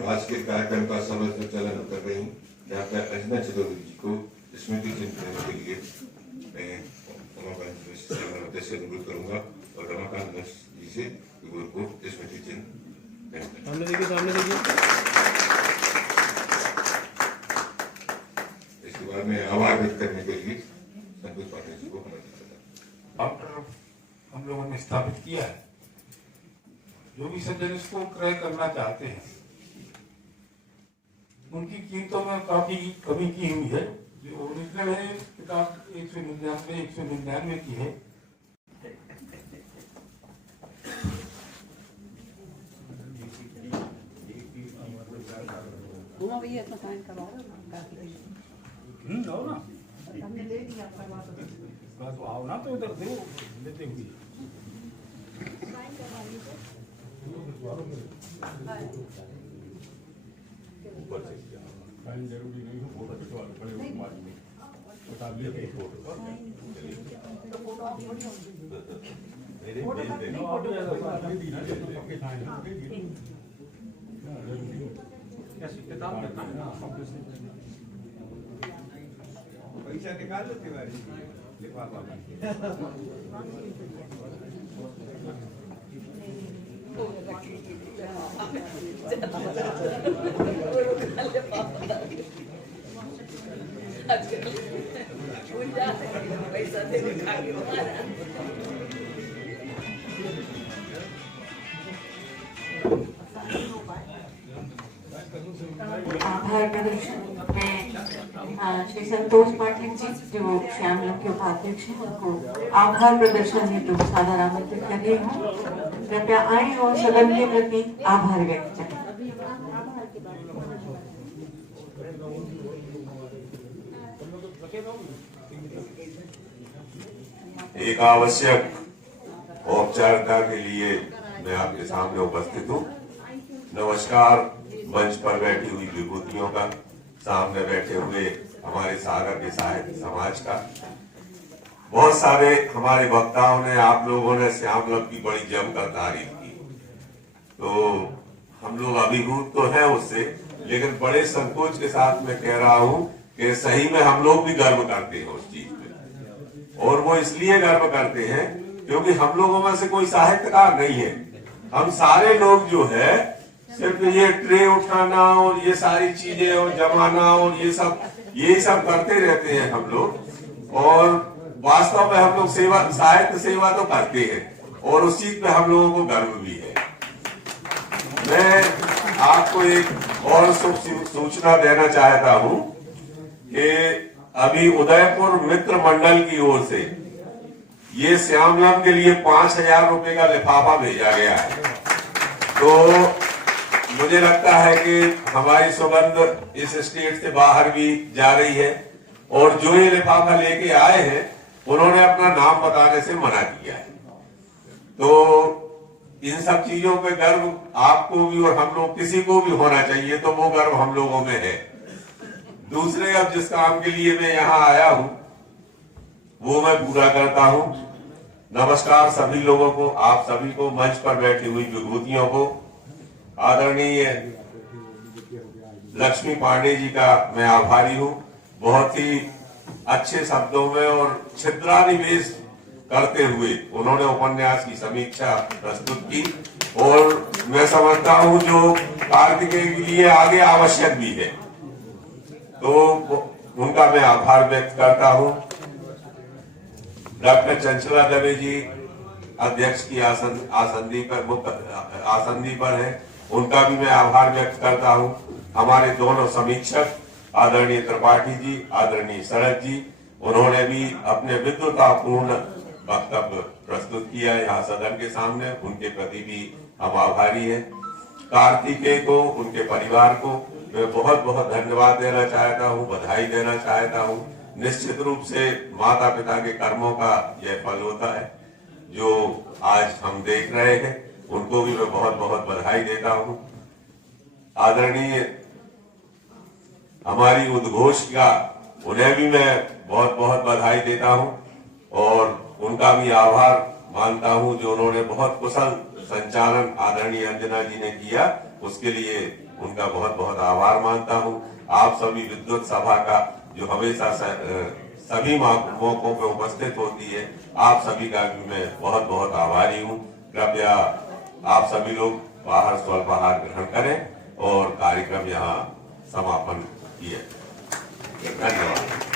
आज के कार्यक्रम का समय संचालन कर रही हूँ। यहाँ पे अर्चना चतुर्वेदी जी को स्मृति चिन्ह देने के लिए मैं रमाकांत मिश्र से अनुरोध करूंगा, और रमाकांत मिश्र जी से को स्मृति चिन्ह। इसके बाद में आभार व्यक्त करने के लिए संतोष पाटिल जी को डॉक्टर हम लोगों ने स्थापित किया है। जो भी सज्जन इसको क्रय करना चाहते हैं उनकी कीमतों में काफी कमी की हुई है। जो ओरिजिनल है किताब 199 की है। हमने ले लिया तो आओ ना, तो उधर दो लेते हुए ऊपर से साइन जरूरी नहीं हो, फोटो खिंचवा लो खड़े हो मारी में बता लिए थे फोटो मेरे भेज देना आप दे दी ना आपके साइन दे दी कैसे किताब करना है ना, पैसा निकाल लो तिवारी लिखवा पैसा संतोष पाटिल जी जो श्यामला के उपाध्यक्ष हैं, उनको आभार प्रदर्शन हेतु सादर आमंत्रित कर रही हूँ। कृपया आए और सदन के प्रति आभार व्यक्त करें। एक आवश्यक औपचारिकता के लिए मैं आपके सामने उपस्थित हूँ। नमस्कार मंच पर बैठी हुई विभूतियों का, सामने बैठे हुए हमारे सागर के साहित्य समाज का। बहुत सारे हमारे वक्ताओं ने, आप लोगों ने श्यामलब की बड़ी जमकर तारीफ की, तो हम लोग अभिभूत तो हैं उससे, लेकिन बड़े संकोच के साथ मैं कह रहा हूँ कि सही में हम लोग भी गर्व करते हैं उस चीज पे। और वो इसलिए गर्व करते हैं क्योंकि हम लोगों में से कोई साहित्यकार नहीं है। हम सारे लोग जो है सिर्फ ये ट्रे उठाना और ये सारी चीजें और जमाना और ये सब करते रहते हैं हम लोग, और वास्तव में हम लोग साहित्य सेवा तो करते हैं और उस चीज पे हम लोगों को गर्व भी है। मैं आपको एक और सूचना देना चाहता हूँ कि अभी उदयपुर मित्र मंडल की ओर से ये श्यामलाम के लिए 5,000 रुपए का लिफाफा भेजा गया है। तो मुझे लगता है कि हमारी सुगंध इस स्टेट से बाहर भी जा रही है, और जो ये लिफाफा लेके आए हैं उन्होंने अपना नाम बताने से मना किया है। तो इन सब चीजों पे गर्व आपको भी और हम लोग किसी को भी होना चाहिए, तो वो गर्व हम लोगों में है। दूसरे, अब जिस काम के लिए मैं यहाँ आया हूँ वो मैं पूरा करता हूँ। नमस्कार सभी लोगों को, आप सभी को, मंच पर बैठी हुई विभूतियों को। आदरणीय लक्ष्मी पांडे जी का मैं आभारी हूँ। बहुत ही अच्छे शब्दों में और छिद्रानिवेश करते हुए उन्होंने उपन्यास की समीक्षा प्रस्तुत की, और मैं समझता हूँ जो कार्तिकेय के लिए आगे आवश्यक भी है, तो उनका मैं आभार व्यक्त करता हूँ। डॉक्टर चंचला दवे जी अध्यक्ष की आसंदी पर है, उनका भी मैं आभार व्यक्त करता हूँ। हमारे दोनों समीक्षक आदरणीय त्रिपाठी जी, आदरणीय शरद जी, उन्होंने भी अपने विद्वतापूर्ण वक्तव्य प्रस्तुत किया यहाँ सदन के सामने, उनके प्रति भी हम आभारी हैं। कार्तिकेय को, उनके परिवार को मैं बहुत बहुत धन्यवाद देना चाहता हूँ, बधाई देना चाहता हूँ। निश्चित रूप से माता पिता के कर्मों का यह फल होता है जो आज हम देख रहे हैं, उनको भी मैं बहुत बहुत बधाई देता हूँ। आदरणीय हमारी उद्घोषिका, उन्हें भी मैं बहुत बहुत बधाई देता हूँ और उनका भी आभार मानता हूँ जो उन्होंने बहुत कुशल संचालन आदरणीय अंजना जी ने किया, उसके लिए उनका बहुत बहुत आभार मानता हूँ। आप सभी विद्वत सभा का जो हमेशा सभी मौकों पर उपस्थित होती है, आप सभी का भी मैं बहुत बहुत आभारी हूँ। कृपया आप सभी लोग बाहर स्वल्पाहार ग्रहण करें और कार्यक्रम यहाँ समापन किए। धन्यवाद।